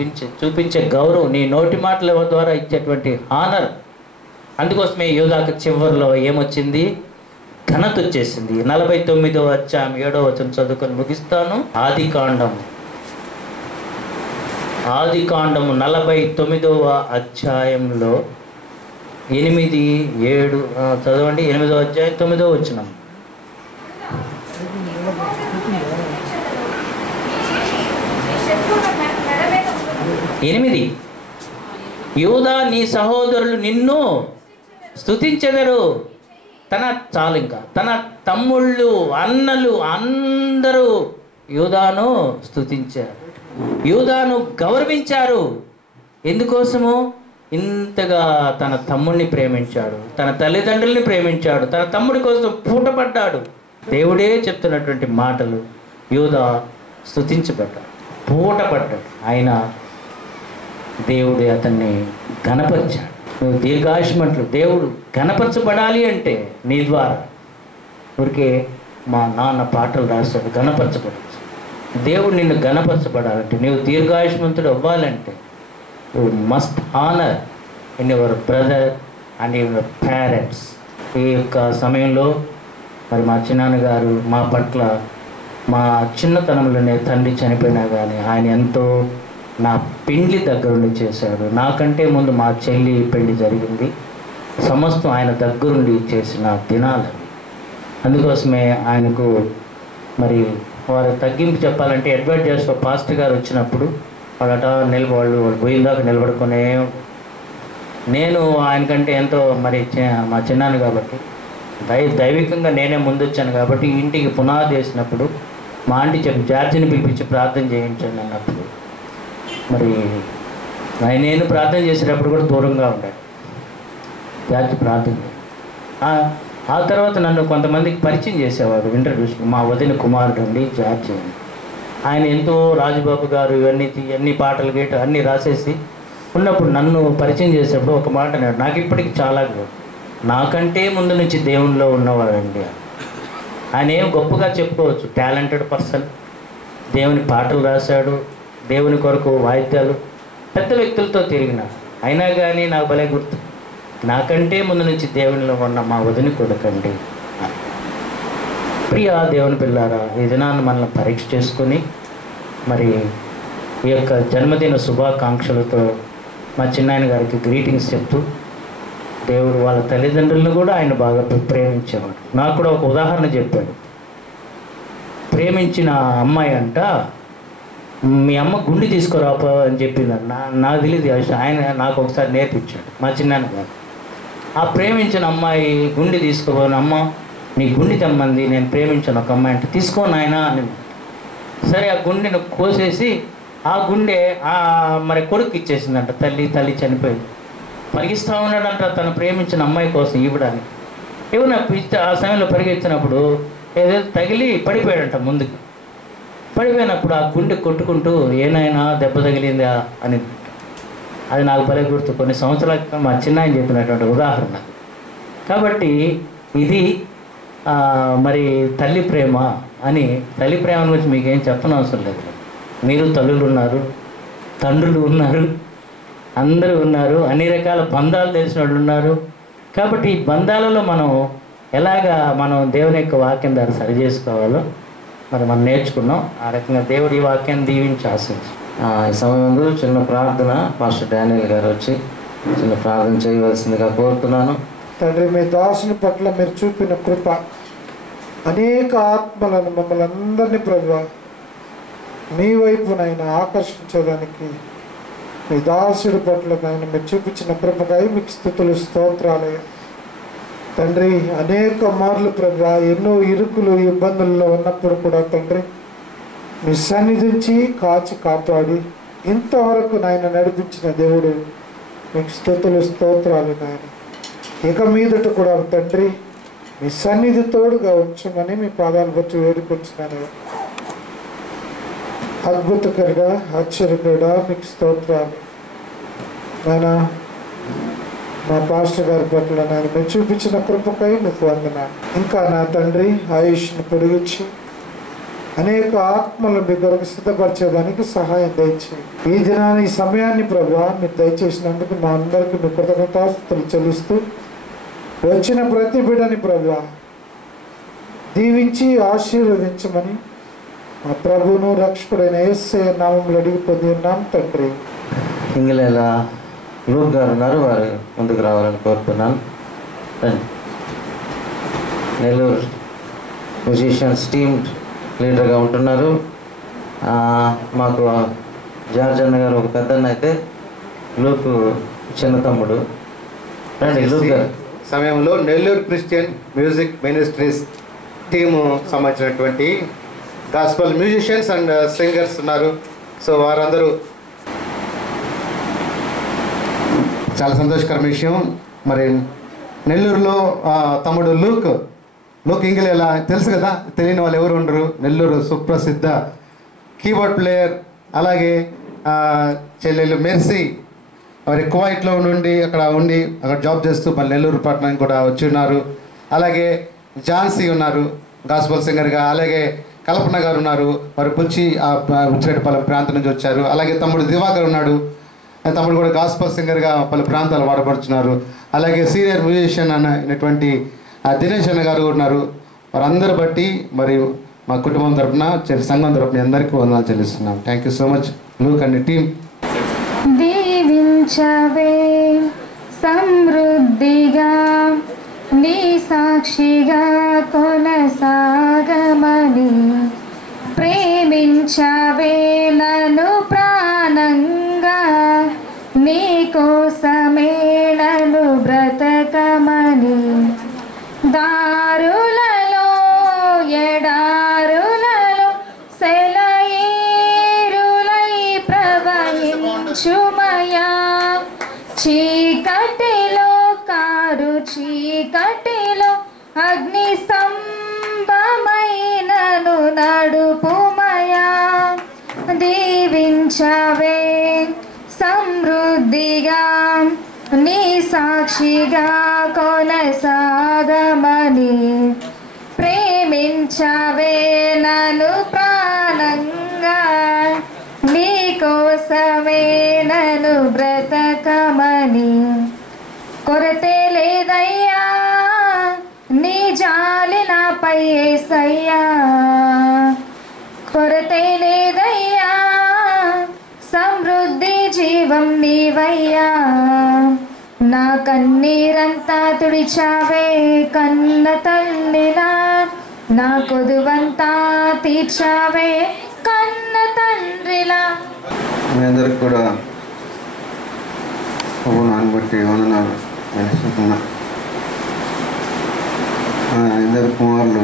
చూపించే గౌరవం, నీ నోటి మాటల ద్వారా ఇచ్చేటువంటి హానర్. అందుకోసమే యూదాకు చివరిలో ఏమొచ్చింది? ఘనత వచ్చేసింది. 49వ అధ్యాయం 7వ వచనం చదువుకొని ముగిస్తాను. ఆదికాండము 49వ అధ్యాయంలో 8, 7 చదవండి. 8వ అధ్యాయం 9వ వచనం. ఎనిమిది, యూదా నీ సహోదరులు నిన్ను స్తుతించెదరు. తన తమ్ముళ్ళు అన్నలు అందరూ యూదాను స్తుతించారు, యూదాను గౌరవించారు. ఎందుకోసము? ఇంతగా తన తమ్ముడిని ప్రేమించాడు, తన తల్లిదండ్రుల్ని ప్రేమించాడు, తన తమ్ముడి కోసం పూటపడ్డాడు. దేవుడే చెప్తున్నటువంటి మాటలు. యూదా స్తుతించబడ్డాడు, పూటపడ్డాడు. ఆయన దేవుడు అతన్ని ఘనపరిచాడు. నువ్వు దీర్ఘాయుష్మంతులు, దేవుడు ఘనపరచబడాలి అంటే నీ ద్వారా. ఊరికే మా నాన్న పాటలు రాస్తాడు, ఘనపరచబడచ్చు. దేవుడు నిన్ను ఘనపరచబడాలంటే, నీవు దీర్ఘాయుష్మంతుడు అవ్వాలంటే you must honour in your brother and your parents. ఈ యొక్క సమయంలో మరి మా చిన్నాన్నగారు మా పట్ల మా చిన్నతనంలోనే తండ్రి చనిపోయినా కానీ ఆయన ఎంతో నా పెళ్లి దగ్గరుండి చేశాడు. నాకంటే ముందు మా చెల్లి పెళ్లి జరిగింది. సమస్తం ఆయన దగ్గరుండి చేసిన దినాలు. అందుకోసమే ఆయనకు మరి వారు తగ్గింపు చెప్పాలంటే అడ్వైట్ చేస్తూ పాస్టర్ గారు వచ్చినప్పుడు వాళ్ళట వాళ్ళు పోయిందాక నిలబడుకునే. నేను ఆయనకంటే ఎంతో మరి మా చిన్నాను కాబట్టి దైవికంగా నేనే ముందు వచ్చాను కాబట్టి ఇంటికి పునాది వేసినప్పుడు మా ఆంటీ చెప్పి జార్జిని పిలిపించి ప్రార్థన చేయించండి అన్నప్పుడు మరి నేను ప్రార్థన చేసేటప్పుడు కూడా దూరంగా ఉండాడు జార్జి ప్రార్థన. ఆ తర్వాత నన్ను కొంతమందికి పరిచయం చేసేవాడు, ఇంట్రడ్యూస్. మా వదిన కుమారుడు అండి జార్జి అని. ఆయన ఎంతో రాజుబాబు గారు ఇవన్నీ పాటలు గేట అన్నీ రాసేసి ఉన్నప్పుడు నన్ను పరిచయం చేసేప్పుడు ఒక మాట అన్నాడు, నాకు ఇప్పటికి చాలా నాకంటే ముందు నుంచి దేవునిలో ఉన్నవాడండి. ఆయన ఏం గొప్పగా చెప్పుకోవచ్చు, టాలెంటెడ్ పర్సన్, దేవుని పాటలు రాశాడు, దేవుని కొరకు వాయిద్యాలు, పెద్ద వ్యక్తులతో తిరిగిన. అయినా కానీ నాకు భలే గుర్తు, నాకంటే ముందు నుంచి దేవునిలో ఉన్న మా వదిని కొడుకండి. ప్రియ దేవుని పిల్లారా, ఈ దినాన్ని మనల్ని పరీక్ష చేసుకొని మరి ఈ యొక్క జన్మదిన శుభాకాంక్షలతో మా చిన్నాయన గారికి గ్రీటింగ్స్ చెప్తూ, దేవుడు వాళ్ళ తల్లిదండ్రులను కూడా ఆయన బాగా ప్రేమించేవాడు. నాకు కూడా ఒక ఉదాహరణ చెప్పాడు. ప్రేమించిన అమ్మాయి అంట మీ అమ్మ గుండి తీసుకురాపో అని చెప్పింది. నాకు తెలియదు ఆయన నాకు ఒకసారి నేర్పించాడు మా చిన్నాయన గారు. ఆ ప్రేమించిన అమ్మాయి గుండి తీసుకోపోయిన, అమ్మ నీ గుండి తెమ్మంది, నేను ప్రేమించాను ఒక అమ్మాయి అంటే, తీసుకో నాయనా అని. సరే ఆ గుండెను కోసేసి ఆ గుండె మరి కొడుకు ఇచ్చేసిందంట. తల్లి చనిపోయింది. పరిగిస్తూ ఉన్నాడంట తను ప్రేమించిన అమ్మాయి కోసం ఇవ్వడానికి. ఇవ్వనప్పుడు ఆ సమయంలో పరిగెత్తినప్పుడు ఏదో తగిలి పడిపోయాడంట ముందుకు. పడిపోయినప్పుడు ఆ గుండె కొట్టుకుంటూ ఏనాయనా దెబ్బ తగిలిందా అని. అది నాకు భలే గుర్తు, కొన్ని సంవత్సరాల క్రితం మా చిన్నాయన చెప్పినటువంటి ఉదాహరణ. కాబట్టి ఇది మరి తల్లి ప్రేమ అని. తల్లి ప్రేమ గురించి మీకేం చెప్పనవసరం లేదు. మీరు తల్లులు ఉన్నారు, తండ్రులు ఉన్నారు, అందరూ ఉన్నారు, అన్ని రకాల బంధాలు తెలిసిన వాళ్ళు ఉన్నారు. కాబట్టి ఈ బంధాలలో మనం మనం దేవుని యొక్క వాక్యం ద్వారా సరి చేసుకోవాలో మనం నేర్చుకున్నాం. ఆ రకంగా దేవుడు ఈ వాక్యాన్ని దీవించి ఆశించి ఈ సమయంలో చిన్న ప్రార్థన పాస్టర్ డానియల్ గారు వచ్చి చిన్న ప్రార్థన చేయవలసిందిగా కోరుతున్నాను. తండ్రి, మీ దాసుని పట్ల మీరు చూపిన కృప, అనేక ఆత్మలను మమ్మల్ని అందరినీ ప్రభువా మీ వైపునైనా ఆకర్షించడానికి మీ దాసుడి పట్ల నాయన మీరు చూపించిన కృపకై మీకు స్తుతులు స్తోత్రాలు తండ్రి. అనేక మార్లు ప్రభువా ఎన్నో ఇరుకులు ఇబ్బందుల్లో ఉన్నప్పుడు కూడా తండ్రి మీ సన్నిధించి కాచి కాపాడి ఇంతవరకు నాయన నడిపించిన దేవుడు మీకు స్తుతులు స్తోత్రాలు నాయన. ఇక మీదట కూడా తండ్రి మీ సన్నిధి తోడుగా ఉంచమని మీ పాదాలు బట్టి వేడుకొచ్చినాను. అద్భుతకరుడా, ఆశ్చర్యకరుడా మీకు స్తోత్రాలు నాయన. మా పాస్టర్ గారి పట్ల నేను మీరు చూపించిన కృపకై మీకు వందనాలు. ఇంకా నా తండ్రి ఆయుష్ని పొడిగించి అనేక ఆత్మలను మీ కొరకు సిద్ధపరచేదానికి సహాయం దయచేయి. ఈ దినాన్ని ఈ సమయాన్ని ప్రభువా మీరు దయచేసినందుకు మా అందరికీ మీ కృతజ్ఞతాస్తుతులు చెల్లిస్తూ వచ్చిన ప్రతి బిడ్డని ప్రభువా దీవించి ఆశీర్వదించమని మా ప్రభువును రక్షకుడైన యేసయ్య నామములో అడిగి పొంది ఉన్నాం తండ్రి. ఇంగ్లేల లూక్ గారు ఉన్నారు, వారు ముందుకు రావాలని కోరుతున్నాను. నెల్లూరు మ్యూజిషియన్స్ టీమ్ లీడర్గా ఉంటున్నారు. మాకు జార్జ్ అన్న గారు ఒక పెద్దన్న అయితే లూక్ చిన్న తమ్ముడు. రండి లూక్ గారు. సమయంలో Nellore Christian music ministries team సంబంధించినటువంటి గాస్పల్ మ్యూజిషియన్స్ అండ్ సింగర్స్ ఉన్నారు. సో వారందరూ చాలా సంతోషకరమైన విషయం. మరి నెల్లూరులో తమ్ముడు లూక్ ఇంగిలేల తెలుసు కదా, తెలియని వాళ్ళు ఎవరు ఉండరు. నెల్లూరు సుప్రసిద్ధ కీబోర్డ్ ప్లేయర్, అలాగే చెల్లెలు మెర్సీ వారి కువైట్లో నుండి అక్కడ జాబ్ చేస్తూ మళ్ళీ నెల్లూరు పట్టణానికి కూడా వచ్చి ఉన్నారు. అలాగే ఝాన్సీ ఉన్నారు గాస్పల్ సింగర్గా. అలాగే కల్పన గారు ఉన్నారు, వారు పుచ్చి ఉచ్చిరెడ్డిపాలెం ప్రాంతం నుంచి వచ్చారు. అలాగే తమ్ముడు దివాకర్ ఉన్నాడు, తమ్ముడు కూడా గాస్పల్ సింగర్గా పలు ప్రాంతాలు వాడపడుతున్నారు. అలాగే సీనియర్ మ్యూజిషియన్ అయినటువంటి దినేష్ అన్న గారు ఉన్నారు. వారందరూ బట్టి మరియు మా కుటుంబం తరఫున సంఘం తరఫున అందరికీ వందనాలు చెల్లిస్తున్నాం. Thank you so much Luke and team. దీవించవే సమృద్ధిగా నీ సాక్షిగా కొనసాగమని, ప్రేమించవే నన్ను ప్రాణంగా, నీ కోసమే నన్ను బ్రతకమని, దారులలో ఎడారులలో సెలయేరులై ప్రవహించుమయా, చీకటిలో కారు చీకటిలో అగ్ని స్తంభమైనను నడుపుమయా, దీవించవే సమృద్ధిగా నీ సాక్షిగా కొనసాగమని, ప్రేమించవే నన్ను ప్రాణంగా, నీ కోసమే నన్ను బ్రతకమని, కొరతే లేదయ్యా నీ జాలి నాపై యేసయ్యా, కొరతే లేదయ్యా సమృద్ధి జీవం నీవయ్యా, నా కన్నీరంతా తుడిచావే కన్న తల్లిలా, నా కొదువంతా తీర్చావే కన్న తండ్రిలా. మీ అందరికి కూడా ప్రభువుని బట్టి వందనాలు తెలుసుకున్నా. ఇద్దరు కుమారులు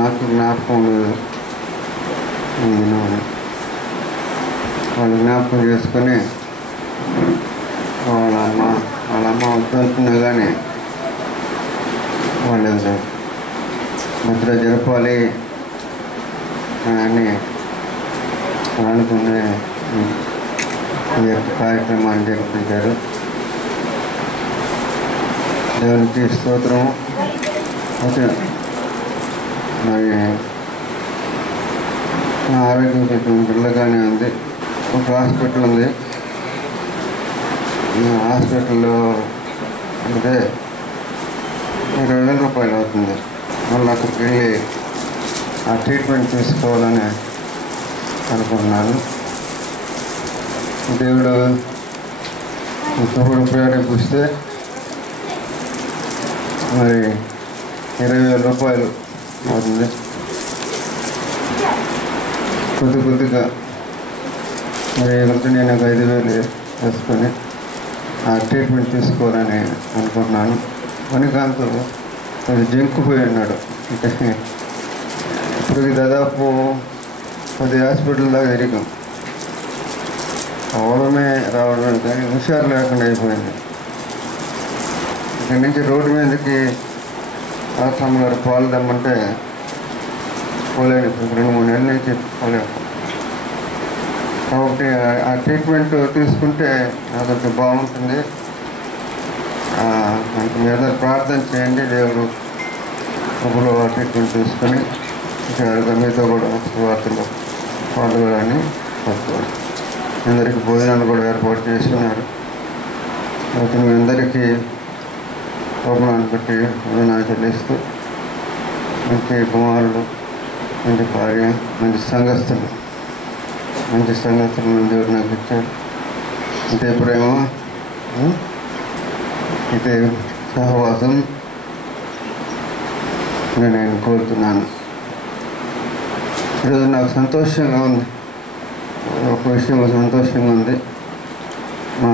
నాకు జ్ఞాపకం లేదు. వాళ్ళు జ్ఞాపకం చేసుకొని వాళ్ళ అమ్మ వద్దనుకున్నా కానీ వాళ్ళు మధ్యలో జరపాలి అని అనుకునే ఈ యొక్క కార్యక్రమాన్ని జరిపించారు. దేవునికి స్తోత్రం. అయితే మరి నా ఆరోగ్యం కొంచెం పిల్లగానే ఉంది. ఒక హాస్పిటల్ ఉంది. హాస్పిటల్లో అంటే 20,000 రూపాయలు అవుతుంది. మళ్ళీ అక్కడికి వెళ్ళి ఆ ట్రీట్మెంట్ తీసుకోవాలని అనుకుంటున్నాను. దేవుడు తమ్ముడు ప్రేరేపిస్తే మరి 20,000 రూపాయలు అవుతుంది. కొద్దిగా మరి వెళ్తే నేను ఒక 5,000 వేసుకొని ఆ ట్రీట్మెంట్ తీసుకోవాలని అనుకుంటున్నాను. మణికాంత్ కొంచెం జంకుపోయి ఉన్నాడు. అంటే ఇప్పుడు దాదాపు 10 హాస్పిటల్ దాకా తిరిగాం. రావడమే కానీ హుషారు లేకుండా అయిపోయింది. ఇక్కడి నుంచి రోడ్డు మీదకి ఆశ్రమం గారు పాలు తెమ్మంటే పోలేడు. ఇప్పుడు 2-3 నెలల నుంచి పోలేము. కాబట్టి ఆ ట్రీట్మెంట్ తీసుకుంటే అదొక బాగుంటుంది. మనకి మీద ప్రార్థన చేయండి. దేవుడు ప్రభులో ట్రీట్మెంట్ తీసుకొని మీతో కూడా వార్తలు పాల్గొనాలని కోరుకోవాలి. అందరికీ భోజనాలు కూడా ఏర్పాటు చేస్తున్నారు. అయితే మీ అందరికీ కోపనాన్ని బట్టి భోజనాలు చెల్లిస్తూ మంచి కుమారులు, మంచి భార్య, మంచి సంఘస్థులు దేవుడు నాకు ఇచ్చాడు. ఇంతే ప్రేమ, ఇదే సహవాసం నేను కోరుతున్నాను. ఈరోజు నాకు సంతోషంగా ఉంది. ఒక విషయం సంతోషంగా ఉంది. మా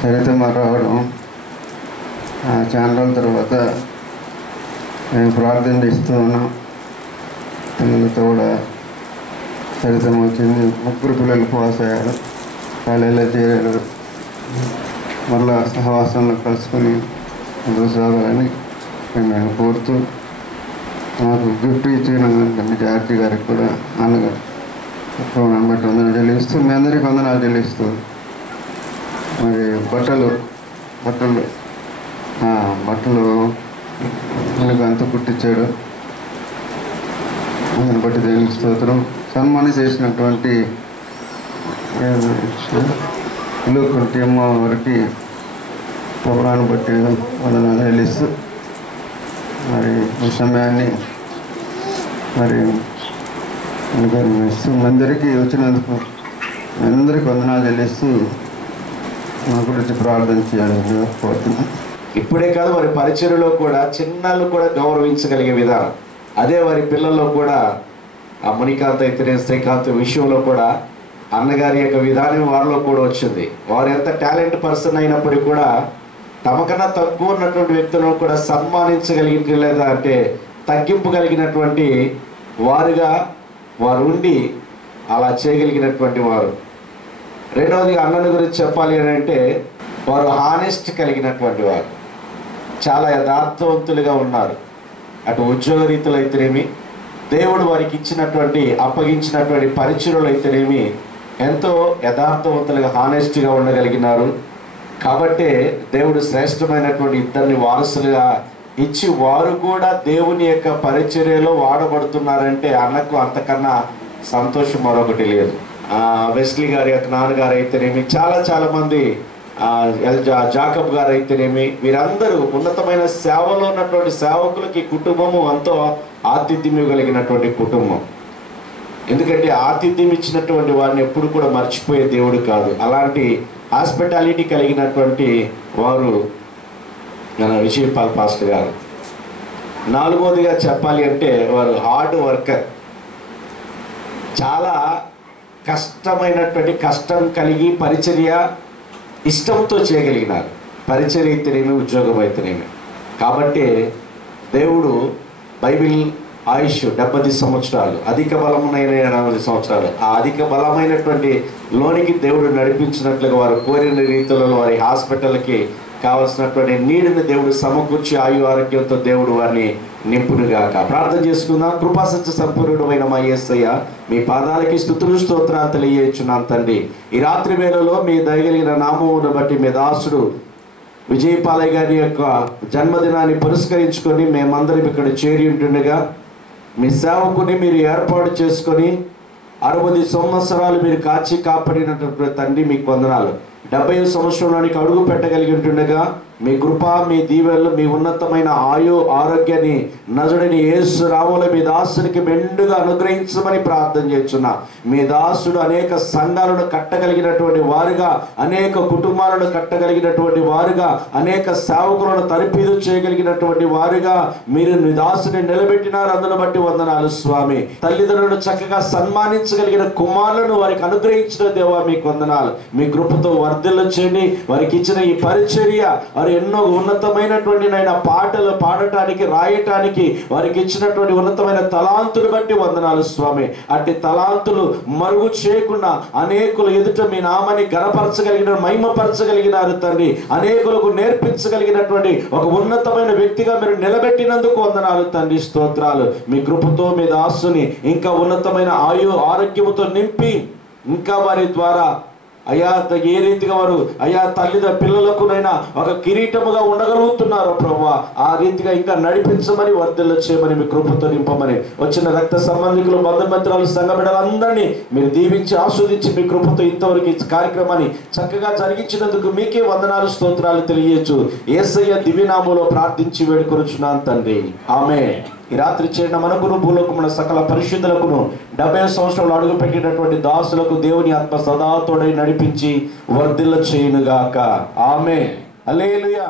సరితమ్మ రావడం చాలా రోజుల తర్వాత నేను ప్రార్థన చేస్తూ ఉన్నాం. పిల్లలతో కూడా సరితమ్మ వచ్చింది. 3 పిల్లలు పాస్ అయ్యారు, కాలేజీలో చేరారు. మళ్ళా సహవాసంలో కలుసుకొని ముందుకు సాగాలని నేను కోరుతూ, నాకు గిఫ్ట్ ఇచ్చిన జార్జీ గారికి కూడా నాన్నగారు ప్రభువుని బట్టి వందనాలు చెల్లిస్తూ మీ అందరికీ వందనాలు చెల్లిస్తూ మరి బట్టలు మనకు అంత కుట్టించాడు. దాన్ని బట్టి దేవునికి స్తోత్రం. సన్మానం చేసినటువంటి టీమ్ వారికి ప్రభువుని బట్టి వందనాలు చెల్లిస్తూ మరి ఈ సమయాన్ని మరి అందరికీ వచ్చినందుకు అందరికీ వందనాలు చెల్లిస్తూ మా గురించి ప్రార్థన చేయాలని కోరుతున్నాను. ఇప్పుడే కాదు, వారి పరిచర్యలో కూడా చిన్నాళ్ళు కూడా గౌరవించగలిగే విధానం అదే. వారి పిల్లల్లో కూడా ఆ మునికాంత్ అయితే శ్రీకాంత్ విషయంలో కూడా అన్నగారి యొక్క విధానం వారిలో కూడా వచ్చింది. వారు ఎంత టాలెంట్ పర్సన్ అయినప్పటికీ కూడా తమకన్నా తక్కువ ఉన్నటువంటి వ్యక్తులను కూడా సన్మానించగలిగలేదా అంటే తగ్గింపు కలిగినటువంటి వారుగా వారు ఉండి అలా చేయగలిగినటువంటి వారు. రెండవదిగా అన్నని గురించి చెప్పాలి అని అంటే వారు హానెస్ట్ కలిగినటువంటి వారు, చాలా యథార్థవంతులుగా ఉన్నారు. అటు ఉద్యోగ రీతులు అయితేనేమి, దేవుడు వారికి ఇచ్చినటువంటి అప్పగించినటువంటి పరిచర్యలు అయితేనేమి ఎంతో యథార్థవంతులుగా హానెస్ట్గా ఉండగలిగినారు. కాబట్టే దేవుడు శ్రేష్టమైనటువంటి ఇద్దరిని వారసులుగా ఇచ్చి వారు కూడా దేవుని యొక్క పరిచర్యలో వాడబడుతున్నారంటే అన్నకు అంతకన్నా సంతోషం మరొకటి లేదు. వెస్లీ గారి యొక్క నాన్నగారు అయితేనేమి, చాలా మంది జాకబ్ గారు అయితేనేమి, వీరందరూ ఉన్నతమైన సేవలో ఉన్నటువంటి సేవకులకి కుటుంబము ఎంతో ఆతిథ్యం కలిగినటువంటి కుటుంబం. ఎందుకంటే ఆతిథ్యం ఇచ్చినటువంటి వారిని ఎప్పుడు కూడా మర్చిపోయే దేవుడు కాదు. అలాంటి హాస్పిటాలిటీ కలిగినటువంటి వారు మన విజయపాల్ పాస్టర్ గారు. నాలుగవదిగా చెప్పాలి అంటే వారు హార్డ్ వర్కర్, చాలా కష్టమైనటువంటి కష్టం కలిగి పరిచర్య ఇష్టంతో చేయగలిగినారు. పరిచర్య అయితేనేమి, ఉద్యోగం అయితేనేమి. కాబట్టి దేవుడు బైబిల్ ఆయుష్ 70 సంవత్సరాలు, అధిక బలమైన 80 సంవత్సరాలు. ఆ అధిక బలమైనటువంటి లోనికి దేవుడు నడిపించినట్లుగా వారు కోరిన రీతిలో వారి హాస్పిటల్కి కావలసినటువంటి నీటిని దేవుడు సమకూర్చి ఆయు ఆరోగ్యంతో దేవుడు వారిని నింపునుగాక. ప్రార్థన చేసుకుందాం. కృపాసత్య సంపూర్ణుడైన మా యేసయ్య, మీ పాదాలకి స్తుతులు స్తోత్రాలు తెలియజేస్తున్నాం తండ్రి. ఈ రాత్రి వేళలో మీ దయగలిగిన నామమును బట్టి మీ దాసుడు విజయపాలయ్య గారి యొక్క జన్మదినాన్ని పురస్కరించుకొని మేమందరం ఇక్కడ చేరి ఉంటుండగా మీ సేవకుని మీరు ఏర్పాటు చేసుకొని 60 సంవత్సరాలు మీరు కాచి కాపాడినటువంటి తండ్రి మీకు వందనాలు. 70వ సంవత్సరంలోనికి అడుగు పెట్టగలిగి ఉంటుండగా మీ కృప, మీ దీవెనలు, మీ ఉన్నతమైన ఆరోగ్యాన్ని నజరుడైన యేసు రాముల మీ దాసునికి మెండుగా అనుగ్రహించమని ప్రార్థన చేస్తున్నా. మీ దాసుడు అనేక సంఘాలను కట్టగలిగినటువంటి వారుగా, అనేక కుటుంబాలను కట్టగలిగినటువంటి వారుగా, అనేక సేవకులను తరిపీదు చేయగలిగినటువంటి వారుగా మీరు మీ దాసుని నిలబెట్టినారు. అందును బట్టి వందనాలు స్వామి. తల్లిదండ్రులను చక్కగా సన్మానించగలిగిన కుమారులను వారికి అనుగ్రహించిన దేవా మీకు వందనాలు. మీ కృపతో వర్ధిల్ల చేయండి. వారికి ఇచ్చిన ఈ పరిచర్య వారు ఎన్నో ఉన్నతమైనటువంటి నాయన పాటలు పాడటానికి, రాయటానికి వారికి ఇచ్చినటువంటి ఉన్నతమైన తలాంతులు బట్టి వందనాలు స్వామి. అట్టి తలాంతులు మరుగు చేయకుండా అనేకులు ఎదుట మీ నామాన్ని గణపరచగలిగిన, మహిమపరచగలిగినారు తండ్రి. అనేకులకు నేర్పించగలిగినటువంటి ఒక ఉన్నతమైన వ్యక్తిగా మీరు నిలబెట్టినందుకు వందనాలు తండ్రి. స్తోత్రాలు. మీ కృపతో మీ దాసుని ఇంకా ఉన్నతమైన ఆరోగ్యముతో నింపి ఇంకా వారి ద్వారా అయ్యా ఏ రీతిగా వారు అయ్యా పిల్లలకునైనా ఒక కిరీటముగా ఉండగలుగుతున్నారో ప్రభువా, ఆ రీతిగా ఇంకా నడిపించమని, వర్ధిల్ల చేయమని, మీ కృపతో నింపమని, వచ్చిన రక్త సంబంధికులు, బంధుమిత్రాలు, సంఘ బిడ్డలందరినీ మీరు దీవించి ఆస్వాదించి మీ కృపతో ఇంతవరకు ఈ కార్యక్రమాన్ని చక్కగా జరిగించినందుకు మీకే వందనాలు స్తోత్రాలు తెలియచ్చు. యేసయ్య దివ్యనామములో ప్రార్థించి వేడుకొనుచున్నాను తండ్రి. ఆమేన్. ఈ రాత్రి చేరిన మనకును భూలోకమున సకల పరిశుద్ధులకును 70 సంవత్సరాలు అడుగు పెట్టినటువంటి దాసులకు దేవుని ఆత్మ సదా తోడై నడిపించి వర్ధిల్ల చేయునుగాక. ఆమేన్. హల్లెలూయా.